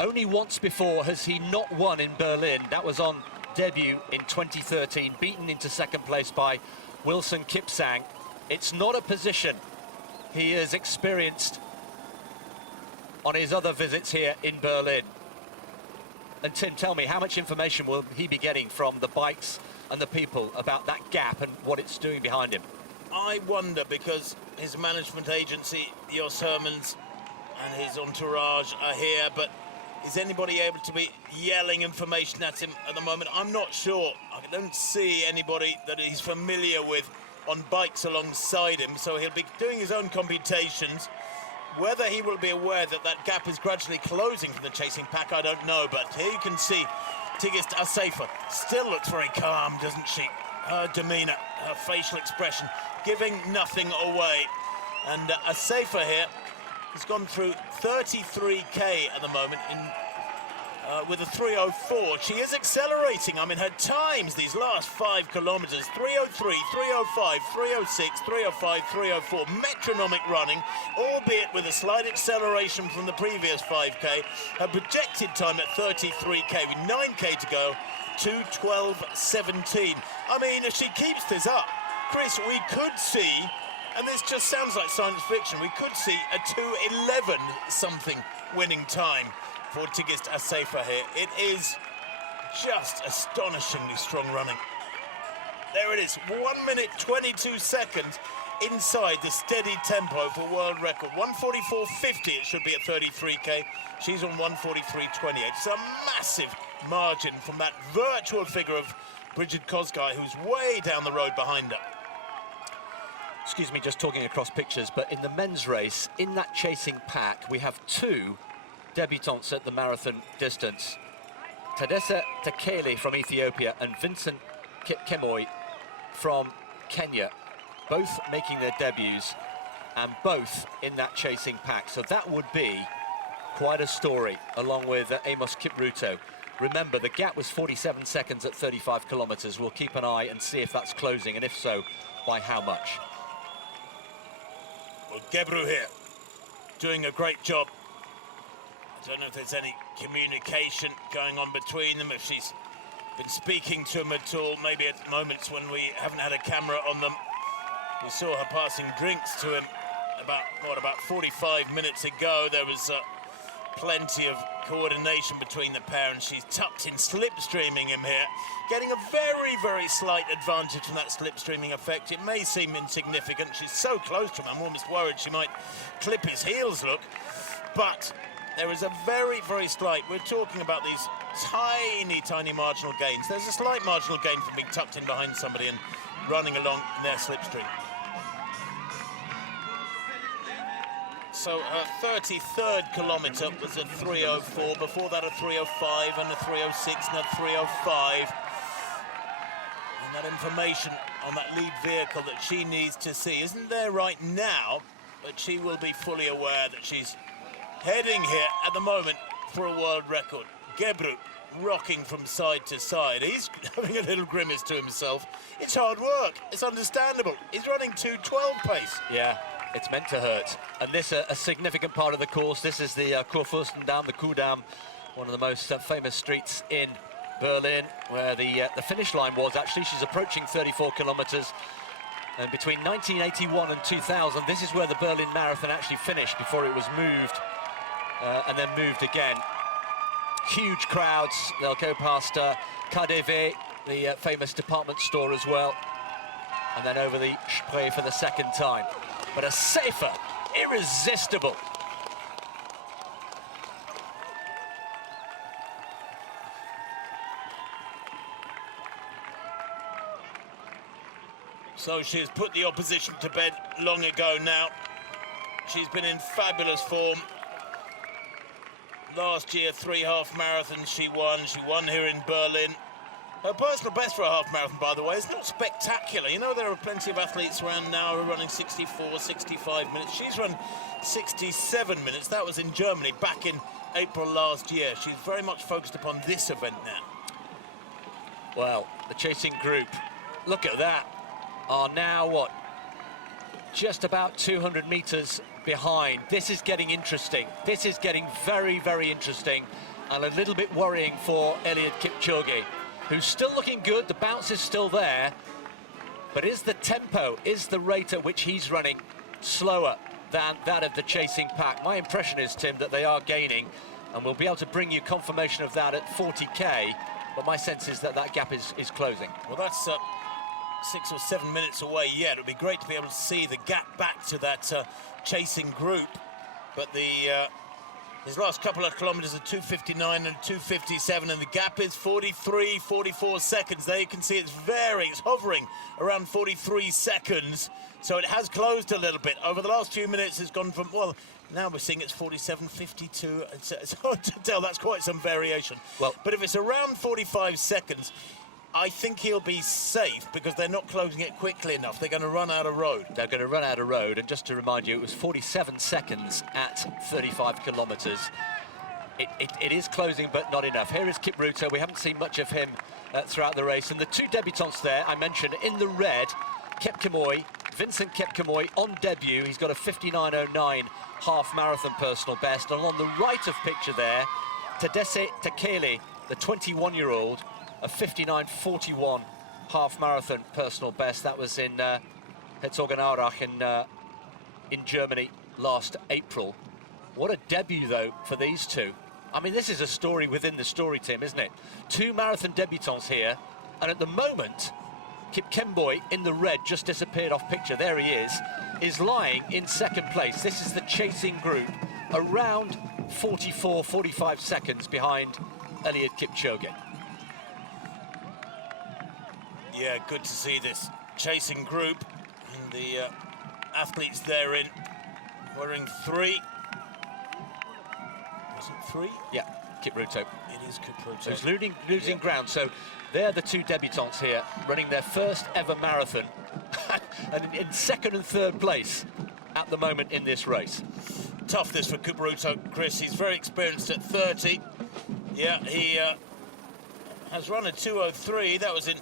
only once before has he not won in Berlin. That was on debut in 2013, beaten into second place by Wilson Kipsang. It's not a position he has experienced on his other visits here in Berlin. And Tim, tell me, how much information will he be getting from the bikes and the people about that gap and what it's doing behind him? I wonder, because his management agency, Jos Hermans, and his entourage are here, but is anybody able to be yelling information at him at the moment? I'm not sure. I don't see anybody that he's familiar with on bikes alongside him, so he'll be doing his own computations. Whether he will be aware that that gap is gradually closing from the chasing pack, I don't know, but here you can see Tigist Assefa still looks very calm, doesn't she? Her demeanour, her facial expression, giving nothing away. And Assefa here has gone through 33k at the moment in with a 3:04. She is accelerating. I mean, her times these last 5 kilometers, 3:03, 3:05, 3:06, 3:05, 3:04. Metronomic running, albeit with a slight acceleration from the previous 5K. Her projected time at 33K with 9K to go, 2:12.17. I mean, if she keeps this up, Chris, we could see, and this just sounds like science fiction, we could see a 2:11 something winning time for Tigist Assefa here. It is just astonishingly strong running. There it is, 1 minute 22 seconds inside the steady tempo for world record. 1:44.50 it should be at 33K. She's on 1:43.28. It's a massive margin from that virtual figure of Bridget Kosgei, who's way down the road behind her. Excuse me, just talking across pictures, but in the men's race, in that chasing pack, we have 2 debutants at the marathon distance. Tadessa Tekele from Ethiopia and Vincent Kipchoge from Kenya, both making their debuts and both in that chasing pack. So that would be quite a story, along with Amos Kipruto. Remember, the gap was 47 seconds at 35 kilometers. We'll keep an eye and see if that's closing, and if so, by how much. Well, Gebru here, doing a great job. I don't know if there's any communication going on between them, if she's been speaking to him at all, maybe at moments when we haven't had a camera on them. We saw her passing drinks to him about 45 minutes ago. There was plenty of coordination between the pair, and she's tucked in, slipstreaming him here, getting a very, very slight advantage from that slipstreaming effect. It may seem insignificant. She's so close to him, I'm almost worried she might clip his heels, look. But there is a very, very slight, we're talking about these tiny, tiny marginal gains. There's a slight marginal gain from being tucked in behind somebody and running along in their slipstream. So her 33rd kilometre was a 3:04, before that a 3:05 and a 3:06 and a 3:05. And that information on that lead vehicle that she needs to see isn't there right now, but she will be fully aware that she's heading here at the moment for a world record. Gebru rocking from side to side. He's having a little grimace to himself. It's hard work, it's understandable. He's running 2:12 pace. Yeah. It's meant to hurt, and this a significant part of the course. This is the Kurfürstendamm, the Kudamm, one of the most famous streets in Berlin, where the finish line was. Actually, she's approaching 34 kilometers, and between 1981 and 2000, this is where the Berlin Marathon actually finished before it was moved, and then moved again. Huge crowds. They'll go past KaDeWe, the famous department store as well, and then over the Spree for the second time. But Assefa, irresistible. So she's put the opposition to bed long ago now. She's been in fabulous form. Last year, 3 half marathons she won. She won here in Berlin. Her personal best for a half marathon, by the way, is not spectacular. You know, there are plenty of athletes around now who are running 64, 65 minutes. She's run 67 minutes. That was in Germany back in April last year. She's very much focused upon this event now. Well, the chasing group, look at that, are now, what, just about 200 meters behind. This is getting interesting. This is getting very, very interesting, and a little bit worrying for Eliud Kipchoge, who's still looking good. The bounce is still there, but is the tempo, is the rate at which he's running slower than that of the chasing pack? My impression is, Tim, that they are gaining, and we'll be able to bring you confirmation of that at 40K, but my sense is that that gap is closing. Well, that's 6 or 7 minutes away yet. It would be great to be able to see the gap back to that chasing group, but his last couple of kilometers are 2:59 and 2:57, and the gap is 43, 44 seconds. There you can see it's varying, it's hovering around 43 seconds, so it has closed a little bit. Over the last few minutes, it's gone from, well, now we're seeing it's 47, 52. It's hard to tell, that's quite some variation. Well, but if it's around 45 seconds, I think he'll be safe, because they're not closing it quickly enough. They're going to run out of road. They're going to run out of road, and just to remind you, it was 47 seconds at 35 kilometers. It is closing, but not enough. Here is Kipruto. We haven't seen much of him throughout the race. And the two debutants there, I mentioned, in the red, Kipchoge, Vincent Kipchoge on debut. He's got a 59.09 half marathon personal best. And on the right of picture there, Tadesse Tekele, the 21-year-old, a 59.41 half marathon personal best. That was in Herzogenaurach in Germany last April. What a debut, though, for these two. I mean, this is a story within the story, Tim, isn't it? Two marathon debutants here, and at the moment, Kipchoge in the red just disappeared off picture. There he is lying in second place. This is the chasing group, around 44, 45 seconds behind Eliud Kipchoge. Yeah, good to see this chasing group and the athletes therein wearing three. Was it three? Yeah, Kipruto. It is Kipruto. Who's losing ground. So they're the two debutants here, running their first ever marathon, and in second and third place at the moment in this race. Tough this for Kipruto, Chris. He's very experienced at 30. Yeah, he has run a 2:03. That was in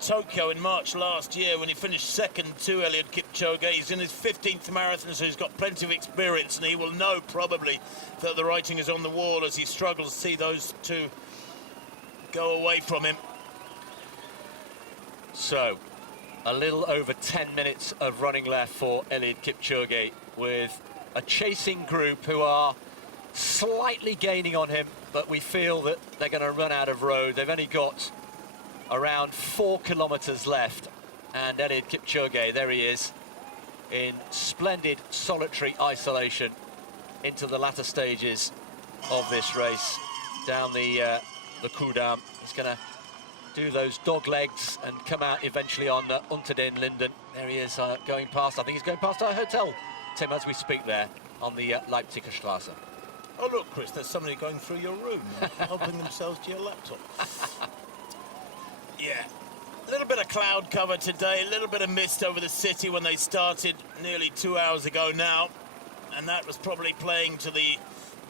Tokyo in March last year when he finished second to Eliud Kipchoge. He's in his 15th marathon, so he's got plenty of experience, and he will know probably that the writing is on the wall as he struggles to see those two go away from him. So, a little over 10 minutes of running left for Eliud Kipchoge, with a chasing group who are slightly gaining on him, but we feel that they're going to run out of road. They've only got around 4 kilometers left, and Eliud Kipchoge, there he is, in splendid solitary isolation into the latter stages of this race. Down the Kudamm, he's going to do those dog legs and come out eventually on Unter den Linden. There he is, going past, I think he's going past our hotel, Tim, as we speak there, on the Leipziger Straße. Oh, look, Chris, there's somebody going through your room, helping themselves to your laptop. Yeah, a little bit of cloud cover today, a little bit of mist over the city when they started nearly 2 hours ago now. And that was probably playing to the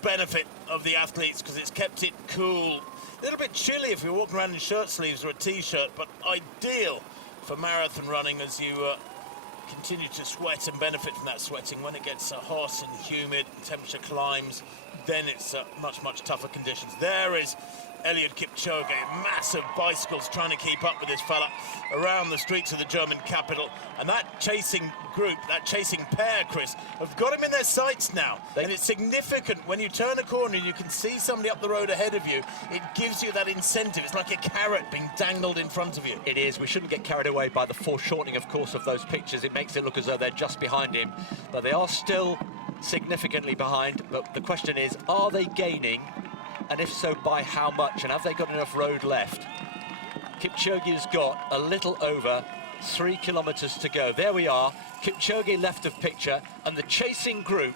benefit of the athletes because it's kept it cool. A little bit chilly if you're walking around in shirt sleeves or a t-shirt, but ideal for marathon running as you continue to sweat and benefit from that sweating. When it gets hot and humid, temperature climbs, then it's much, much tougher conditions. There is Eliud Kipchoge, massive bicycles trying to keep up with this fella around the streets of the German capital. And that chasing group, that chasing pair, Chris, have got him in their sights now. And it's significant when you turn a corner and you can see somebody up the road ahead of you. It gives you that incentive. It's like a carrot being dangled in front of you. It is. We shouldn't get carried away by the foreshortening, of course, of those pictures. It makes it look as though they're just behind him. But they are still significantly behind. But the question is, are they gaining? And if so, by how much? And have they got enough road left? Kipchoge's got a little over 3 kilometers to go. There we are, Kipchoge left of picture, and the chasing group,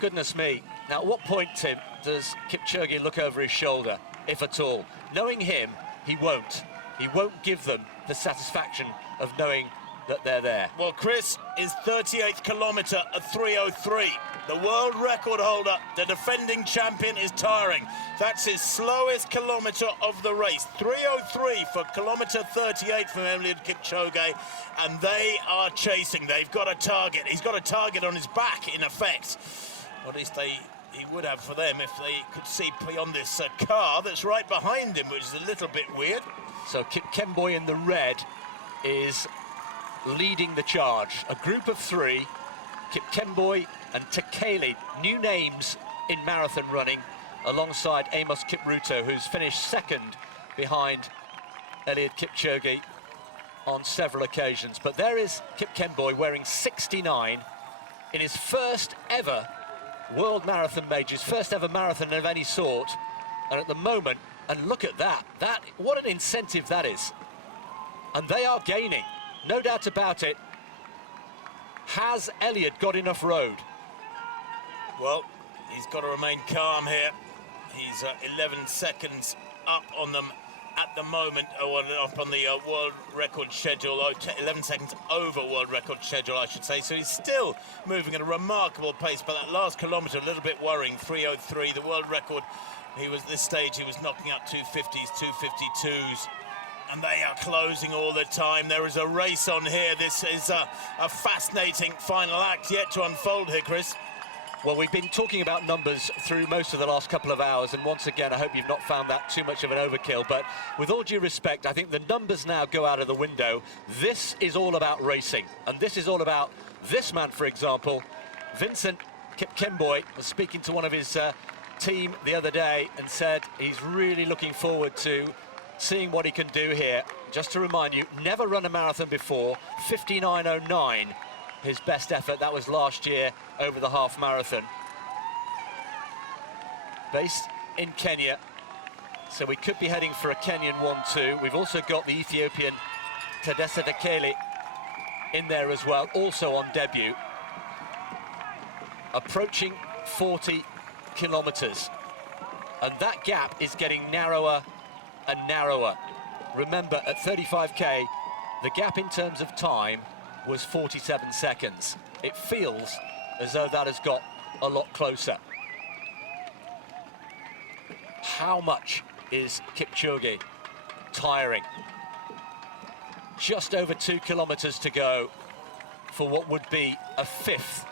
goodness me. Now, at what point, Tim, does Kipchoge look over his shoulder, if at all? Knowing him, he won't. He won't give them the satisfaction of knowing that they're there. Well, Chris, his 38th kilometre at 3:03. The world record holder, the defending champion, is tiring. That's his slowest kilometre of the race. 3:03 for kilometre 38 from Eliud Kipchoge, and they are chasing. They've got a target. He's got a target on his back, in effect. Or at least he would have for them if they could see beyond this car that's right behind him, which is a little bit weird. So Kipchoge in the red is leading the charge. A group of 3, Kipchoge and Tekele, new names in marathon running, alongside Amos Kipruto, who's finished second behind Eliud Kipchoge on several occasions. But there is Kipchoge wearing 69 in his first ever World Marathon Majors, first ever marathon of any sort. And at the moment, and look at that, what an incentive that is. And they are gaining, no doubt about it. Has Eliud got enough road? Well, he's got to remain calm here. He's 11 seconds up on them at the moment, up on the world record schedule, 11 seconds over world record schedule, I should say. So he's still moving at a remarkable pace, but that last kilometre a little bit worrying. 3:03, the world record. He was this stage. He was knocking out 250s, 252s. And they are closing all the time. There is a race on here. This is a fascinating final act yet to unfold here, Chris. Well, we've been talking about numbers through most of the last couple of hours, and once again, I hope you've not found that too much of an overkill. But with all due respect, I think the numbers now go out of the window. This is all about racing, and this is all about this man, for example. Vincent Kipchoge was speaking to one of his team the other day and said he's really looking forward to seeing what he can do here. Just to remind you, never run a marathon before, 59:09, his best effort. That was last year over the half marathon. Based in Kenya, so we could be heading for a Kenyan 1-2. We've also got the Ethiopian Tadessa Dekele in there as well, also on debut. Approaching 40 kilometers, and that gap is getting narrower and narrower. Remember, at 35k, the gap in terms of time was 47 seconds. It feels as though that has got a lot closer. How much is Kipchoge tiring? Just over 2 kilometers to go for what would be a 5th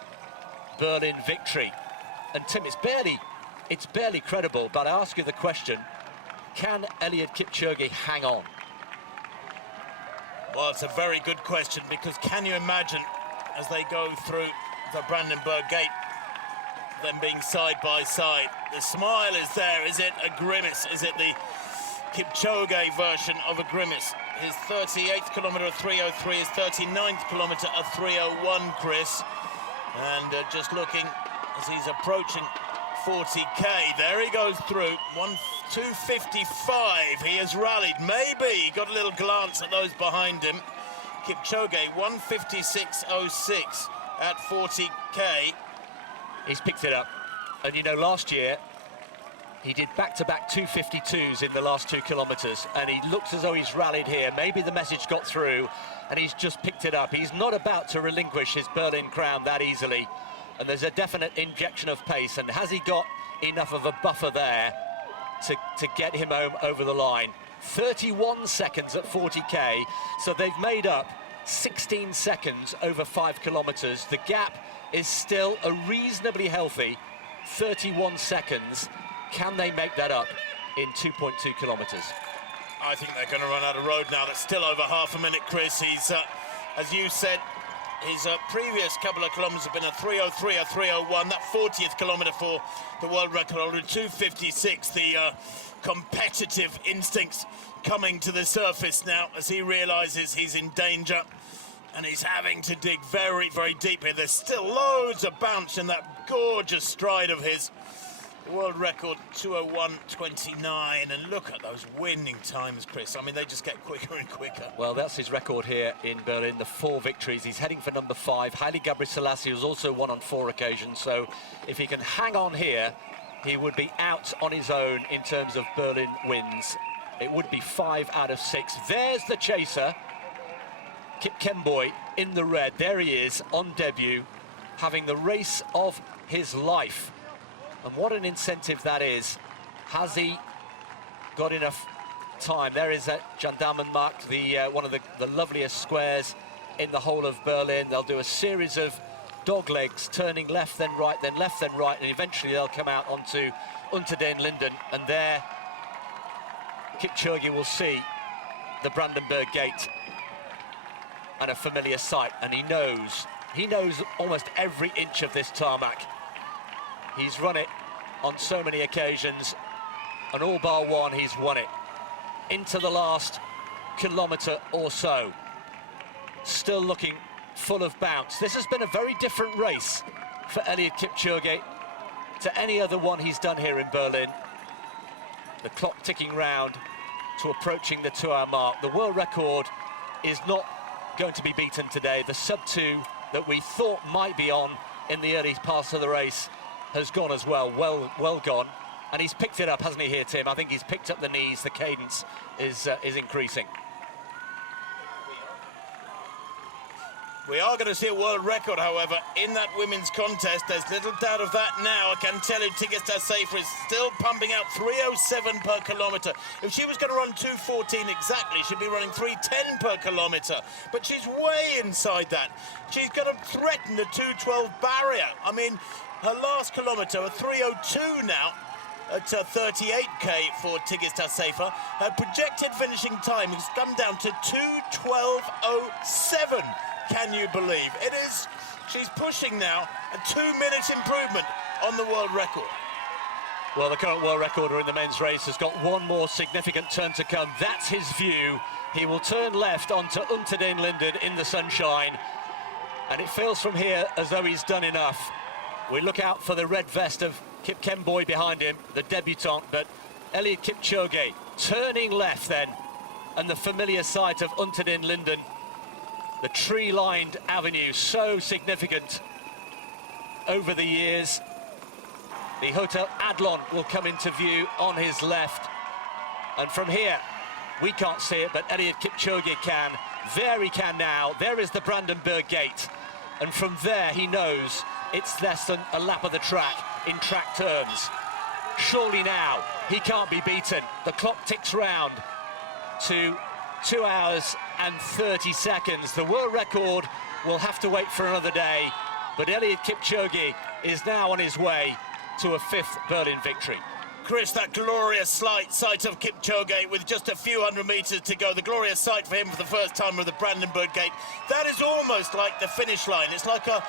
Berlin victory. And Tim, it's barely credible, but I ask you the question, can Eliud Kipchoge hang on? Well, it's a very good question, because can you imagine, as they go through the Brandenburg Gate, them being side by side? The smile is there. Is it a grimace? Is it the Kipchoge version of a grimace? His 38th kilometre of 3:03, his 39th kilometre of 3:01, Chris. And just looking as he's approaching 40k, there he goes through, 2:55, he has rallied, maybe, he got a little glance at those behind him. Kipchoge, 1:56.06 at 40k. He's picked it up, and you know, last year, he did back-to-back 2:52s in the last 2 kilometres, and he looks as though he's rallied here. Maybe the message got through, and he's just picked it up. He's not about to relinquish his Berlin crown that easily, and there's a definite injection of pace. And has he got enough of a buffer there to get him home over the line? 31 seconds at 40k, so they've made up 16 seconds over 5 kilometres. The gap is still a reasonably healthy 31 seconds. Can they make that up in 2.2 kilometres? I think they're going to run out of road now. That's still over half a minute, Chris. He's, as you said, his previous couple of kilometres have been a 3:03, a 3:01. That 40th kilometre for the world record holder, 2:56. The competitive instincts coming to the surface now as he realises he's in danger, and he's having to dig very, very deep here. There's still loads of bounce in that gorgeous stride of his. World record 2:01.29, and look at those winning times, Chris. I mean, they just get quicker and quicker. Well, that's his record here in Berlin, the 4 victories. He's heading for number 5. Haile Gebrselassie has also won on 4 occasions, so if he can hang on here, he would be out on his own in terms of Berlin wins. It would be 5 out of 6. There's the chaser, Kipchoge in the red. There he is on debut, having the race of his life. And what an incentive that is. Has he got enough time? There is that Gendarmenmarkt, one of the loveliest squares in the whole of Berlin. They'll do a series of dog legs, turning left, then right, then left, then right, and eventually they'll come out onto Unter den Linden. And there, Kipchoge will see the Brandenburg Gate and a familiar sight. And he knows almost every inch of this tarmac. He's run it on so many occasions, and all bar one, he's won it. Into the last kilometre or so. Still looking full of bounce. This has been a very different race for Eliud Kipchoge to any other one he's done here in Berlin. The clock ticking round to approaching the 2-hour mark. The world record is not going to be beaten today. The sub-2 that we thought might be on in the early parts of the race has gone as well, well gone. And he's picked it up, hasn't he, here, Tim? I think he's picked up the knees. The cadence is increasing. We are going to see a world record, however, in that women's contest. There's little doubt of that now. I can tell you Tigges is still pumping out 3:07 per kilometre. If she was going to run 2:14 exactly, she'd be running 3:10 per kilometre. But she's way inside that. She's going to threaten the 2:12 barrier. I mean, her last kilometre, a 3:02 now, at 38k for Tigges Tassefa. Her projected finishing time has come down to 2:12.07. Can you believe? It is, she's pushing now a 2-minute improvement on the world record. Well, the current world recorder in the men's race has got one more significant turn to come. That's his view. He will turn left onto Unter den Linden in the sunshine. And it feels from here as though he's done enough. We look out for the red vest of Kipchoge behind him, the debutant, but Eliud Kipchoge turning left then, and the familiar sight of Unter den Linden, the tree-lined avenue, so significant over the years. The Hotel Adlon will come into view on his left, and from here we can't see it, but Eliud Kipchoge can. There he can now. There is the Brandenburg Gate, and from there he knows it's less than a lap of the track in track terms. Surely now he can't be beaten. The clock ticks round to 2 hours and 30 seconds. The world record will have to wait for another day, but Eliud Kipchoge is now on his way to a 5th Berlin victory. Chris, that glorious sight of Kipchoge with just a few hundred metres to go, the glorious sight for him for the first time of the Brandenburg Gate, that is almost like the finish line. It's like a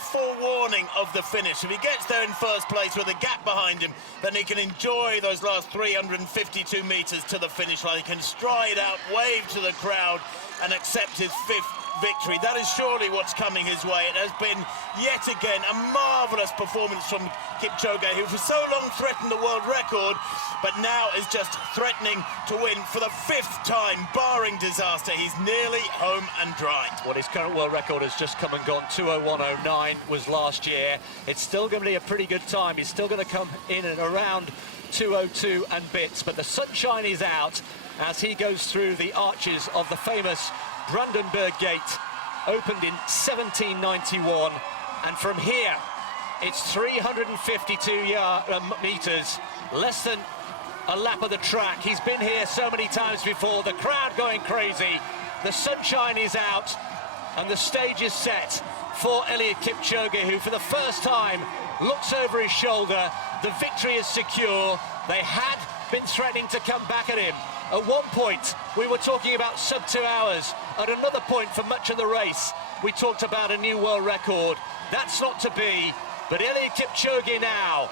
forewarning of the finish. If he gets there in first place with a gap behind him, then he can enjoy those last 352 metres to the finish line. He can stride out, wave to the crowd and accept his 5th victory. That is surely what's coming his way. It has been yet again a marvellous performance from Kipchoge, who for so long threatened the world record, but now is just threatening to win for the 5th time, barring disaster. He's nearly home and dry. Well, his current world record has just come and gone. 2:01.09 was last year. It's still going to be a pretty good time. He's still going to come in and around 2:02 and bits, but the sunshine is out as he goes through the arches of the famous Brandenburg Gate, opened in 1791, and from here it's 352 metres, less than a lap of the track. He's been here so many times before, the crowd going crazy, the sunshine is out, and the stage is set for Eliud Kipchoge, who for the first time looks over his shoulder. The victory is secure. They had been threatening to come back at him. At one point, we were talking about sub 2 hours. At another point for much of the race, we talked about a new world record. That's not to be, but Eliud Kipchoge now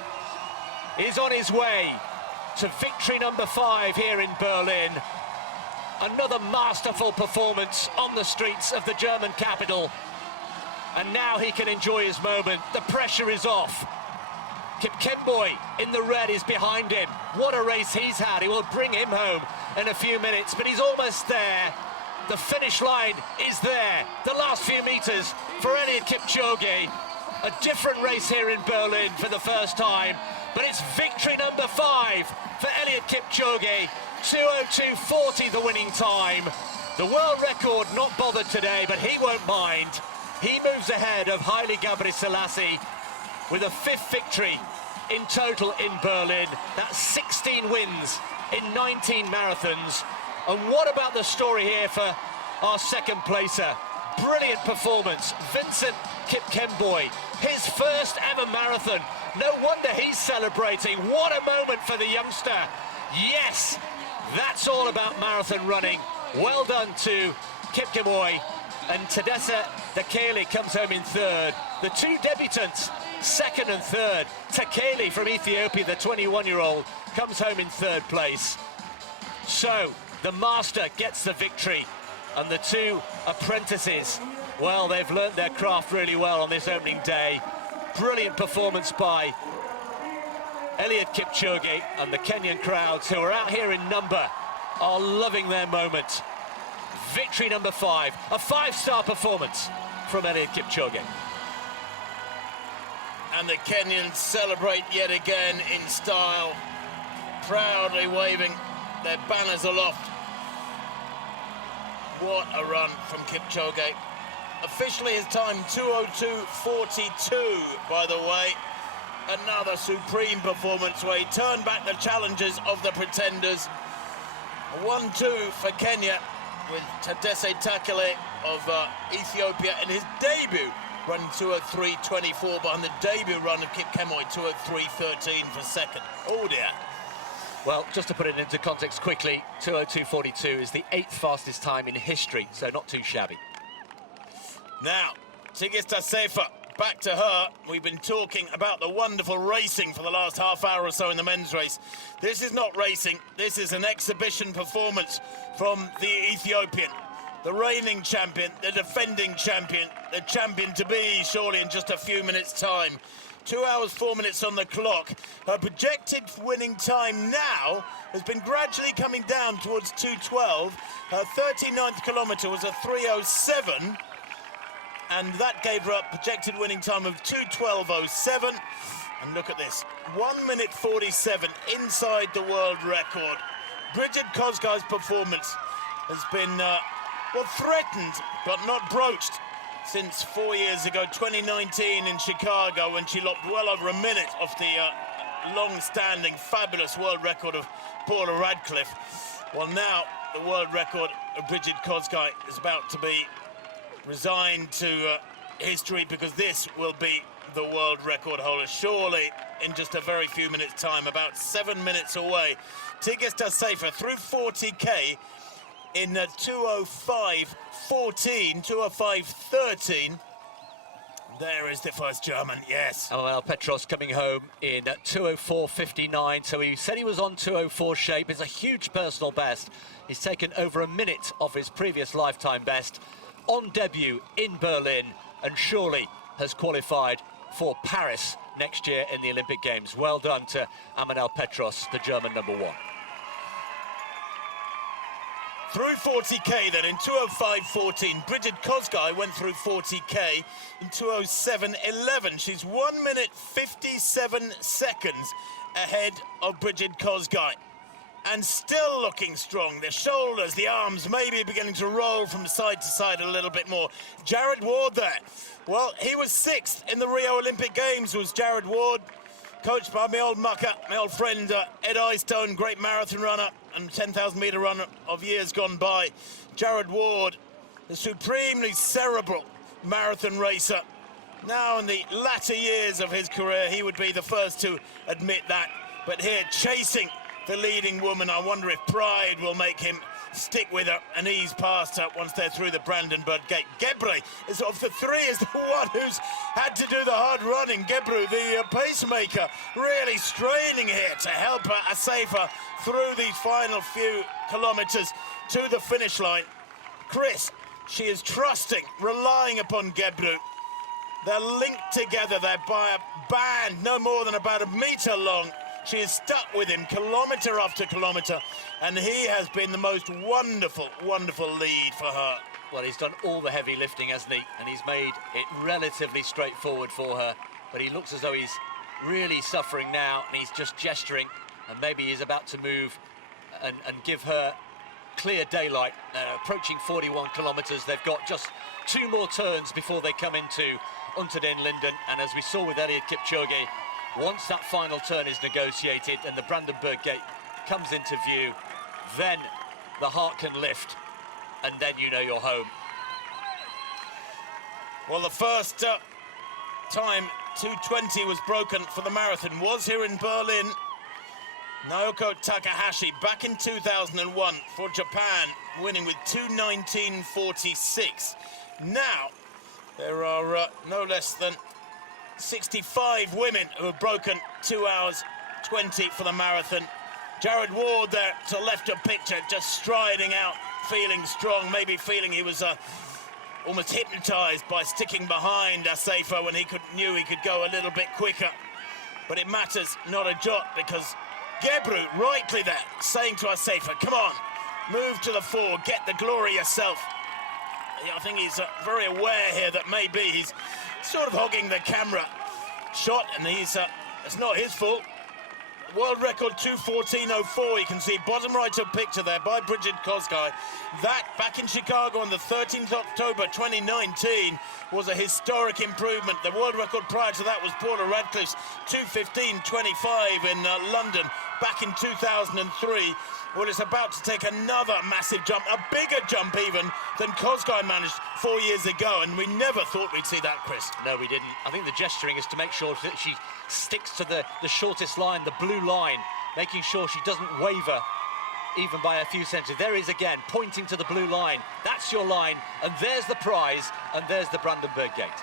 is on his way to victory number 5 here in Berlin. Another masterful performance on the streets of the German capital. And now he can enjoy his moment. The pressure is off. Kipchoge in the red is behind him. What a race he's had. He will bring him home in a few minutes, but he's almost there. The finish line is there. The last few meters for Eliud Kipchoge. A different race here in Berlin for the first time, but it's victory number 5 for Eliud Kipchoge. 2:02.40 the winning time. The world record not bothered today, but he won't mind. He moves ahead of Haile Gebrselassie with a 5th victory in total in Berlin. That's 16 wins in 19 marathons. And what about the story here for our second placer? Brilliant performance, Vincent Kipchoge, his first ever marathon. No wonder he's celebrating. What a moment for the youngster. Yes, that's all about marathon running. Well done to Kipchoge. And Tadesse Tekele comes home in 3rd. The 2 debutants, 2nd and 3rd. Tekele from Ethiopia, the 21-year-old, comes home in 3rd place. So the master gets the victory, and the 2 apprentices, well, they've learnt their craft really well on this opening day. Brilliant performance by Eliud Kipchoge, and the Kenyan crowds, who are out here in number, are loving their moment. Victory number 5, a 5-star performance from Eliud Kipchoge. And the Kenyans celebrate yet again in style, proudly waving their banners aloft. What a run from Kipchoge. Officially his time 2:02.42, by the way. Another supreme performance where he turned back the challenges of the pretenders. 1-2 for Kenya with Tadesse Takele of Ethiopia in his debut, running 2:03.24 behind the debut run of Kip Kemoy, 2:03.13 for second. Oh dear. Well, just to put it into context quickly, 2:02.42 is the 8th fastest time in history, so not too shabby. Now, Tigista Sefa, back to her. We've been talking about the wonderful racing for the last half hour or so in the men's race. This is not racing, this is an exhibition performance from the Ethiopian. The reigning champion, the defending champion, the champion to be surely in just a few minutes' time. 2 hours, 4 minutes on the clock. Her projected winning time now has been gradually coming down towards 2:12. Her 39th kilometre was a 3:07. And that gave her a projected winning time of 2:12.07. And look at this, 1 minute 47 inside the world record. Bridget Kosgei's performance has been, well, threatened, but not broached since 4 years ago, 2019 in Chicago, when she lopped well over a minute off the long-standing, fabulous world record of Paula Radcliffe. Well, now the world record of Bridget Kosgei is about to be resigned to history, because this will be the world record holder surely in just a very few minutes' time, about 7 minutes away. Tigista Sefa through 40k in 2:05.14, 2:05.13. There is the first German, yes. Emmanuel Petros coming home in 2:04.59, so he said he was on 2:04 shape. It's a huge personal best. He's taken over a minute off his previous lifetime best on debut in Berlin, and surely has qualified for Paris next year in the Olympic Games. Well done to Emmanuel Petros, the German #1. Through 40k then in 2:05.14. Bridget Kosgei went through 40k in 2:07.11. She's 1 minute 57 seconds ahead of Bridget Kosgei. And still looking strong. The shoulders, the arms maybe beginning to roll from side to side a little bit more. Jared Ward there. Well, he was 6th in the Rio Olympic Games, was Jared Ward, coached by my old mucker, my old friend Ed Eyestone, great marathon runner and 10,000 metre runner of years gone by. Jared Ward, the supremely cerebral marathon racer. Now in the latter years of his career, he would be the first to admit that. But here, chasing the leading woman, I wonder if pride will make him stick with her and ease past her once they're through the Brandenburg Gate. Gebre is of the three is the one who's had to do the hard running. Gebru, the pacemaker, really straining here to help Sefa through these final few kilometres to the finish line. Chris, she is trusting, relying upon Gebru. They're linked together, they're by a band no more than about a metre long. She is stuck with him kilometre after kilometre, and he has been the most wonderful, wonderful lead for her. Well, he's done all the heavy lifting, hasn't he? And he's made it relatively straightforward for her. But he looks as though he's really suffering now, and he's just gesturing, and maybe he's about to move and give her clear daylight. Approaching 41 kilometres, they've got just 2 more turns before they come into Unter den Linden, and as we saw with Eliud Kipchoge, once that final turn is negotiated and the Brandenburg Gate comes into view, then the heart can lift, and then you know you're home. Well, the first time 2:20 was broken for the marathon was here in Berlin. Naoko Takahashi back in 2001 for Japan, winning with 2:19.46. Now, there are no less than 65 women who have broken 2 hours 20 for the marathon. Jared Ward there to left of picture, just striding out, feeling strong, maybe feeling he was almost hypnotised by sticking behind Sefa when he knew he could go a little bit quicker. But it matters not a jot, because Gebru, rightly there, saying to Sefa, come on, move to the fore, get the glory yourself. I think he's very aware here that maybe he's sort of hogging the camera. shot, and it's not his fault. World record 2:14.04, you can see bottom right of picture there by Bridget Kosgei. That, back in Chicago on the 13th October 2019, was a historic improvement. The world record prior to that was Paula Radcliffe's 2:15.25 in London back in 2003. Well, it's about to take another massive jump, a bigger jump even than Kosgei managed 4 years ago, and we never thought we'd see that, Chris. No, we didn't. I think the gesturing is to make sure that she sticks to the shortest line, the blue line, making sure she doesn't waver even by a few centimeters. There is again, pointing to the blue line. That's your line, and there's the prize, and there's the Brandenburg Gate.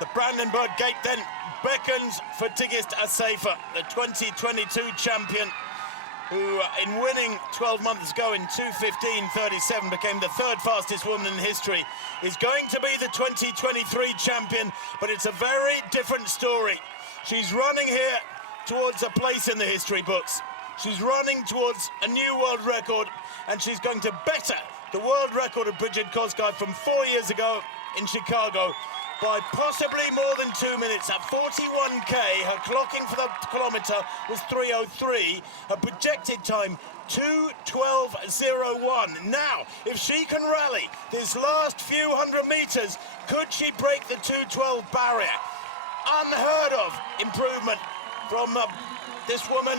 The Brandenburg Gate then beckons for Tigist Assefa, the 2022 champion, who in winning 12 months ago in 2:15.37 became the third fastest woman in history, is going to be the 2023 champion, but it's a very different story. She's running here towards a place in the history books. She's running towards a new world record, and she's going to better the world record of Bridget Kosgei from 4 years ago in Chicago by possibly more than 2 minutes. At 41k, her clocking for the kilometre was 3:03. Her projected time 2:12.01. Now, if she can rally this last few hundred metres, could she break the 2:12 barrier? Unheard of improvement from this woman,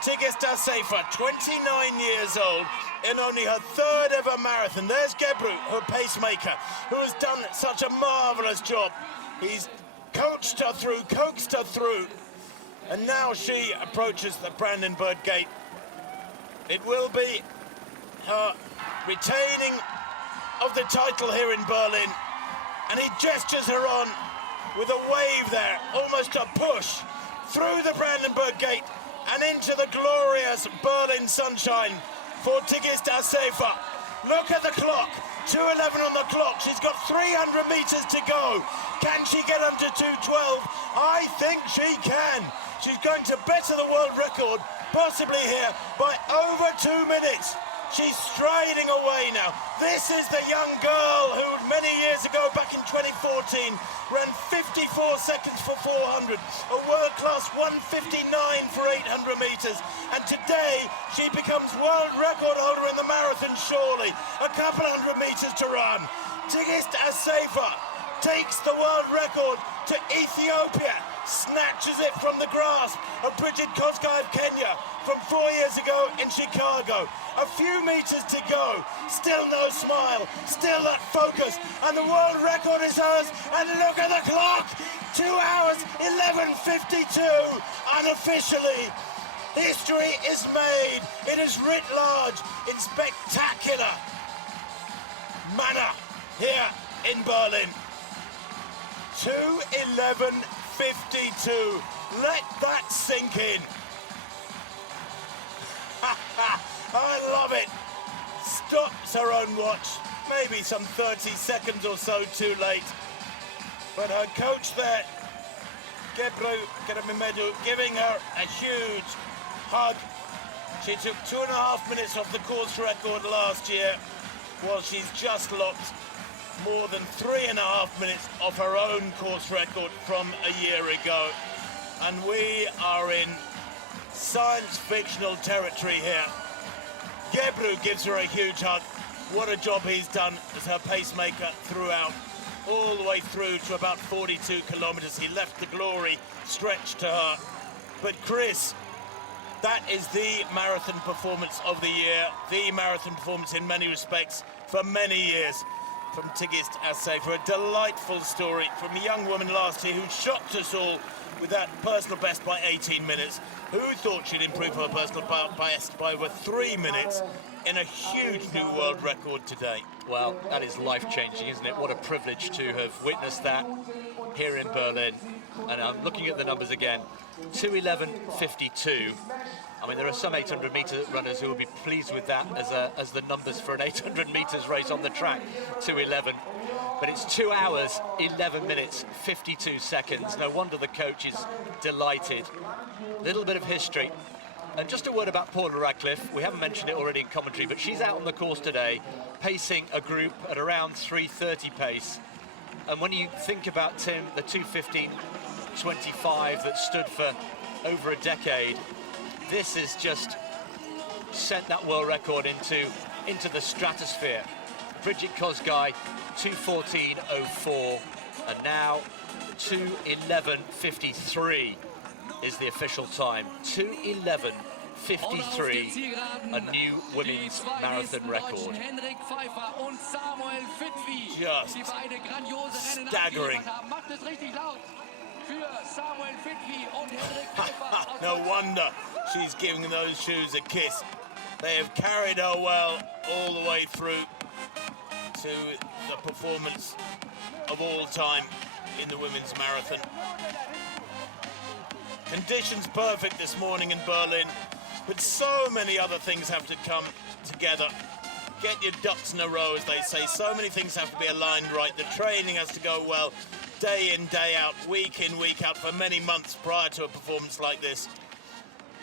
Tigist Assefa, 29 years old, in only her third ever marathon. There's Gebru, her pacemaker, who has done such a marvellous job. He's coached her through, coaxed her through, and now she approaches the Brandenburg Gate. It will be her retaining of the title here in Berlin, and he gestures her on with a wave there, almost a push, through the Brandenburg Gate and into the glorious Berlin sunshine for Tigist Assefa. Look at the clock, 2:11 on the clock. She's got 300 metres to go. Can she get under 2:12? I think she can. She's going to better the world record, possibly here, by over 2 minutes. She's striding away now. This is the young girl who many years ago, back in 2014, ran 54 seconds for 400, a world-class 1:59 for 800 metres. And today, she becomes world record holder in the marathon, surely. A couple hundred metres to run. Tigist Assefa takes the world record to Ethiopia, snatches it from the grasp of Bridget Kosgei of Kenya from 4 years ago in Chicago. A few metres to go, still no smile, still that focus, and the world record is hers, and look at the clock! 2 hours, 11:52, unofficially. History is made, it is writ large in spectacular manner here in Berlin. 2:11.52. Let that sink in. I love it. Stops her own watch, maybe some 30 seconds or so too late. But her coach there, Gebru Geramimedu, giving her a huge hug. She took 2.5 minutes off the course record last year, while she's just locked more than 3.5 minutes off her own course record from a year ago. And we are in science fictional territory here. Gebru gives her a huge hug. What a job he's done as her pacemaker throughout, all the way through to about 42 kilometres. He left the glory stretch to her. But Chris, that is the marathon performance of the year, the marathon performance in many respects for many years from Tigist Assefa. A delightful story from a young woman last year who shocked us all with that personal best by 18 minutes. Who thought she'd improve her personal best by over 3 minutes in a huge new world record today? Well, that is life-changing, isn't it? What a privilege to have witnessed that here in Berlin. And I'm looking at the numbers again. 2:11.52. I mean, there are some 800 metre runners who will be pleased with that as the numbers for an 800 metres race on the track, 2:11. But it's 2 hours, 11 minutes, 52 seconds. No wonder the coach is delighted. A little bit of history. And just a word about Paula Radcliffe. We haven't mentioned it already in commentary, but she's out on the course today, pacing a group at around 3:30 pace. And when you think about, Tim, the 2:15.25 that stood for over a decade, this has just sent that world record into the stratosphere. Bridget Kosgei, 2:14.04, and now 2:11.53 is the official time. 2:11.53, a new women's marathon record. Just staggering. No wonder she's giving those shoes a kiss. They have carried her well all the way through to the performance of all time in the women's marathon. Conditions perfect this morning in Berlin, but so many other things have to come together. Get your ducks in a row, as they say. So many things have to be aligned right. The training has to go well, day in, day out, week in, week out, for many months prior to a performance like this.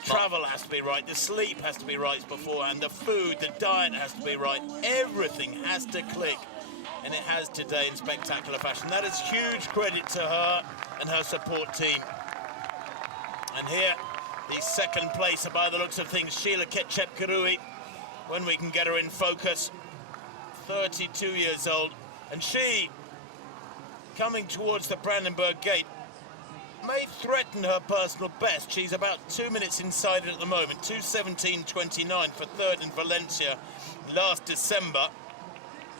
Travel has to be right, the sleep has to be right beforehand, the food, the diet has to be right. Everything has to click, and it has today in spectacular fashion. That is huge credit to her and her support team. And here, the second place, by the looks of things, Sheila Chepkirui, when we can get her in focus, 32 years old, and she, coming towards the Brandenburg Gate, may threaten her personal best. She's about 2 minutes inside it at the moment, 2:17.29 for third in Valencia last December.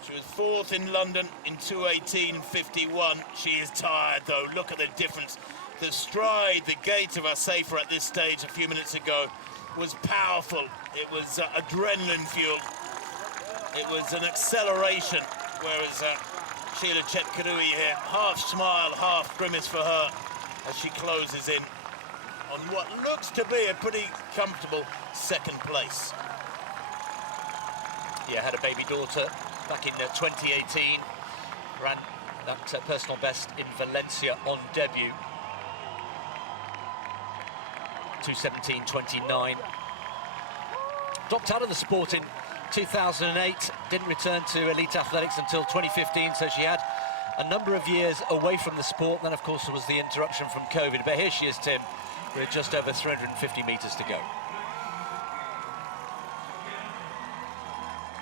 She was fourth in London in 2:18.51. She is tired though, look at the difference. The stride, the gait of Asafa at this stage a few minutes ago was powerful. It was adrenaline fuel. It was an acceleration, whereas Sheila Chepkirui here, half smile, half grimace for her as she closes in on what looks to be a pretty comfortable second place. Yeah, had a baby daughter back in 2018, ran that personal best in Valencia on debut. 2:17.29. Dropped out of the sport in 2008, didn't return to elite athletics until 2015, so she had a number of years away from the sport. And then, of course, there was the interruption from COVID. But here she is, Tim, with just over 350 metres to go.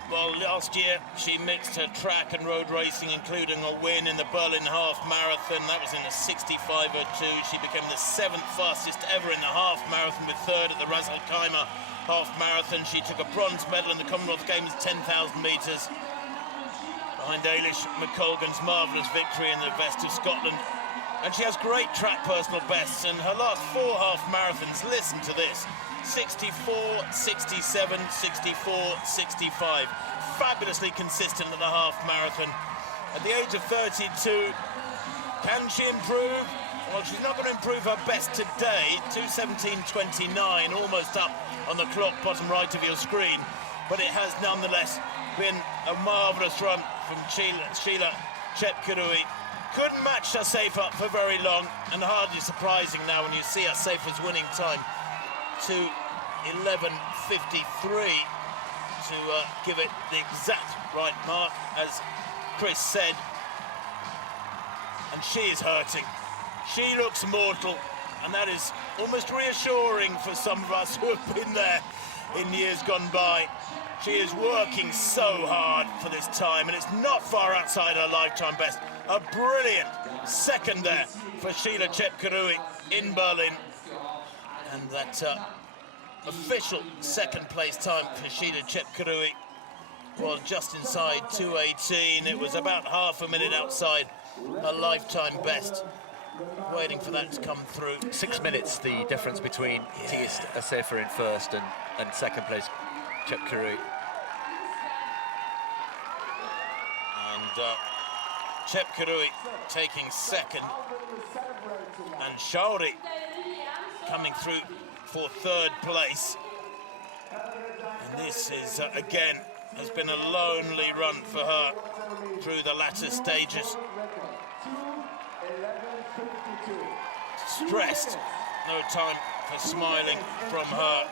Well, last year she mixed her track and road racing, including a win in the Berlin half marathon. That was in a 65.02. She became the 7th fastest ever in the half marathon, with third at the Ras Al Khaimah half marathon. She took a bronze medal in the Commonwealth Games 10,000 metres, behind Eilish McColgan's marvellous victory in the Vest of Scotland. And she has great track personal bests, and her last 4 half marathons, listen to this, 64, 67, 64, 65. Fabulously consistent at the half marathon. At the age of 32, can she improve? Well, she's not going to improve her best today, 2:17.29, almost up on the clock, bottom right of your screen. But it has nonetheless been a marvellous run from Sheila Chepkirui. Couldn't match Asafa for very long, and hardly surprising now when you see Asafa's winning time to 11:53 to give it the exact right mark, as Chris said. And she is hurting. She looks mortal, and that is almost reassuring for some of us who have been there in years gone by. She is working so hard for this time, and it's not far outside her lifetime best. A brilliant second there for Sheila Chepkirui in Berlin. And that official second place time for Sheila Chepkirui was just inside 2:18. It was about half a minute outside her lifetime best. Waiting for that to come through. 6 minutes, the difference between Tigist Asafa in first and second place Chepkirui. And Chepkirui taking second, and Shauri coming through for third place. And this is, again, has been a lonely run for her through the latter stages. Stressed, no time for smiling from her.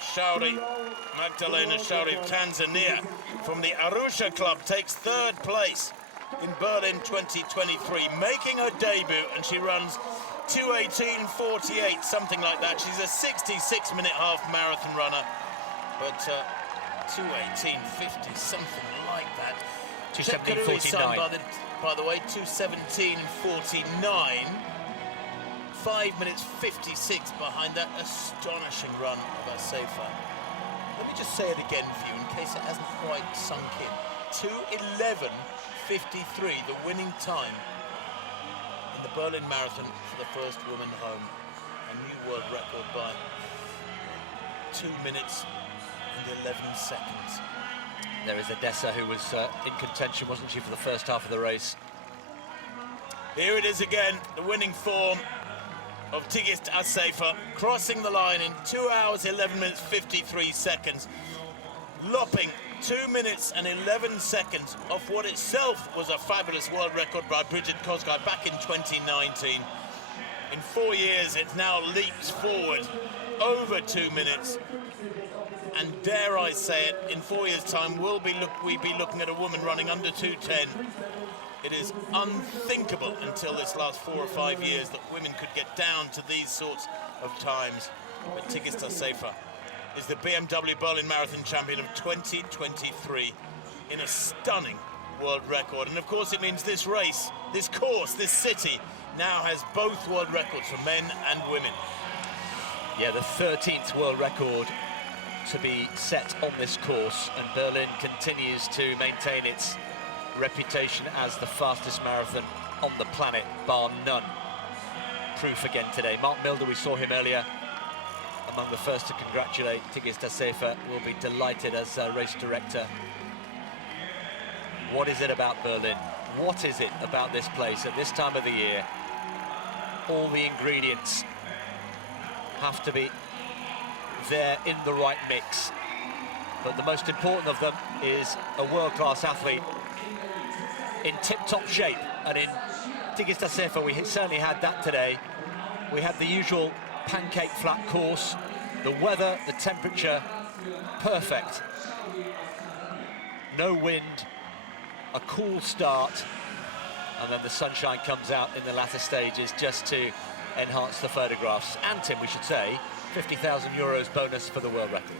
Shauri, Magdalena Shauri of Tanzania from the Arusha club takes third place in Berlin 2023, making her debut, and she runs 2:18:48, something like that. She's a 66-minute half marathon runner, but 2:18:50, something like that. 2:17:49. By the way, 2:17:49. 5 minutes 56 behind that astonishing run of Assefa. Let me just say it again for you in case it hasn't quite sunk in. 2:11:53, the winning time in the Berlin Marathon for the first woman home. A new world record by 2 minutes and 11 seconds. There is Odessa, who was in contention, wasn't she, for the first half of the race? Here it is again, the winning form of Tigist Assefa, crossing the line in 2 hours, 11 minutes, 53 seconds, lopping 2 minutes and 11 seconds off what itself was a fabulous world record by Bridget Kosgei back in 2019. In 4 years, it now leaps forward over 2 minutes. And dare I say it, in 4 years' time, we'll be looking at a woman running under 2:10. It is unthinkable until this last 4 or 5 years that women could get down to these sorts of times. But Tigist Assefa is the BMW Berlin Marathon champion of 2023 in a stunning world record. And of course it means this race, this course, this city now has both world records for men and women. Yeah, the 13th world record to be set on this course, and Berlin continues to maintain its reputation as the fastest marathon on the planet, bar none. Proof again today. Mark Milder, we saw him earlier, among the first to congratulate Tigist Assefa, will be delighted as race director. What is it about Berlin? What is it about this place at this time of the year? All the ingredients have to be there in the right mix. But the most important of them is a world-class athlete in tip-top shape, and in Tigist Assefa we certainly had that today. We had the usual pancake flat course, the weather, the temperature, perfect. No wind, a cool start, and then the sunshine comes out in the latter stages just to enhance the photographs. And Tim, we should say, €50,000 bonus for the world record.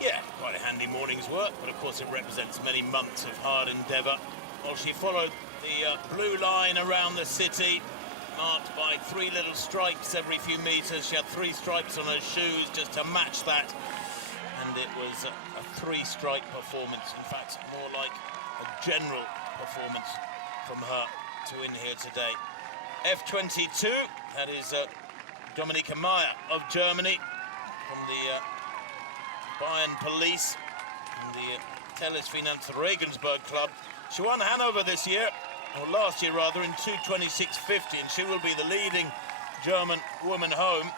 Yeah, quite a handy morning's work, but of course it represents many months of hard endeavour. Well, she followed the blue line around the city, marked by 3 little stripes every few metres. She had 3 stripes on her shoes just to match that. And it was a 3-stripe performance. In fact, more like a general performance from her to win here today. F22, that is Dominika Meyer of Germany, from the Bayern Police, and the Telesfinanz Regensburg club. She won Hanover this year, or last year rather, in 2:26:50, and she will be the leading German woman home.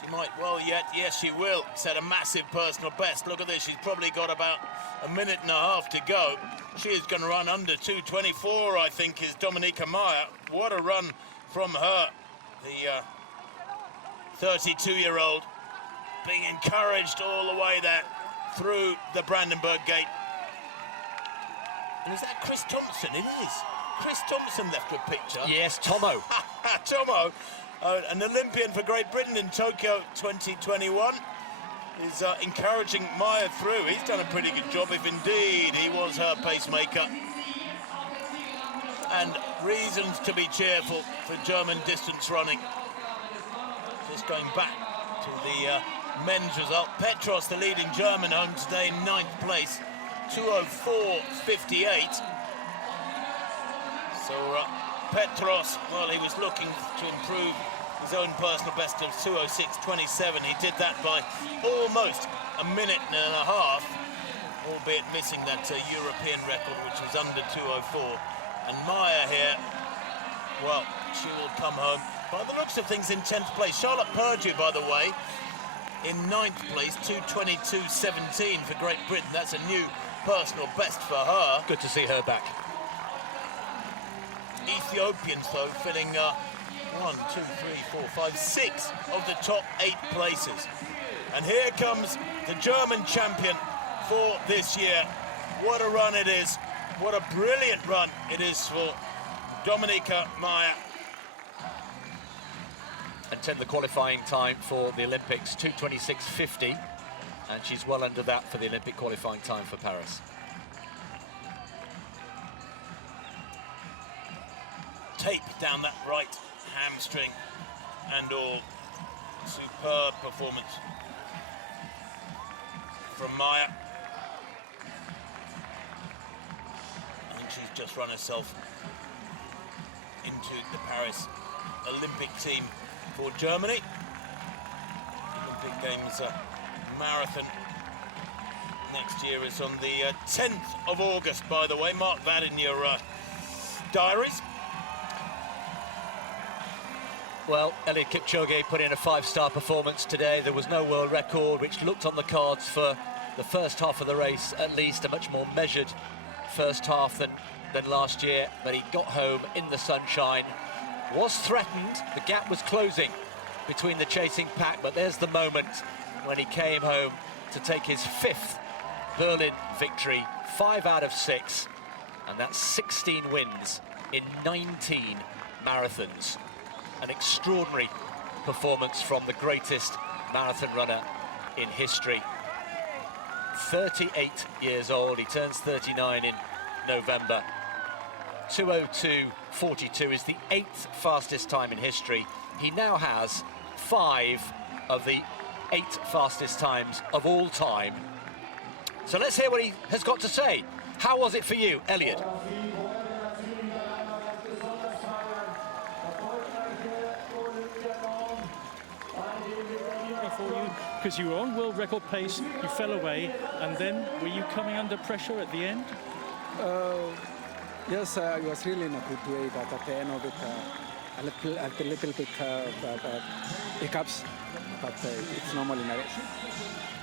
She might well yet, yes she will, set a massive personal best. Look at this, she's probably got about a minute and a half to go. She is going to run under 2:24, I think, is Dominika Meyer. What a run from her, the 32-year-old, being encouraged all the way there through the Brandenburg Gate. And is that Chris Thompson? It is. Chris Thompson left a picture. Yes, Tomo. Tomo, an Olympian for Great Britain in Tokyo 2021, is encouraging Meyer through. He's done a pretty good job, if indeed he was her pacemaker. And reasons to be cheerful for German distance running. Just going back to the men's result. Petros, the leading German home today, in 9th place. 2:04:58. So Petros, well, he was looking to improve his own personal best of 2:06:27. He did that by almost a minute and a half, albeit missing that European record, which was under 2:04. And Meyer here, well, she will come home, by the looks of things, in 10th place. Charlotte Purdue, by the way, in 9th place, 2:22:17 for Great Britain. That's a new personal best for her. Good to see her back. Ethiopians, though, filling 1, 2, 3, 4, 5, 6 of the top 8 places. And here comes the German champion for this year. What a run it is. What a brilliant run it is for Dominika Meijer. And the qualifying time for the Olympics, 2:26.50, and she's well under that for the Olympic qualifying time for Paris. Tape down that right hamstring and all. Superb performance from Meijer. I think she's just run herself into the Paris Olympic team for Germany. Olympic Games marathon next year is on the 10th of August, by the way. Mark that in your diaries. Well, Eliud Kipchoge put in a 5-star performance today. There was no world record, which looked on the cards for the first half of the race, at least a much more measured first half than last year. But he got home in the sunshine, was threatened. The gap was closing between the chasing pack, but there's the moment when he came home to take his 5th Berlin victory, 5 out of 6, and that's 16 wins in 19 marathons. An extraordinary performance from the greatest marathon runner in history. 38 years old, he turns 39 in November. 2:02.42 is the 8th fastest time in history. He now has 5 of the 8 fastest times of all time. So let's hear what he has got to say. How was it for you, Eliud? Because you were on world record pace, you fell away, and then were you coming under pressure at the end? Yes, I was really in a good way, but at the end of it, a little bit hiccups, but it's normal in a race.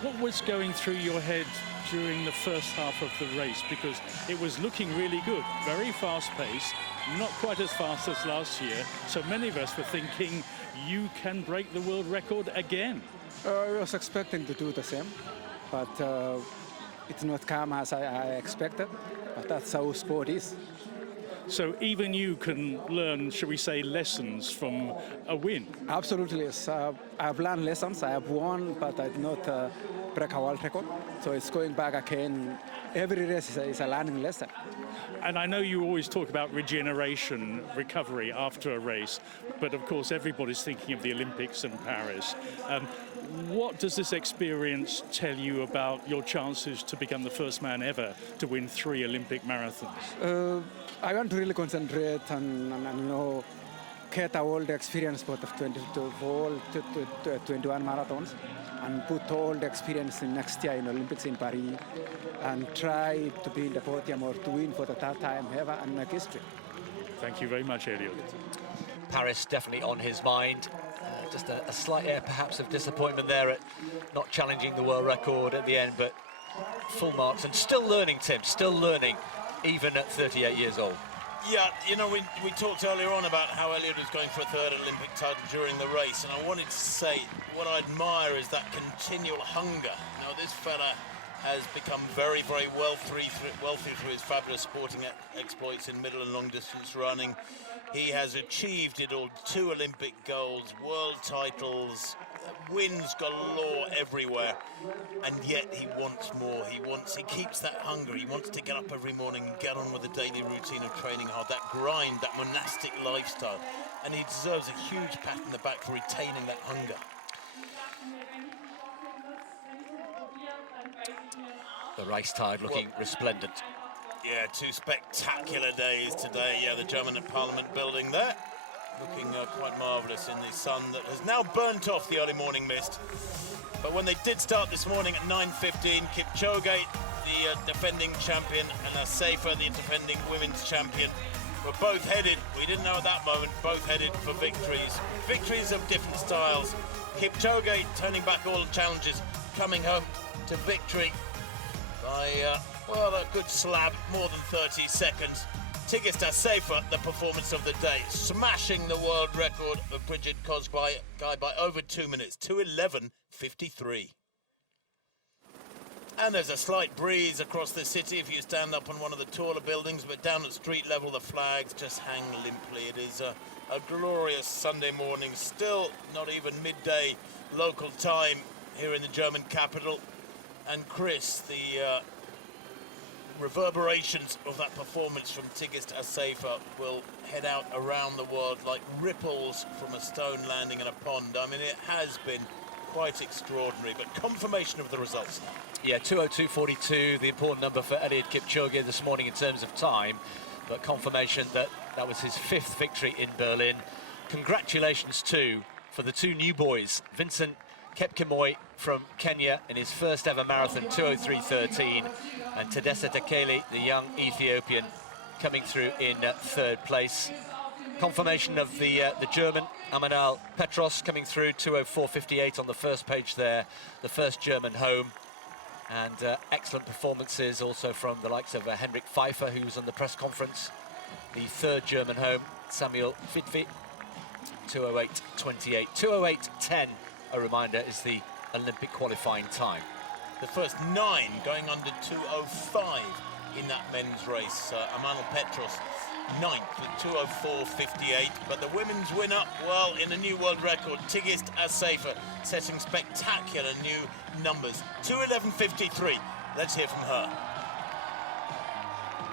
What was going through your head during the first half of the race? Because it was looking really good, very fast pace, not quite as fast as last year. So many of us were thinking you can break the world record again. I was expecting to do the same, but it's not come as I expected, but that's how sport is. So even you can learn, shall we say, lessons from a win? Absolutely, yes. I've learned lessons. I have won, but I did not break a world record. So it's going back again. Every race is a learning lesson. And I know you always talk about regeneration, recovery after a race, but of course everybody's thinking of the Olympics and Paris. What does this experience tell you about your chances to become the first man ever to win 3 Olympic marathons? I want to really concentrate and get all the experience both of 21 marathons and put all the experience in next year in Olympics in Paris and try to be in the podium or to win for the 3rd time ever and make history. Thank you very much, Eliud. Paris definitely on his mind. Just a slight air perhaps of disappointment there at not challenging the world record at the end, but full marks and still learning, Tim, still learning, even at 38 years old. Yeah, you know, we talked earlier on about how Eliud was going for a 3rd Olympic title during the race, and I wanted to say what I admire is that continual hunger. Now, this fella has become very, very wealthy through his fabulous sporting exploits in middle and long distance running. He has achieved it all, 2 Olympic golds, world titles, wins galore everywhere, and yet he wants more. He keeps that hunger. He wants to get up every morning and get on with the daily routine of training hard, that grind, that monastic lifestyle, and he deserves a huge pat on the back for retaining that hunger. The race tide looking resplendent. Yeah, 2 spectacular days today. Yeah, the German Parliament building there, looking quite marvellous in the sun that has now burnt off the early morning mist. But when they did start this morning at 9:15, Kipchoge, the defending champion, and Assefa, the defending women's champion, were both headed, we didn't know at that moment, both headed for victories. Victories of different styles. Kipchoge turning back all the challenges, coming home to victory by, well, a good slab, more than 30 seconds. Tigist Assefa, the performance of the day, smashing the world record of Bridget Kosgei by over 2 minutes, 2:11.53. And there's a slight breeze across the city if you stand up on one of the taller buildings, but down at street level the flags just hang limply. It is a glorious Sunday morning, still not even midday local time here in the German capital. And Chris, the reverberations of that performance from Tigist Assefa will head out around the world like ripples from a stone landing in a pond. I mean, it has been quite extraordinary, but confirmation of the results now. Yeah, 2:02.42, the important number for Eliud Kipchoge this morning in terms of time, but confirmation that that was his 5th victory in Berlin. Congratulations too for the 2 new boys, Vincent Kipchoge from Kenya in his first ever marathon, 2:03.13, and Tadessa Tekeli, the young Ethiopian, coming through in 3rd place. Confirmation of the German, Amanal Petros, coming through, 2:04.58 on the first page there, the first German home. And excellent performances also from the likes of Henrik Pfeiffer, who was on the press conference. The 3rd German home, Samuel Fitfi, 2:08.28. 2:08.10, a reminder, is the Olympic qualifying time. The first 9 going under 2:05 in that men's race. Amanal Petros 9th with 2:04.58, but the women's winner, well, in a new world record, Tigist Assefa, setting spectacular new numbers, 2:11.53. Let's hear from her.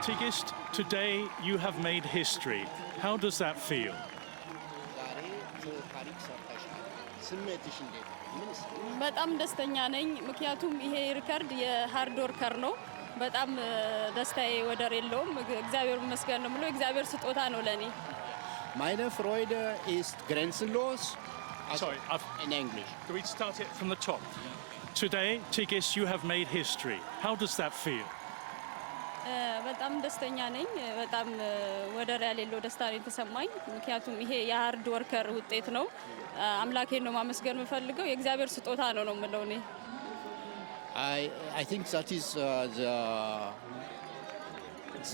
Tigist, today you have made history. How does that feel? በጣም ደስተኛ ነኝ ምክንያቱም ይሄ ሪከርድ የሃርድ ወርከር ነው በጣም ደስታዬ ወደር የለውም እግዚአብሔር ይመስገን ነው ምለው እግዚአብሔር ስጦታ ነው ለኔ Meine Freude ist grenzenlos. Sorry, in English. Can we start it from the top? Today, Tigist, you have made history. How does that feel? በጣም ደስተኛ ነኝ በጣም ወደር ያለው ደስታ ነው የተሰማኝ ምክንያቱም ይሄ የሃርድ ወርከር ውጤት ነው አምላኬን ነው ማመስገን የምፈልገው የእግዚአብሔር ስጦታ ነው ነው ምለው እኔ I think that is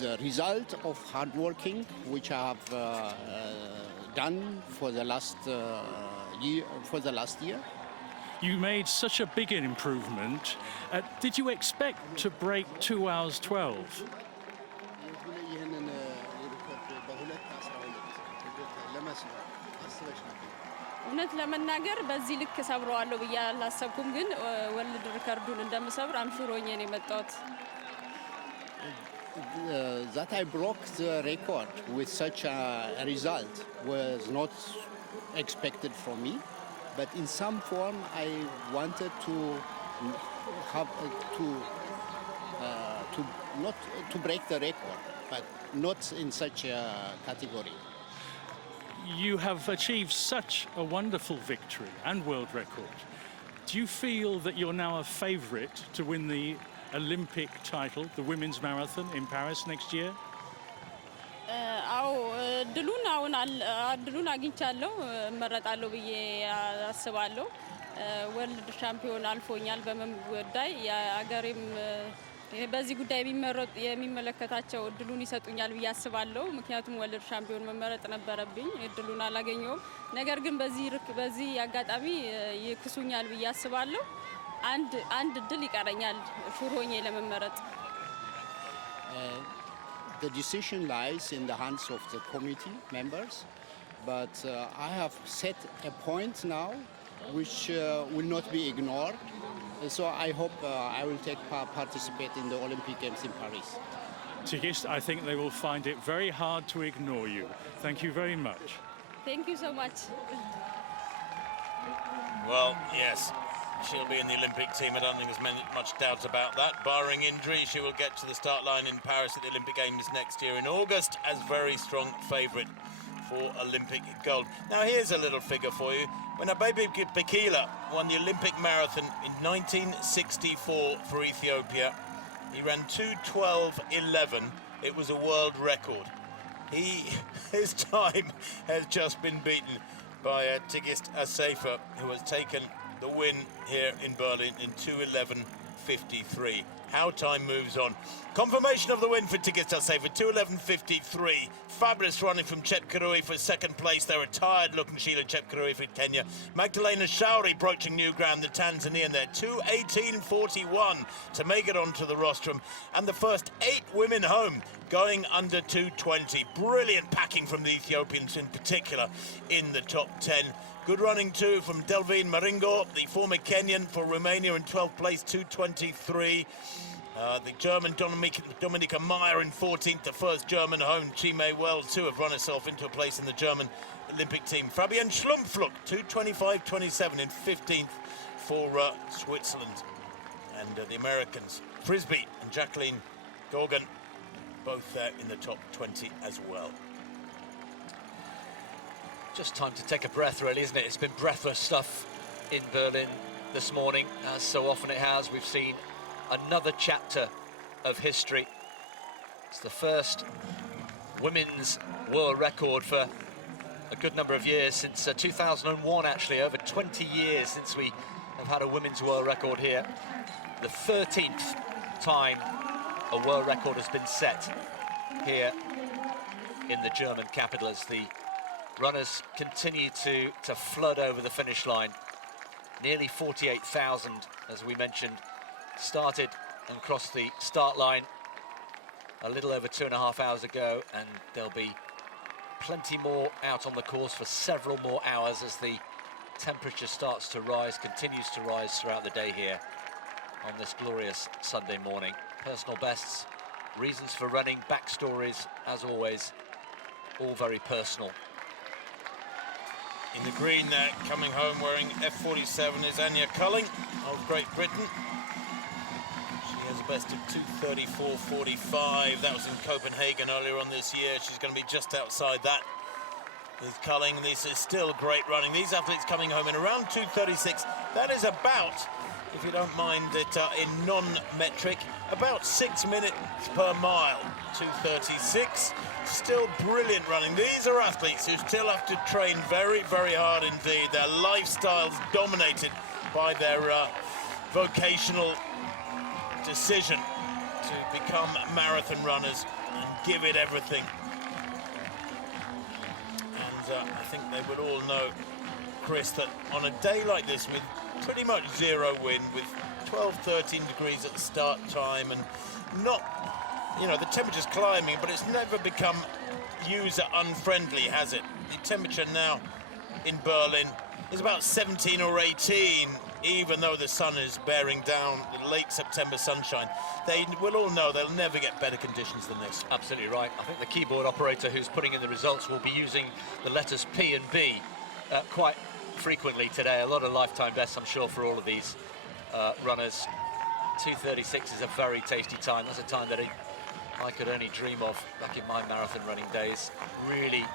the result of hard working which I have done for the last year. You made such a big improvement. Did you expect to break 2 hours 12? እውነት ለመናገር በዚህ ልክ ሰብረዋለሁ ብዬ አላሰብኩም ግን ወርልድ ሪከርዱን እንደምሰብር አምሹሮኝ ነው የመጣሁት That I broke the record with such a result was not expected from me, but in some form I wanted to have not to break the record, but not in such a category. You have achieved such a wonderful victory and world record. Do you feel that you're now a favourite to win the Olympic title, the women's marathon in Paris next year? አዎ ድሉን አግኝቻለሁ እመረጣለሁ ብዬ አስባለሁ ወርልድ ሻምፒዮን አልፎኛል በመምጉዳይ የአገሬም በዚህ ጉዳይ የሚመለከታቸው ድሉን ይሰጡኛል ብዬ አስባለሁ ምክንያቱም ወርልድ ሻምፒዮን መመረጥ ነበረብኝ ድሉን አላገኘውም ነገር ግን በዚህ አጋጣሚ ይክሱኛል ብዬ አስባለሁ አንድ ድል ይቀረኛል ሹሮኜ ለመመረጥ The decision lies in the hands of the committee members, but I have set a point now which will not be ignored. So I hope I will participate in the Olympic Games in Paris. Tigist, I think they will find it very hard to ignore you. Thank you very much. Thank you so much. Well, yes. She'll be in the Olympic team. I don't think there's much doubt about that. Barring injury, she will get to the start line in Paris at the Olympic Games next year in August as very strong favourite for Olympic gold. Now, here's a little figure for you. When Abebe Bikila won the Olympic marathon in 1964 for Ethiopia, he ran 2:12.11. It was a world record. His time has just been beaten by Tigist Assefa, who has taken the win here in Berlin in 2:11.53. how time moves on. Confirmation of the win for Tigistase for 2:11.53. Fabulous running from Chepkirui for second place. They're a tired-looking Sheila Chepkirui for Kenya. Magdalena Shauri broaching new ground, the Tanzanian there, 2:18.41 to make it onto the rostrum. And the first 8 women home going under 2:20. Brilliant packing from the Ethiopians in particular in the top 10. Good running too from Delvine Maringo, the former Kenyan for Romania in 12th place, 2:23. The German Dominika Meyer in 14th, the first German home. She may well too have run herself into a place in the German Olympic team. Fabienne Schlumpfluck, 2:25.27 in 15th for Switzerland. And the Americans, Frisbee and Jacqueline Gorgon, both there in the top 20 as well. Just time to take a breath, really, isn't it? It's been breathless stuff in Berlin this morning, as so often it has. We've seen another chapter of history. It's the first women's world record for a good number of years, since 2001, actually. Over 20 years since we have had a women's world record here. The 13th time a world record has been set here in the German capital, as the runners continue to flood over the finish line. Nearly 48,000, as we mentioned, started and crossed the start line a little over 2.5 hours ago, and there'll be plenty more out on the course for several more hours as the temperature starts to rise, continues to rise throughout the day here on this glorious Sunday morning. Personal bests, reasons for running, backstories, as always, all very personal. In the green there, coming home wearing F47 is Anya Culling of Great Britain. She has a best of 2:34.45. That was in Copenhagen earlier on this year. She's going to be just outside that. With Culling, this is still great running. These athletes coming home in around 2:36. That is about, if you don't mind it in non-metric, about 6 minutes per mile. 2:36. Still brilliant running. These are athletes who still have to train very, very hard indeed. Their lifestyles dominated by their vocational decision to become marathon runners and give it everything. And I think they would all know, Chris, that on a day like this with pretty much zero wind, with 12-13 degrees at the start time, and not, you know, the temperature's climbing, but it's never become user unfriendly, has it? The temperature now in Berlin is about 17 or 18, even though the sun is bearing down the late September sunshine. They will all know they'll never get better conditions than this. Absolutely right. I think the keyboard operator who's putting in the results will be using the letters P and B quite frequently today. A lot of lifetime bests, I'm sure, for all of these runners. 2:36 is a very tasty time. That's a time that I could only dream of back in my marathon running days. Really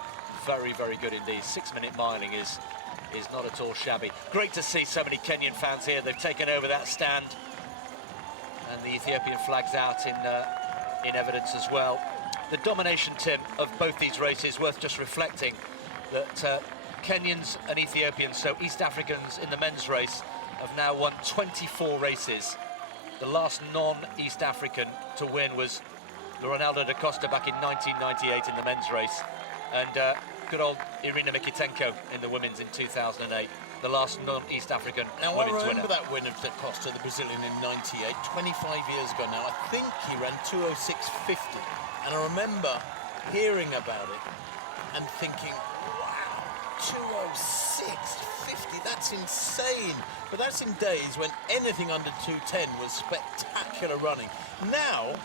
very, very good indeed. 6-minute miling is not at all shabby. Great to see so many Kenyan fans here. They've taken over that stand, and the Ethiopian flag's out in evidence as well. The domination, Tim, of both these races, worth just reflecting that Kenyans and Ethiopians, so East Africans in the men's race, have now won 24 races. The last non-East African to win was Ronaldo da Costa back in 1998 in the men's race, and good old Irina Mikitenko in the women's in 2008, the last non-East African now, women's I remember winner. that win of da Costa, the Brazilian, in 98, 25 years ago now. I think he ran 2:06.50, and I remember hearing about it and thinking, wow, 2:06.50, that's insane. But that's in days when anything under 2:10 was spectacular running. Now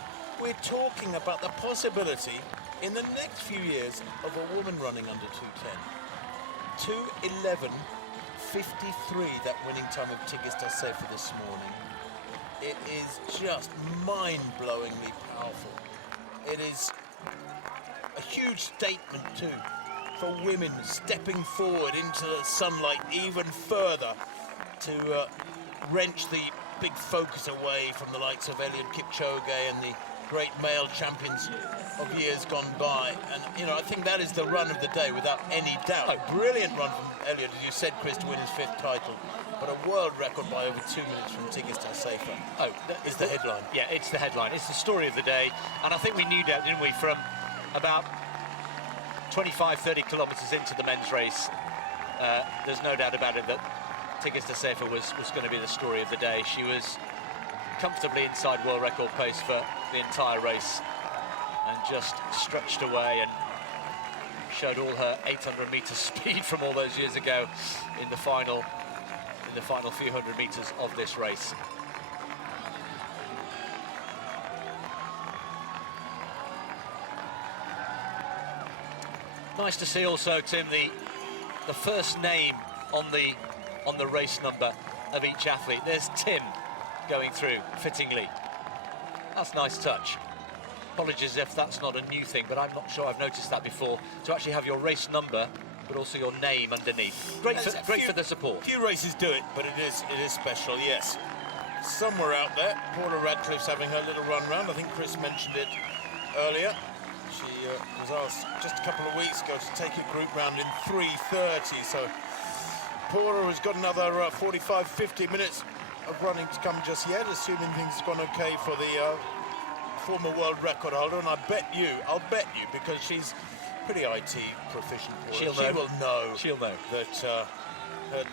we're talking about the possibility in the next few years of a woman running under 2:10. 2:11.53, that winning time of Tigistase for this morning. It is just mind-blowingly powerful. It is a huge statement too for women stepping forward into the sunlight even further to wrench the big focus away from the likes of Eliud Kipchoge and the great male champions of years gone by. And, you know, I think that is the run of the day without any doubt. A brilliant run from Elliot, as you said, Chris, to win his 5th title. But a world record by over 2 minutes from Tigges Safer is the headline. Yeah, it's the headline. It's the story of the day. And I think we knew that, didn't we, from about 25, 30 kilometres into the men's race. There's no doubt about it that Tigges Safer was going to be the story of the day. She was comfortably inside world record pace for the entire race and just stretched away and showed all her 800-metre speed from all those years ago in the final few hundred metres of this race. Nice to see also, Tim, the first name on the race number of each athlete. There's Tim going through, fittingly. That's a nice touch. Apologies if that's not a new thing, but I'm not sure I've noticed that before, to actually have your race number, but also your name underneath. Great for the support. Few races do it, but it is special, yes. Somewhere out there, Paula Radcliffe's having her little run round. I think Chris mentioned it earlier. She was asked just a couple of weeks ago to take a group round in 3:30, so Paula has got another 45-50 minutes of running to come just yet, assuming things have gone okay for the former world record holder. And I'll bet you, because she's pretty IT proficient, Paula, she will know that her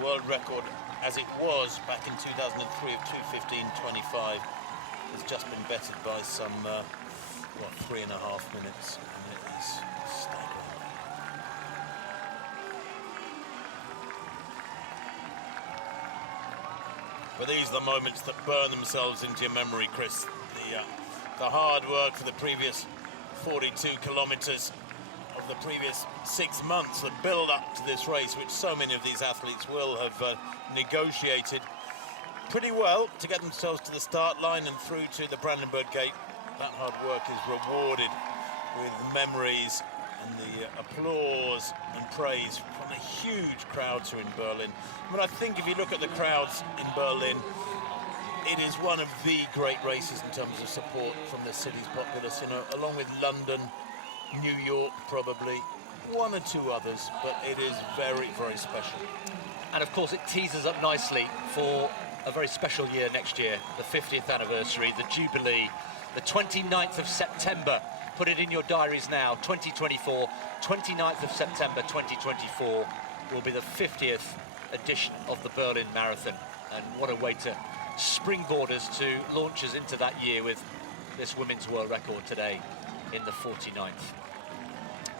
world record, as it was back in 2003 of 2:15.25, has just been bettered by some 3.5 minutes, and it is staggering. But these are the moments that burn themselves into your memory, Chris. The hard work for the previous 42 kilometres of the previous 6 months, the build-up to this race, which so many of these athletes will have negotiated pretty well to get themselves to the start line and through to the Brandenburg Gate. That hard work is rewarded with memories and the applause and praise from the huge crowds who are in Berlin. I mean, I think if you look at the crowds in Berlin, it is one of the great races in terms of support from the city's populace, you know, along with London, New York probably, one or two others, but it is very, very special. And of course it teases up nicely for a very special year next year, the 50th anniversary, the Jubilee, the 29th of September. Put it in your diaries now, 2024, 29th of September 2024 will be the 50th edition of the Berlin Marathon. And what a way to springboard us to launch us into that year with this women's world record today in the 49th.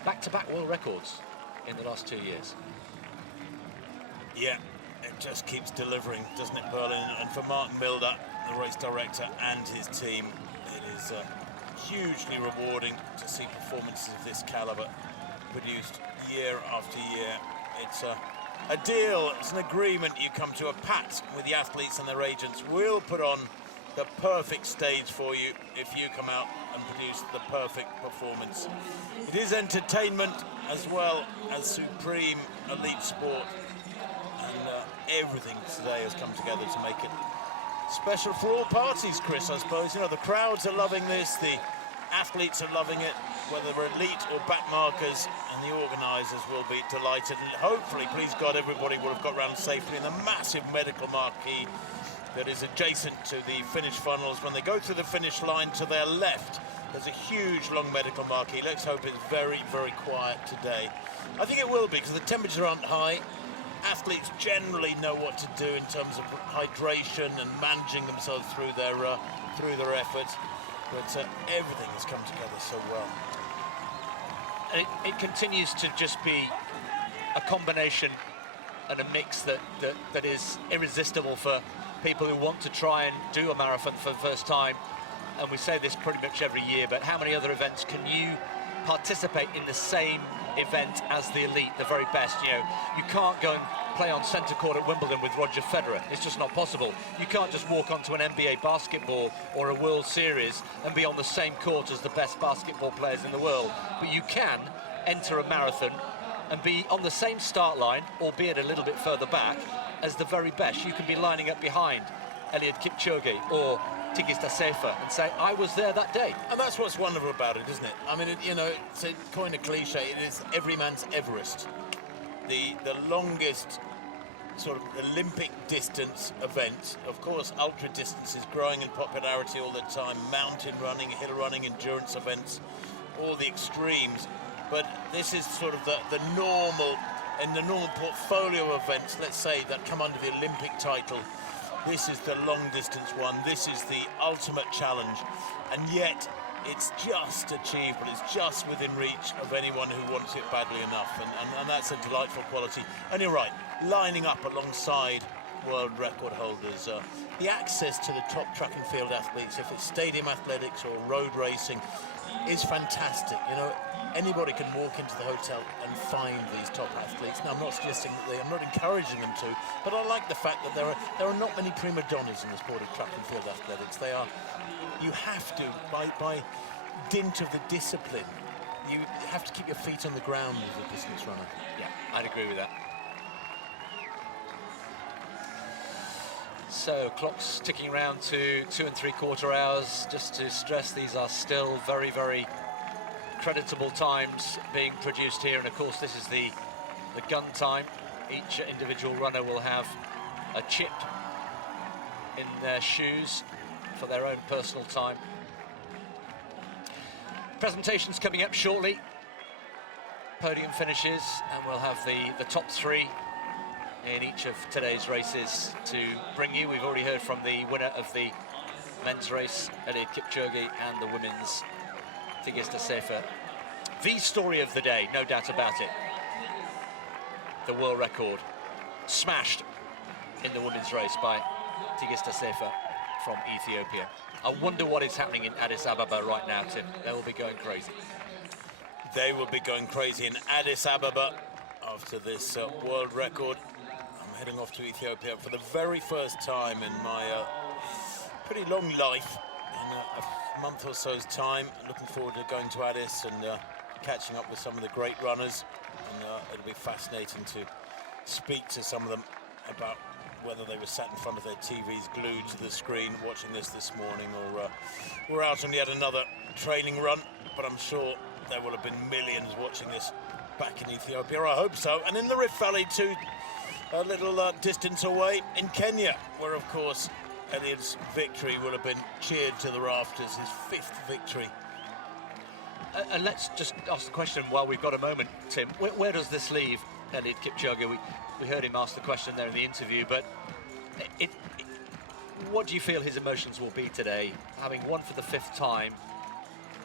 Back-to-back world records in the last 2 years. Yeah, it just keeps delivering, doesn't it, Berlin? And for Martin Milder, the race director, and his team, it is hugely rewarding to see performances of this caliber produced year after year. It's a deal, it's an agreement you come to, a pact with the athletes and their agents. We'll put on the perfect stage for you if you come out and produce the perfect performance. It is entertainment as well as supreme elite sport, and everything today has come together to make it special for all parties, Chris, I suppose. You know, the crowds are loving this, the athletes are loving it, whether they're elite or backmarkers, and the organisers will be delighted. And hopefully, please God, everybody will have got round safely in the massive medical marquee that is adjacent to the finish funnels. When they go through the finish line to their left, there's a huge long medical marquee. Let's hope it's very, very quiet today. I think it will be, because the temperatures aren't high. Athletes generally know what to do in terms of hydration and managing themselves through their efforts. But everything has come together so well. And it continues to just be a combination and a mix that is irresistible for people who want to try and do a marathon for the first time. And we say this pretty much every year, but how many other events can you participate in the same event as the elite, the very best? You know, you can't go and play on centre court at Wimbledon with Roger Federer. It's just not possible. You can't just walk onto an NBA basketball or a World Series and be on the same court as the best basketball players in the world. But you can enter a marathon and be on the same start line, albeit a little bit further back, as the very best. You can be lining up behind Eliud Kipchoge or Tigista Sefer and say, I was there that day. And that's what's wonderful about it, isn't it? I mean, you know, to coin a cliche, it is every man's Everest. The longest sort of Olympic distance event. Of course, ultra distance is growing in popularity all the time. Mountain running, hill running, endurance events, all the extremes. But this is sort of the normal, in the normal portfolio of events, let's say, that come under the Olympic title. This is the long distance one. This is the ultimate challenge. And yet, it's just achievable. It's just within reach of anyone who wants it badly enough. And that's a delightful quality. And you're right, lining up alongside world record holders. The access to the top track and field athletes, if it's stadium athletics or road racing, is fantastic. You know, anybody can walk into the hotel and find these top athletes. Now, I'm not suggesting that I'm not encouraging them to, but I like the fact that there are not many prima donnas in the sport of track and field athletics. They are, you have to, by dint of the discipline, you have to keep your feet on the ground as a distance runner. Yeah, I'd agree with that. So, clock's ticking around to 2 3/4 hours. Just to stress, these are still very, very creditable times being produced here. And of course, this is the gun time. Each individual runner will have a chip in their shoes for their own personal time. Presentations coming up shortly. Podium finishes, and we'll have the top three in each of today's races to bring you. We've already heard from the winner of the men's race, Eliud Kipchoge, and the women's, Tigista Sefer. The story of the day, no doubt about it. The world record smashed in the women's race by Tigista Sefer from Ethiopia. I wonder what is happening in Addis Ababa right now, Tim. They will be going crazy. They will be going crazy in Addis Ababa after this world record. I'm heading off to Ethiopia for the very first time in my pretty long life. In a month or so's time, looking forward to going to Addis and catching up with some of the great runners. And it'll be fascinating to speak to some of them about whether they were sat in front of their TVs glued to the screen watching this morning, or we're out on yet another training run. But I'm sure there will have been millions watching this back in Ethiopia. I hope so. And in the Rift Valley too, a little distance away in Kenya, where of course Eliud's victory will have been cheered to the rafters, his 5th victory. And let's just ask the question while we've got a moment, Tim. Where does this leave Eliud Kipchoge? We heard him ask the question there in the interview, but what do you feel his emotions will be today, having won for the 5th time,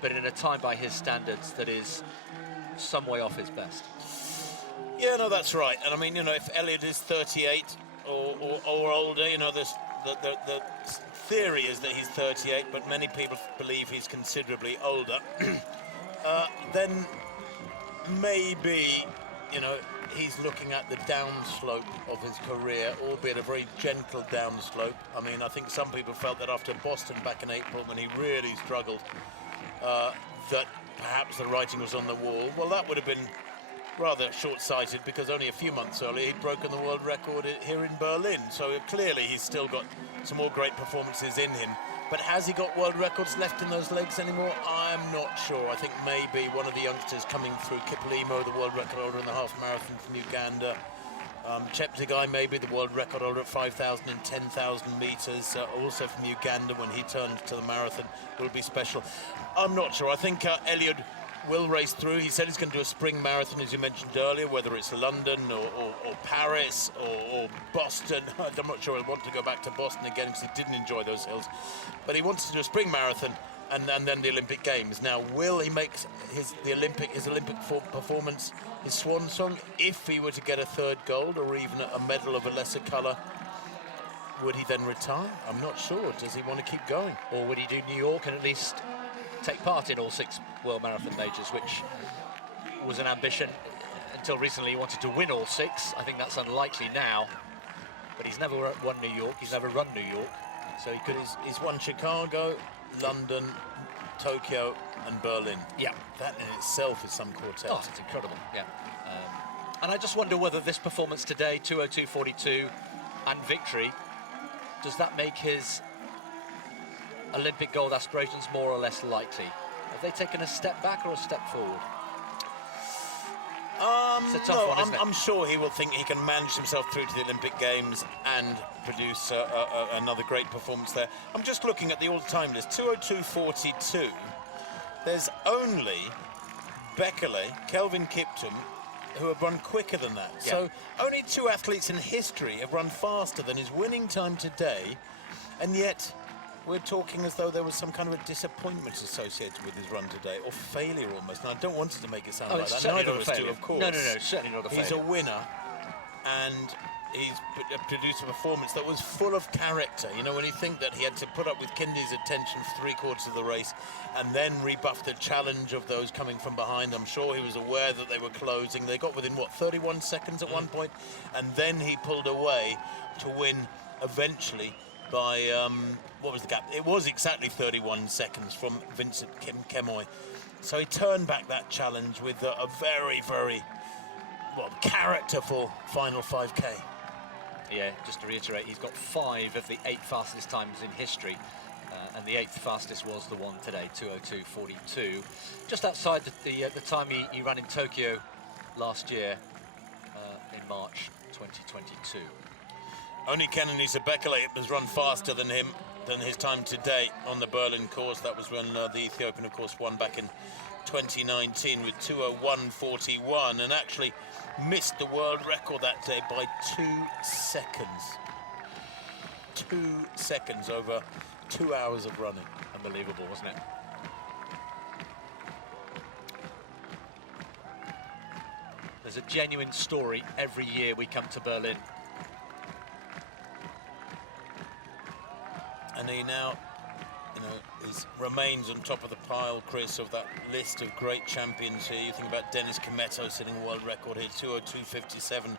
but in a time by his standards that is some way off his best? Yeah, no, that's right. And I mean, you know, if Eliud is 38 or older, you know, the theory is that he's 38, but many people believe he's considerably older. Then maybe, you know, he's looking at the downslope of his career, albeit a very gentle downslope. I mean, I think some people felt that after Boston back in April, when he really struggled, that perhaps the writing was on the wall. Well, that would have been rather short-sighted, because only a few months earlier he'd broken the world record here in Berlin. So clearly he's still got some more great performances in him. But has he got world records left in those legs anymore? I'm not sure. I think maybe one of the youngsters coming through, Kiplimo, the world record holder in the half marathon from Uganda. Cheptegei, maybe the world record holder at 5,000 and 10,000 metres, also from Uganda when he turned to the marathon, will be special. I'm not sure. I think Eliud will race through. He said he's going to do a spring marathon, as you mentioned earlier, whether it's London or Paris or Boston. I'm not sure he'll want to go back to Boston again, because he didn't enjoy those hills. But he wants to do a spring marathon and then the Olympic Games. Now, will he make his Olympic performance his swan song? If he were to get a 3rd gold or even a medal of a lesser colour, would he then retire? I'm not sure. Does he want to keep going? Or would he do New York and at least take part in all 6 World Marathon Majors, which was an ambition until recently. He wanted to win all 6. I think that's unlikely now, but he's never won New York. He's never run New York. So he's won Chicago, London, Tokyo and Berlin. Yeah. That in itself is some quartet. Oh, it's incredible, yeah. And I just wonder whether this performance today, 2:02.42 and victory, does that make his Olympic gold aspirations more or less likely? Have they taken a step back or a step forward? It's a tough one, isn't it? I'm sure he will think he can manage himself through to the Olympic Games and produce another great performance there. I'm just looking at the all-time list, 2:02.42. There's only Bekele, Kelvin Kiptum, who have run quicker than that. Yeah. So only 2 athletes in history have run faster than his winning time today, and yet we're talking as though there was some kind of a disappointment associated with his run today, or failure almost. And I don't want it to make it sound like that. Neither of us do, of course. No, certainly not a failure. He's a winner, and he's produced a performance that was full of character. You know, when you think that he had to put up with Kindy's attention for 3/4 of the race and then rebuff the challenge of those coming from behind, I'm sure he was aware that they were closing. They got within, what, 31 seconds at one point, and then he pulled away to win eventually by, what was the gap? It was exactly 31 seconds from Vincent Kipchoge. So he turned back that challenge with a very, very, well, characterful final 5K. Yeah, just to reiterate, he's got 5 of the 8 fastest times in history, and the 8th fastest was the one today, 2:02.42, just outside the time he ran in Tokyo last year in March 2022. Only Kenenisa Bekele has run faster than him, than his time today on the Berlin course. That was when the Ethiopian, of course, won back in 2019 with 2:01.41, and actually missed the world record that day by 2 seconds. 2 seconds over 2 hours of running. Unbelievable, wasn't it? There's a genuine story every year we come to Berlin. And he now, you know, remains on top of the pile, Chris, of that list of great champions here. You think about Dennis Kimetto setting a world record here, 2:02.57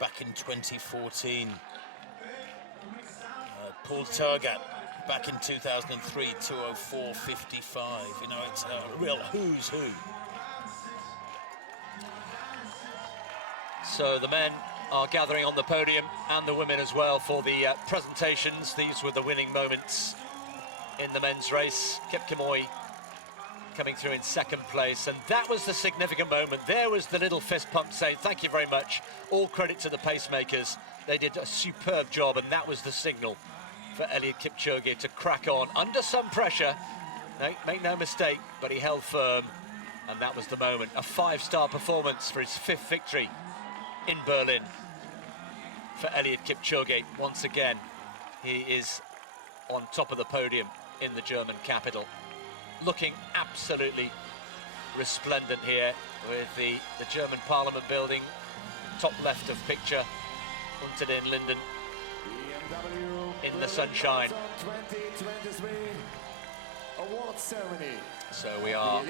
back in 2014. Paul Tergat back in 2003, 2:04.55. You know, it's a real who's who. So the men are gathering on the podium, and the women as well, for the presentations. These were the winning moments in the men's race. Kipchoge coming through in 2nd place, and that was the significant moment. There was the little fist pump saying, thank you very much. All credit to the pacemakers. They did a superb job, and that was the signal for Eliud Kipchoge to crack on under some pressure. Make no mistake, but he held firm, and that was the moment. A 5-star performance for his 5th victory in Berlin for Eliud Kipchoge. Once again, he is on top of the podium in the German capital, looking absolutely resplendent here with the German Parliament building, top left of picture, Unter den Linden, in the sunshine. 2023 award ceremony. So we are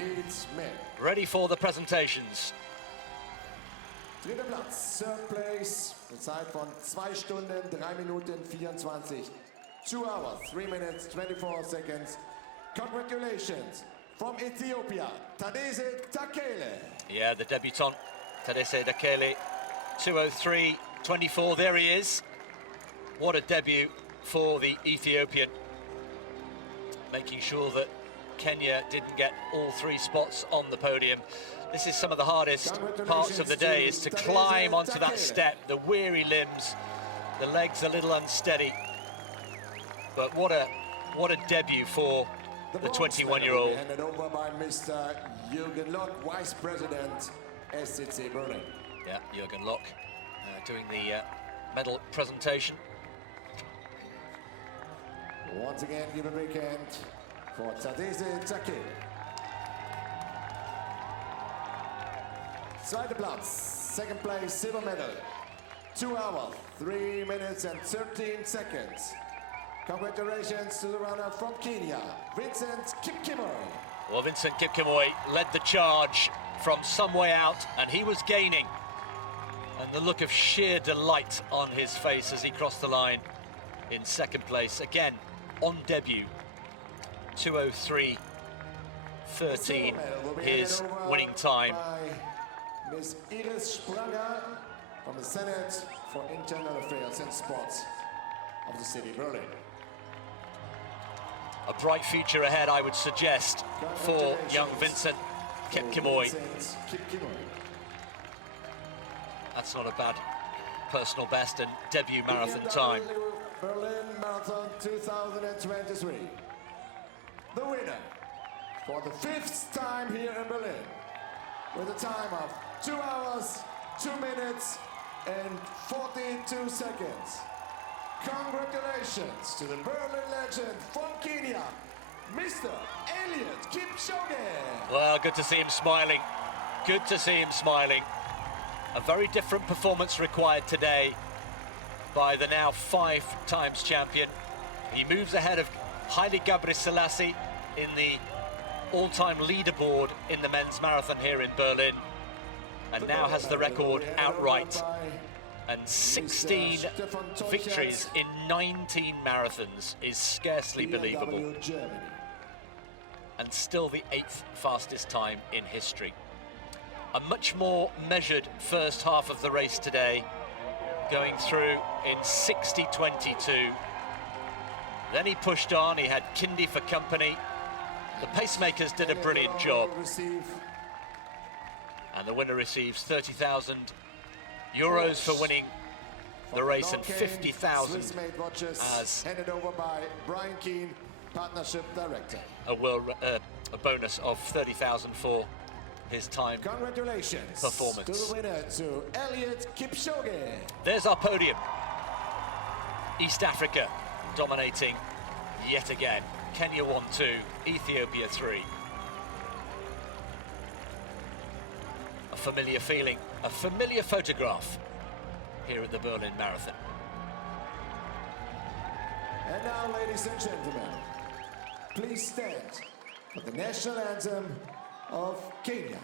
ready for the presentations. Dritter Platz, 3rd place, eine Zeit von 2 Stunden, 3 Minuten 24. 2 hours, 3 minutes, 24 seconds. Congratulations from Ethiopia, Tadesse Takele. Yeah, the debutant, Tadesse Takele, 2:03.24, there he is. What a debut for the Ethiopian. Making sure that Kenya didn't get all 3 spots on the podium. This is some of the hardest parts of the day, is to climb onto that step, the weary limbs, the legs a little unsteady. But what a debut for the 21-year-old. Handed over by Mr. Jürgen Lock, Vice President, SCC Berlin. Yeah, Jürgen Lock doing the medal presentation. Once again, give a big hand for Tadesse Takele. Zweiter Platz, 2nd place, silver medal. 2 hours, 3 minutes and 13 seconds. Congratulations to the runner from Kenya, Vincent Kipchoge. Well, Vincent Kipchoge led the charge from some way out, and he was gaining. And the look of sheer delight on his face as he crossed the line in 2nd place. Again, on debut, 2:03.13, his winning time. Ms. Iris Spranger from the Senate for Internal Affairs and Sports of the city of Berlin. A bright future ahead, I would suggest, for young Vincent Kipchoge. That's not a bad personal best and debut marathon time. Berlin Marathon 2023. The winner for the 5th time here in Berlin with a time of 2 hours, 2 minutes and 42 seconds. Congratulations to the Berlin legend from Kenya, Mr. Eliud Kipchoge. Well, good to see him smiling. Good to see him smiling. A very different performance required today by the now 5 times champion. He moves ahead of Haile Gebrselassie in the all-time leaderboard in the men's marathon here in Berlin, and now has the record outright. And 16 victories in 19 marathons is scarcely believable. And still the 8th fastest time in history. A much more measured first half of the race today, going through in 60.22. Then he pushed on, he had Kindy for company. The pacemakers did a brilliant job. And the winner receives 30,000 euros for winning the race and 50,000 as handed over by Brian Keane, partnership director. A bonus of 30,000 for his time. Congratulations performance. To the winner, to Eliud Kipchoge. There's our podium. East Africa dominating yet again. Kenya 1-2, Ethiopia 3. A familiar feeling, a familiar photograph here at the Berlin Marathon. And now, ladies and gentlemen, please stand for the national anthem of Kenya.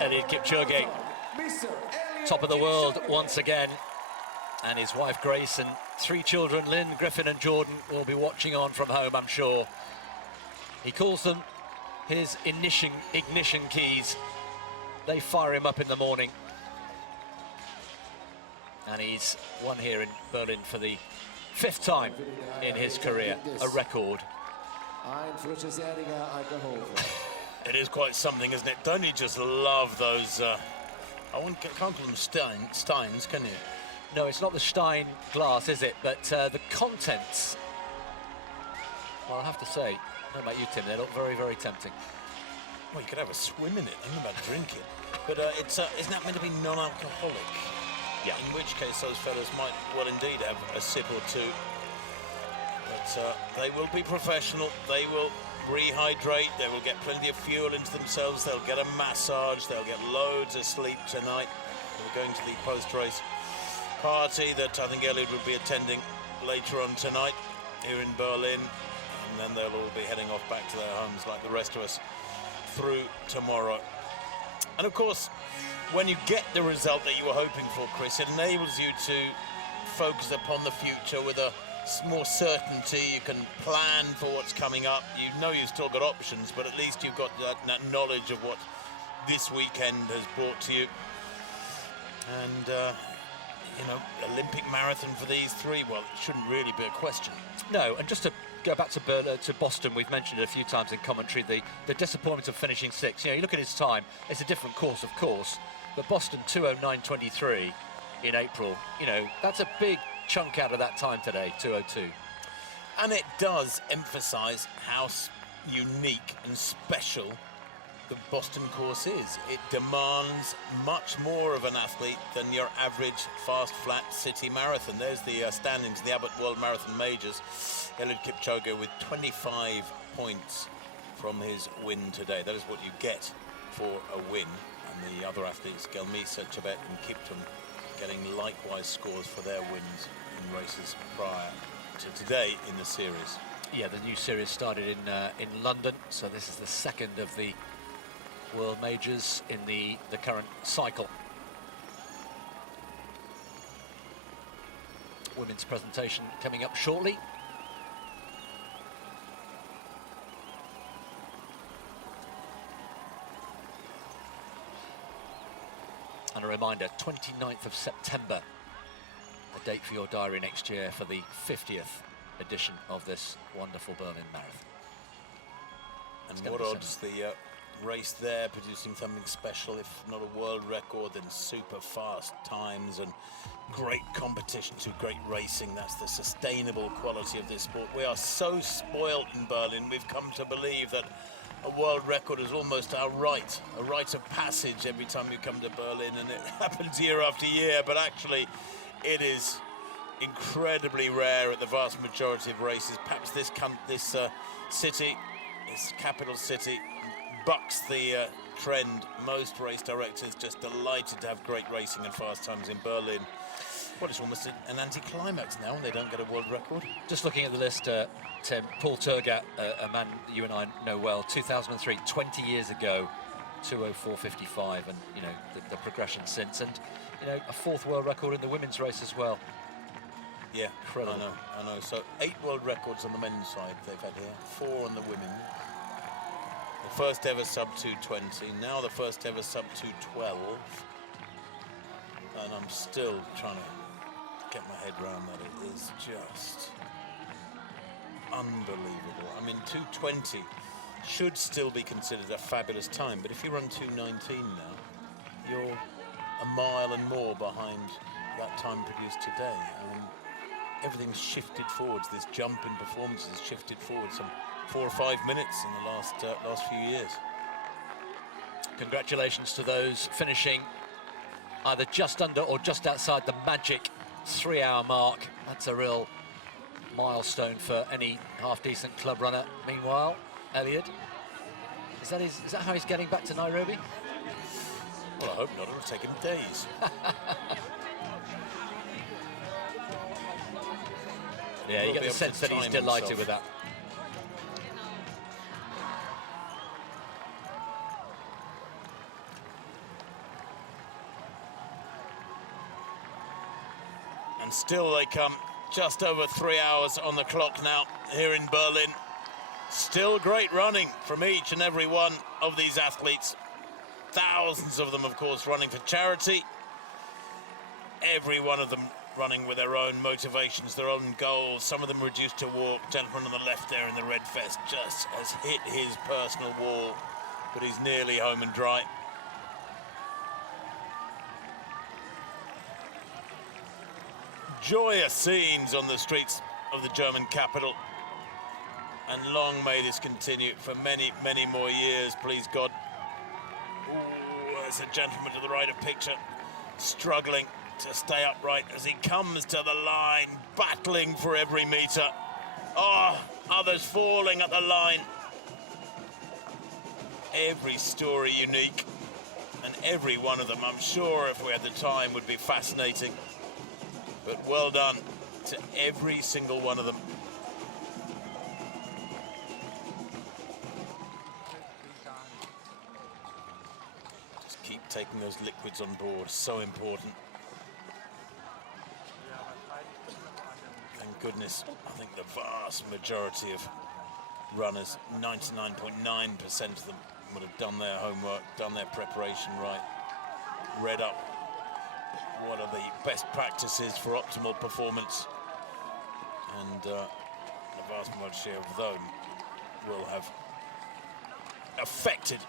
Eliud Kipchoge, top of the world once again, and his wife Grace and 3 children, Lynn, Griffin and Jordan, will be watching on from home, I'm sure. He calls them his ignition keys. They fire him up in the morning. And he's won here in Berlin for the 5th time in his career, a record. It is quite something, isn't it? Don't you just love those, can't call them steins, can you? No, it's not the Stein glass, is it? But the contents, well, I have to say, I don't know about you, Tim, they look very, very tempting. Well, you could have a swim in it, I don't know about drinking. But isn't that meant to be non-alcoholic? Yeah. In which case those fellas might well indeed have a sip or two. But they will be professional, they will rehydrate, they will get plenty of fuel into themselves, they'll get a massage, they'll get loads of sleep tonight. We're going to the post-race party that I think Eliud will be attending later on tonight here in Berlin, and then they'll all be heading off back to their homes like the rest of us through tomorrow. And of course, when you get the result that you were hoping for, Chris, it enables you to focus upon the future with a more certainty. You can plan for what's coming up. You know you've still got options, but at least you've got that knowledge of what this weekend has brought to you. And, you know, Olympic marathon for these 3, well, it shouldn't really be a question. No, and just to go back to Boston, we've mentioned it a few times in commentary, the disappointment of finishing 6th. You know, you look at his time, it's a different course, of course, but Boston 2:09:23 in April, you know, that's a big chunk out of that time today, 2:02. And it does emphasise how unique and special the Boston course is. It demands much more of an athlete than your average fast, flat city marathon. There's the standings, the Abbott World Marathon Majors. Eliud Kipchoge with 25 points from his win today. That is what you get for a win. And the other athletes, Gelmisa, Chebet and Kiptum, getting likewise scores for their wins in races prior to today in the series. Yeah, the new series started in London, so this is the second of the World Majors in the current cycle. Women's presentation coming up shortly. And a reminder, 29th of September, a date for your diary next year for the 50th edition of this wonderful Berlin Marathon. And what odds the race there producing something special, if not a world record, then super fast times and great competition to great racing. That's the sustainable quality of this sport. We are so spoiled in Berlin, we've come to believe that a world record is almost our right, a rite of passage every time you come to Berlin, and it happens year after year, but actually it is incredibly rare at the vast majority of races. Perhaps this city, this capital city, bucks the trend. Most race directors just delighted to have great racing and fast times in Berlin. Well, it's almost an anticlimax now when they don't get a world record. Just looking at the list, Tim, Paul Turgat, a man you and I know well, 2003, 20 years ago, 2:04:55, and you know the progression since, and you know a fourth world record in the women's race as well. Yeah, incredible. I know. So 8 world records on the men's side they've had here, 4 on the women. The first ever sub 2:20, now the first ever sub 2:12, and I'm still trying to get my head around that. It is just unbelievable. I mean, 2:20 should still be considered a fabulous time, but if you run 2:19 now, you're a mile and more behind that time produced today. I mean, everything's shifted forwards. This jump in performance has shifted forward some 4 or 5 minutes in the last few years. Congratulations to those finishing either just under or just outside the magic 3-hour mark. That's a real milestone for any half-decent club runner. Meanwhile, Eliud, is that how he's getting back to Nairobi? Well, I hope not. It'll take him days. Yeah, you get the sense that he's delighted with that. And still they come just over 3 hours on the clock now here in Berlin. Still great running from each and every one of these athletes. Thousands of them, of course, running for charity. Every one of them running with their own motivations, their own goals. Some of them reduced to walk. Gentleman on the left there in the red vest just has hit his personal wall, but he's nearly home and dry. Joyous scenes on the streets of the German capital, and long may this continue for many, many more years, please God. Ooh, there's a gentleman to the right of picture, struggling to stay upright as he comes to the line, battling for every meter. Oh, others falling at the line. Every story unique, and every one of them, I'm sure, if we had the time, would be fascinating. But well done to every single one of them. Just keep taking those liquids on board, so important. Thank goodness, I think the vast majority of runners, 99.9% of them, would have done their homework, done their preparation right, read up what are the best practices for optimal performance, and the vast majority of them will have affected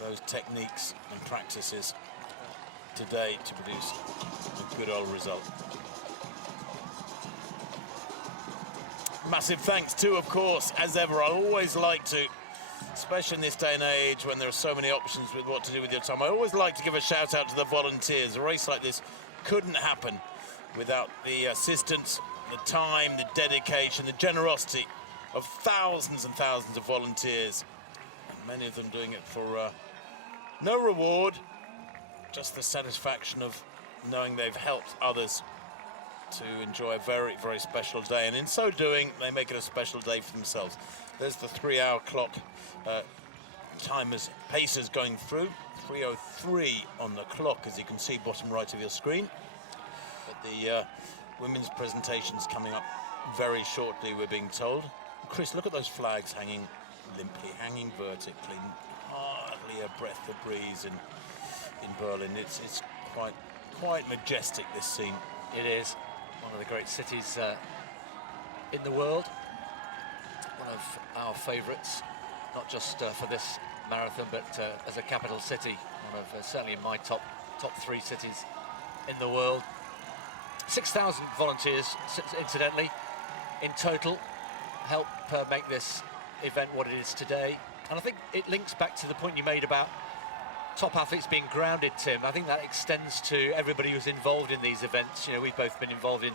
those techniques and practices today to produce a good old result. Massive thanks to, of course, as ever, I always like to especially in this day and age when there are so many options with what to do with your time. I always like to give a shout out to the volunteers. A race like this couldn't happen without the assistance, the time, the dedication, the generosity of thousands and thousands of volunteers, and many of them doing it for no reward, just the satisfaction of knowing they've helped others to enjoy a very, very special day, and in so doing they make it a special day for themselves. There's the 3-hour clock, timers, pacers going through, 3:03 on the clock, as you can see bottom right of your screen. But the women's presentation's coming up very shortly, we're being told. Chris, look at those flags hanging limply, hanging vertically, hardly a breath of breeze in Berlin. It's quite majestic, this scene. It is one of the great cities in the world, one of our favourites, not just for this marathon, but as a capital city, one of certainly in my top 3 cities in the world. 6,000 volunteers, incidentally, in total, help make this event what it is today. And I think it links back to the point you made about top athletes being grounded, Tim. I think that extends to everybody who's involved in these events. You know, we've both been involved in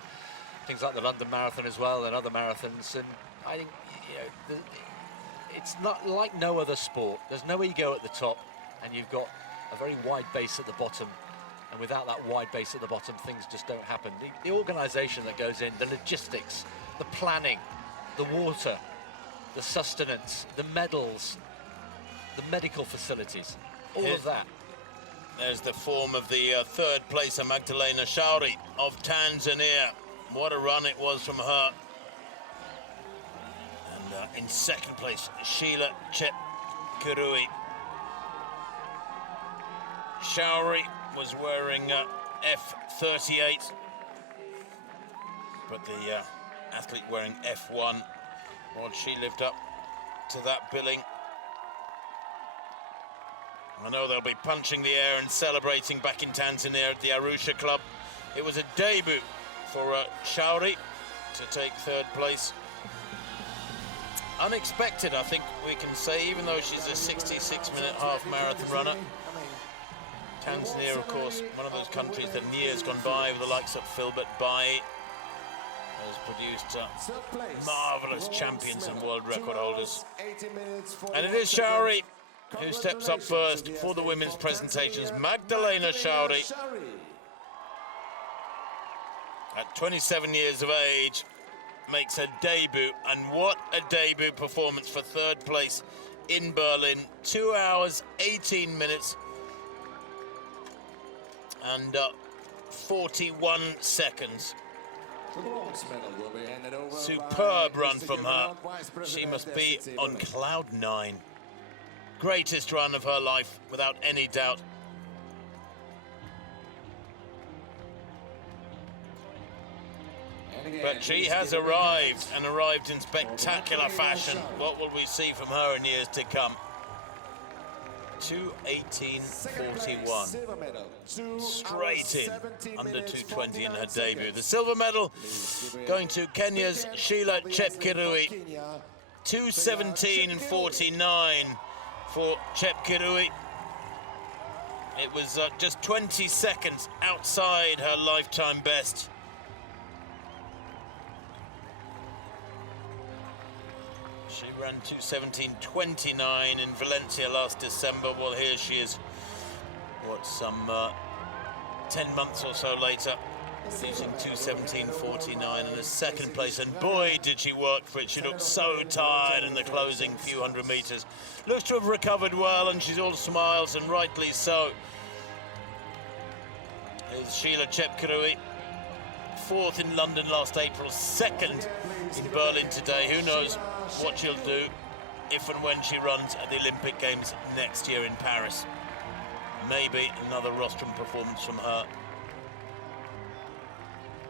things like the London Marathon as well, and other marathons, and I think, you know, it's not like no other sport. There's no ego at the top, and you've got a very wide base at the bottom, and without that wide base at the bottom, things just don't happen. The organisation that goes in, the logistics, the planning, the water, the sustenance, the medals, the medical facilities, all of that. There's the form of the third placer, Magdalena Shauri of Tanzania. What a run it was from her. And in second place, Sheila Chepkirui. Shauri was wearing F38, but the athlete wearing F1, well, she lived up to that billing. I know they'll be punching the air and celebrating back in Tanzania at the Arusha Club. It was a debut for Shauri to take third place. Unexpected, I think we can say, even though she's a 66-minute half marathon runner. Tanzania, of course, one of those countries that in years gone by with the likes of Philbert Bai has produced marvellous champions and world record holders. And it is Shauri who steps up first for the women's presentations. Magdalena Shauri, at 27 years of age, makes her debut, and what a debut performance for third place in Berlin. 2 hours, 18 minutes and 41 seconds. Superb run from her. She must be on cloud 9. Greatest run of her life, without any doubt. But she has arrived, and arrived in spectacular fashion. What will we see from her in years to come? 2:18.41. Straight in, under 2:20 in her debut. The silver medal going to Kenya's Sheila Chepkirui. 2:17.49 for Chepkirui. It was just 20 seconds outside her lifetime best. She ran 2:17.29 in Valencia last December. Well, here she is, what, some 10 months or so later, using 2:17.49 in a second place. And boy, did she work for it. She looked so tired in the closing few hundred meters. Looks to have recovered well, and she's all smiles, and rightly so. Here's Sheila Chepkirui, fourth in London last April, second in Berlin today. Who knows what she'll do if and when she runs at the Olympic Games next year in Paris. Maybe another rostrum performance from her.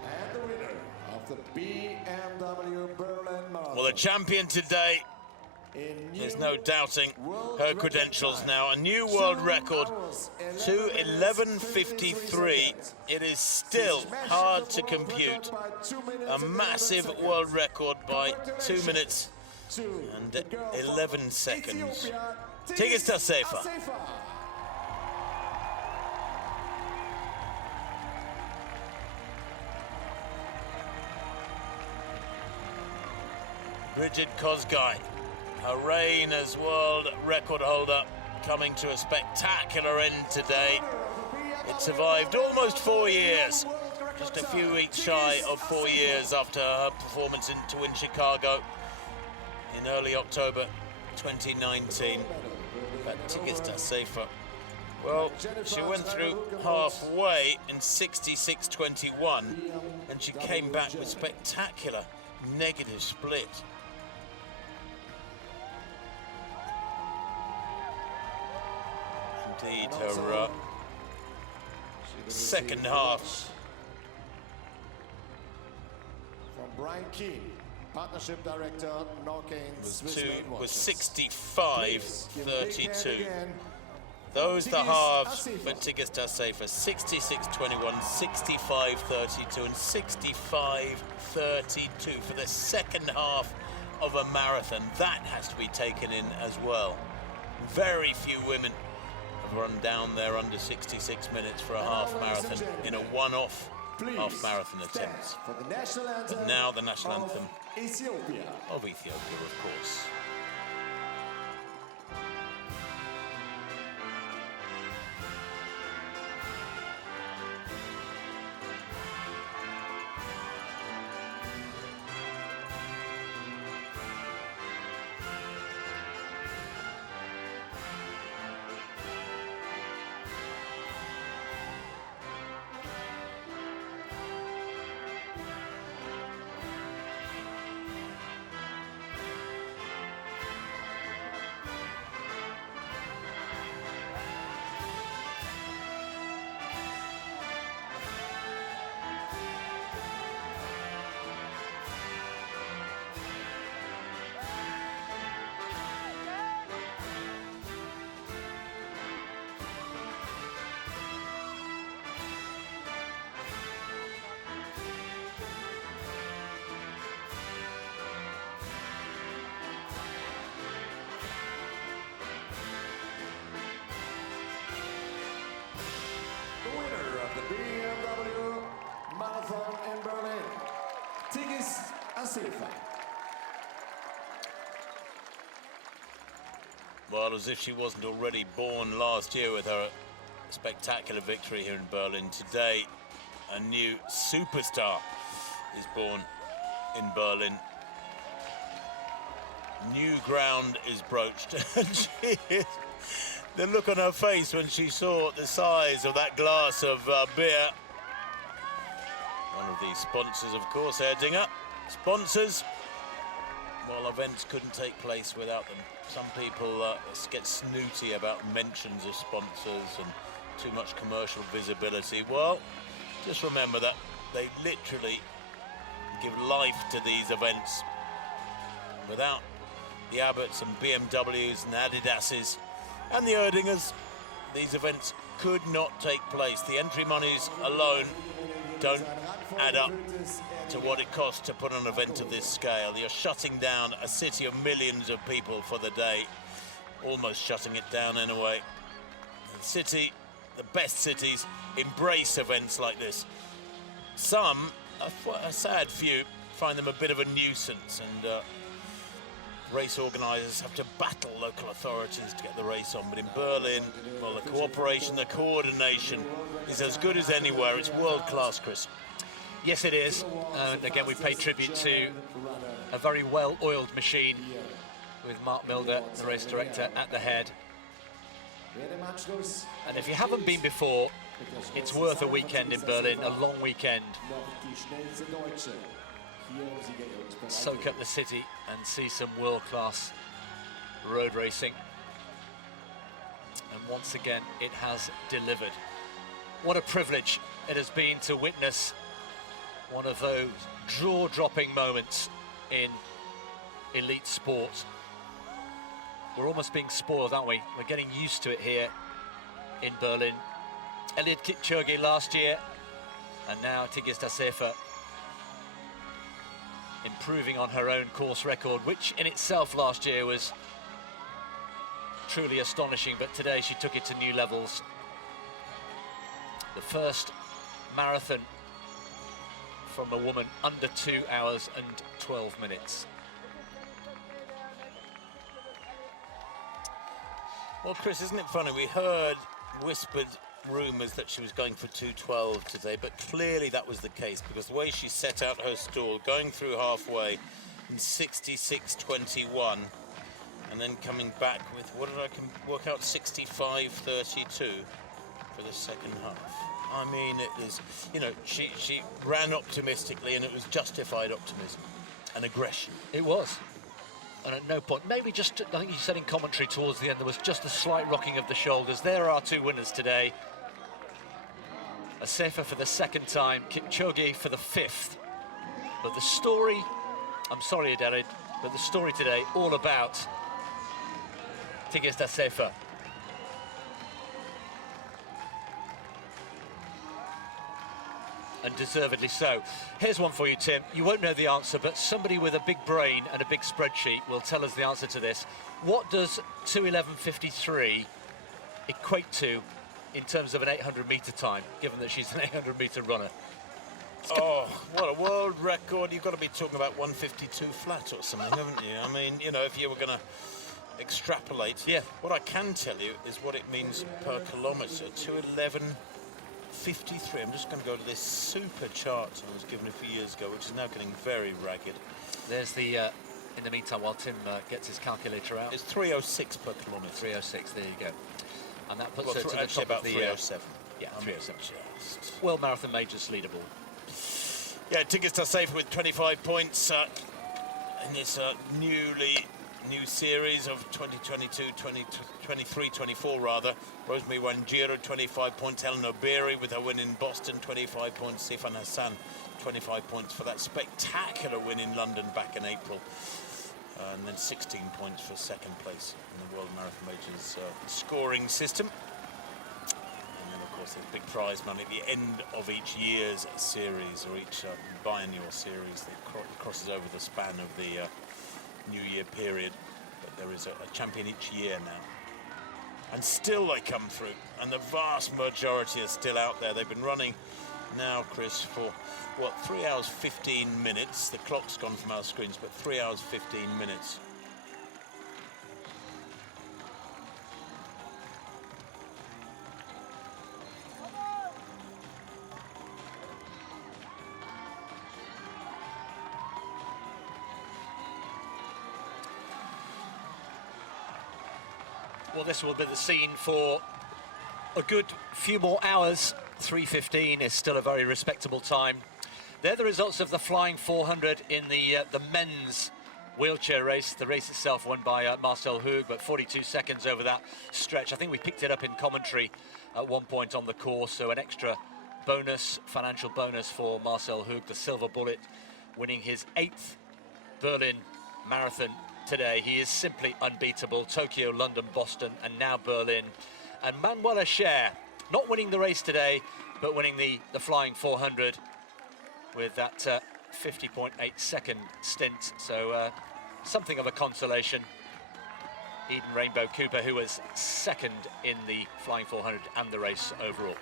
And the winner of the BMW Berlin Marathon. Well, the champion today, there's no doubting her credentials now. A new world record, 2:11.53. It is still hard to compute. A massive world record by 2 minutes and 11 seconds. Tigist Assefa. Bridget Kosgei, her reign as world record holder, coming to a spectacular end today. It survived almost 4 years, just a few weeks shy of 4 years after her performance to win Chicago in early October 2019. But Tigist Assefa, well, she went through halfway in 66.21 and she came back with spectacular negative split. Indeed, her second half. From Brian Keane, Partnership Director, Norcane, was 65.32. Those the halves for Tigist Assefa, 66.21, 65.32 and 65.32 for the second half of a marathon. That has to be taken in as well. Very few women have run down there under 66 minutes for a half marathon in a one-off half marathon attempt. But now the national anthem of Ethiopia, of course. BMW Marathon in Berlin, Tigist Assefa. Well, as if she wasn't already born last year with her spectacular victory here in Berlin, today a new superstar is born in Berlin. New ground is broached, and the look on her face when she saw the size of that glass of beer. One of the sponsors, of course, Erdinger. Sponsors, well, events couldn't take place without them. Some people get snooty about mentions of sponsors and too much commercial visibility. Well, just remember that they literally give life to these events. Without the Abbotts and BMWs and Adidases and the Erdingers, these events could not take place. The entry monies alone don't add up to what it costs to put on an event of this scale. You're shutting down a city of millions of people for the day, almost shutting it down in a way. The city, the best cities, embrace events like this. Some, a sad few, find them a bit of a nuisance, and race organisers have to battle local authorities to get the race on. But in Berlin, well, the cooperation, the coordination is as good as anywhere. It's world-class, Chris. Yes, it is. And again, we pay tribute to a very well-oiled machine with Mark Milder, the race director, at the head. And if you haven't been before, it's worth a weekend in Berlin, a long weekend. Soak up the city and see some world-class road racing. And once again, it has delivered. What a privilege it has been to witness one of those jaw-dropping moments in elite sport. We're almost being spoiled, aren't we? We're getting used to it here in Berlin. Eliud Kipchoge last year, and now Tigist Assefa. improving on her own course record, which in itself last year was truly astonishing, but today she took it to new levels. The first marathon from a woman under 2 hours and 12 minutes. Well, Chris, isn't it funny? We heard whispered rumours that she was going for 2:12 today, but clearly that was the case, because the way she set out her stall, going through halfway in 66.21, and then coming back with, what did I work out, 65.32 for the second half. I mean, it is, you know, she ran optimistically, and it was justified optimism and aggression. It was. And at no point, maybe just, I think you said in commentary towards the end, there was just a slight rocking of the shoulders. There are our two winners today. Assefa for the second time, Kipchoge for the fifth. But the story, I'm sorry, Adelaide, but the story today all about Tigist Assefa. And deservedly so. Here's one for you, Tim. You won't know the answer, but somebody with a big brain and a big spreadsheet will tell us the answer to this. What does 2:11:53 equate to in terms of an 800-metre time, given that she's an 800-metre runner? Oh, what a world record. You've got to be talking about 152 flat or something, haven't you? I mean, you know, if you were going to extrapolate. Yeah. What I can tell you is what it means per kilometre. 2:11:53. I'm just going to go to this super chart I was given a few years ago, which is now getting very ragged. There's the, in the meantime, while Tim gets his calculator out. It's 3:06 per kilometre. 3:06, there you go. And that puts her to the actually top about of the... 3:07. Yeah, 3:07. Just... World Marathon Majors leaderboard. Yeah, Tigist Assefa with 25 points in this new series of 2023-24 rather. Rosemary Wanjiru, 25 points. Helen Obiri with her win in Boston, 25 points. Sifan Hassan, 25 points for that spectacular win in London back in April. And then 16 points for second place in the World Marathon Majors scoring system. And then, of course, there's big prize money at the end of each year's series, or each biennial series that crosses over the span of the New Year period. But there is a champion each year now. And still they come through, and the vast majority are still out there. They've been running now, Chris, for, what, 3 hours 15 minutes. The clock's gone from our screens, but 3 hours 15 minutes. Well, this will be the scene for a good few more hours. 3:15 is still a very respectable time. They're the results of the flying 400 in the men's wheelchair race. The race itself won by Marcel Hoog, but 42 seconds over that stretch. I think we picked it up in commentary at one point on the course, so an extra bonus, financial bonus for Marcel Hoog, the silver bullet, winning his 8th Berlin Marathon today. He is simply unbeatable. Tokyo, London, Boston, and now Berlin. And Manuela Scher, not winning the race today, but winning the flying 400 with that 50.8 second stint. So something of a consolation. Eden Rainbow Cooper, who was second in the flying 400 and the race overall.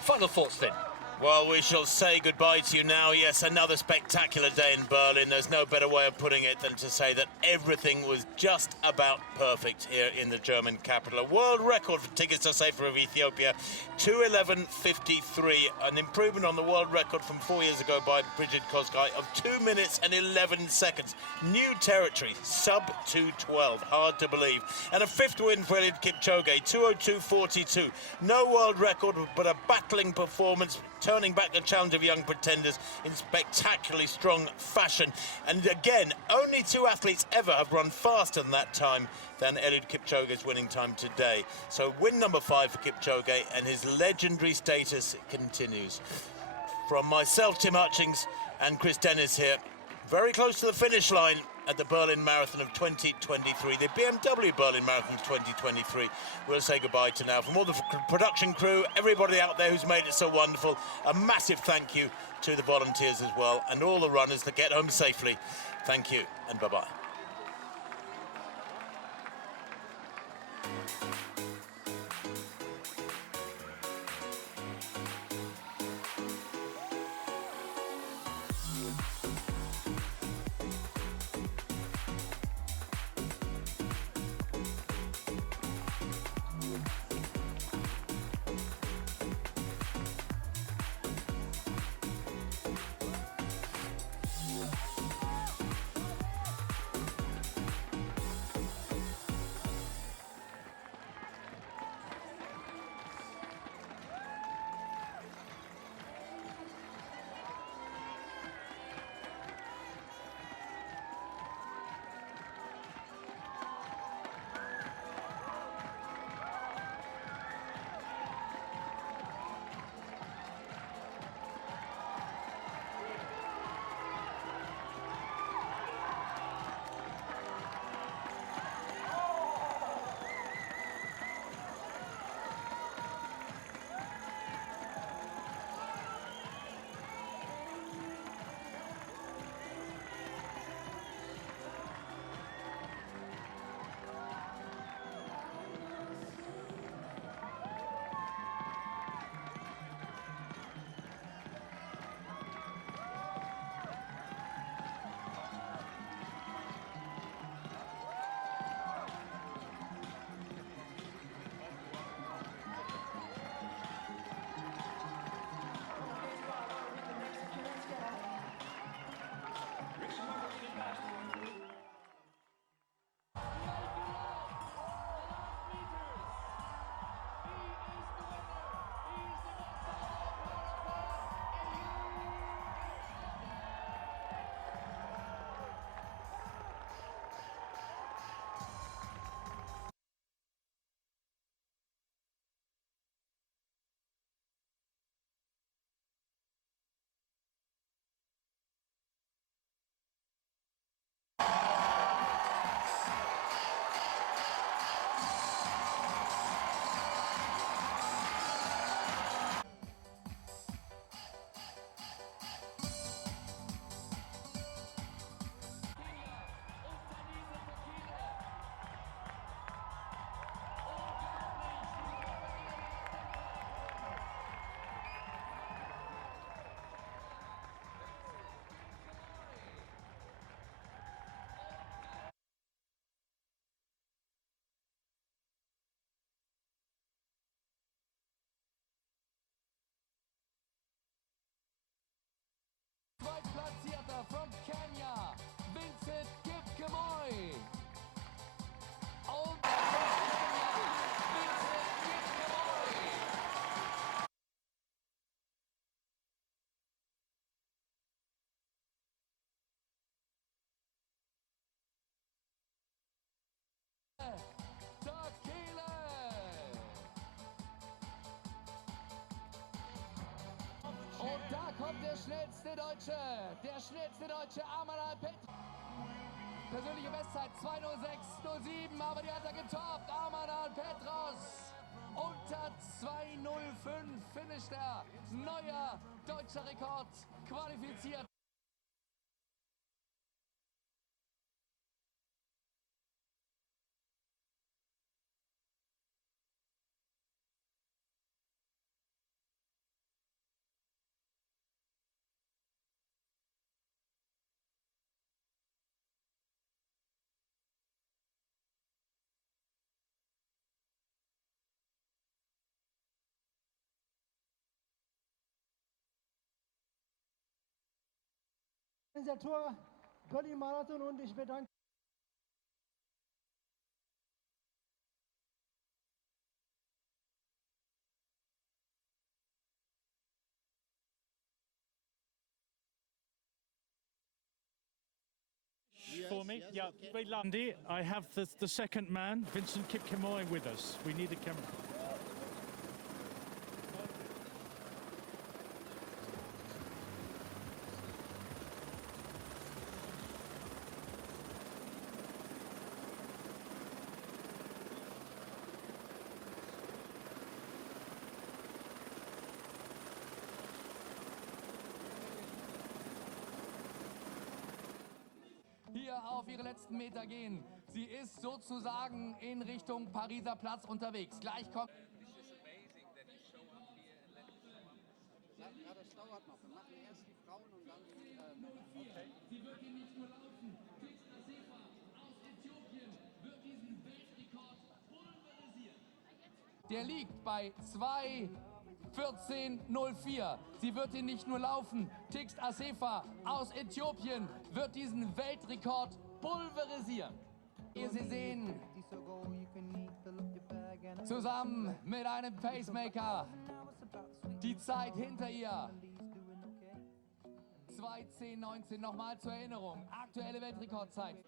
Final thoughts then. Well, we shall say goodbye to you now. Yes, another spectacular day in Berlin. There's no better way of putting it than to say that everything was just about perfect here in the German capital. A world record for Tigist Assefa of Ethiopia, 2:11:53, an improvement on the world record from 4 years ago by Brigid Kosgei of 2 minutes and 11 seconds. New territory, sub 2:12, hard to believe. And a 5th win for Eliud Kipchoge, 2:02:42. No world record, but a battling performance, turning back the challenge of young pretenders in spectacularly strong fashion. And again, only 2 athletes ever have run faster than that time than Eliud Kipchoge's winning time today. So win number 5 for Kipchoge, and his legendary status continues. From myself, Tim Hutchings, and Chris Dennis here, very close to the finish line. at the Berlin Marathon of 2023, the BMW Berlin Marathon of 2023. We'll say goodbye to now. From all the production crew, everybody out there who's made it so wonderful, a massive thank you to the volunteers as well, and all the runners that get home safely. Thank you, and bye-bye. Zweitplatzierter from Kenya, Vincent Kipchoge. Und Vincent Kipchoge. Und da kommt der schnellste Deutsche Amanal Petros. Persönliche Bestzeit 2:06:07, aber die hat er getoppt. Amanal Petros unter 2:05 finisht er. Neuer deutscher Rekord qualifiziert. Organisator Berlin Marathon und ich bedanke For me, yeah, Andy, I have the second man, Vincent Kipchoge, with us. We need a camera. auf ihre letzten Meter gehen. Sie ist sozusagen in Richtung Pariser Platz unterwegs. Gleich kommt... Ja, das dauert noch. Wir machen erst die Frauen und dann die Männer. Okay. Sie wird ihn nicht nur laufen. Kipchoge aus Äthiopien wird diesen Weltrekord pulverisieren. Der liegt bei 2:14:04. Sie wird ihn nicht nur laufen. Tigst Asefa aus Äthiopien wird diesen Weltrekord pulverisieren. Hier Sie sehen, zusammen mit einem Pacemaker, die Zeit hinter ihr. 2:10:19 nochmal zur Erinnerung. Aktuelle Weltrekordzeit.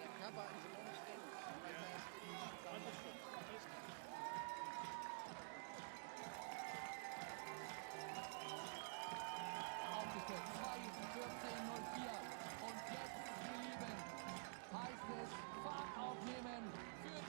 Der Körper ist noch nicht drin. Aufgestellt 2:14:04. Und jetzt, ihr Lieben, heißt es Fahrt aufnehmen für...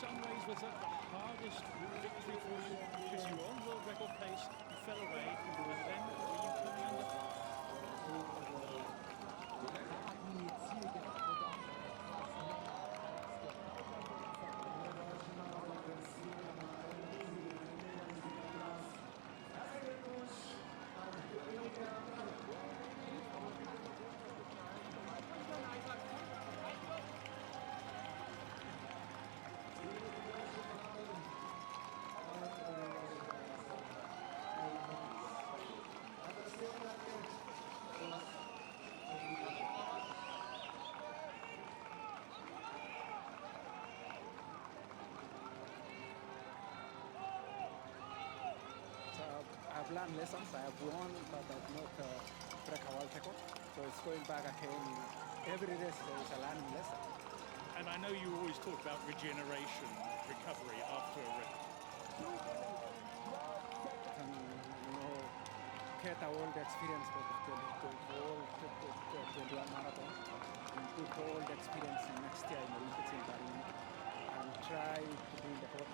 some ways was that the hardest victory for you because you were on world record pace, you fell away, and then were you coming under? I've learned lessons. I have won, but I've not break a world record. So it's going back again. Every race is a learning lesson. And I know you always talk about regeneration, recovery after a race. And, get all the experience for the whole 21 marathon and put all the experience in next year in the Olympics in Paris and try to be in the podium.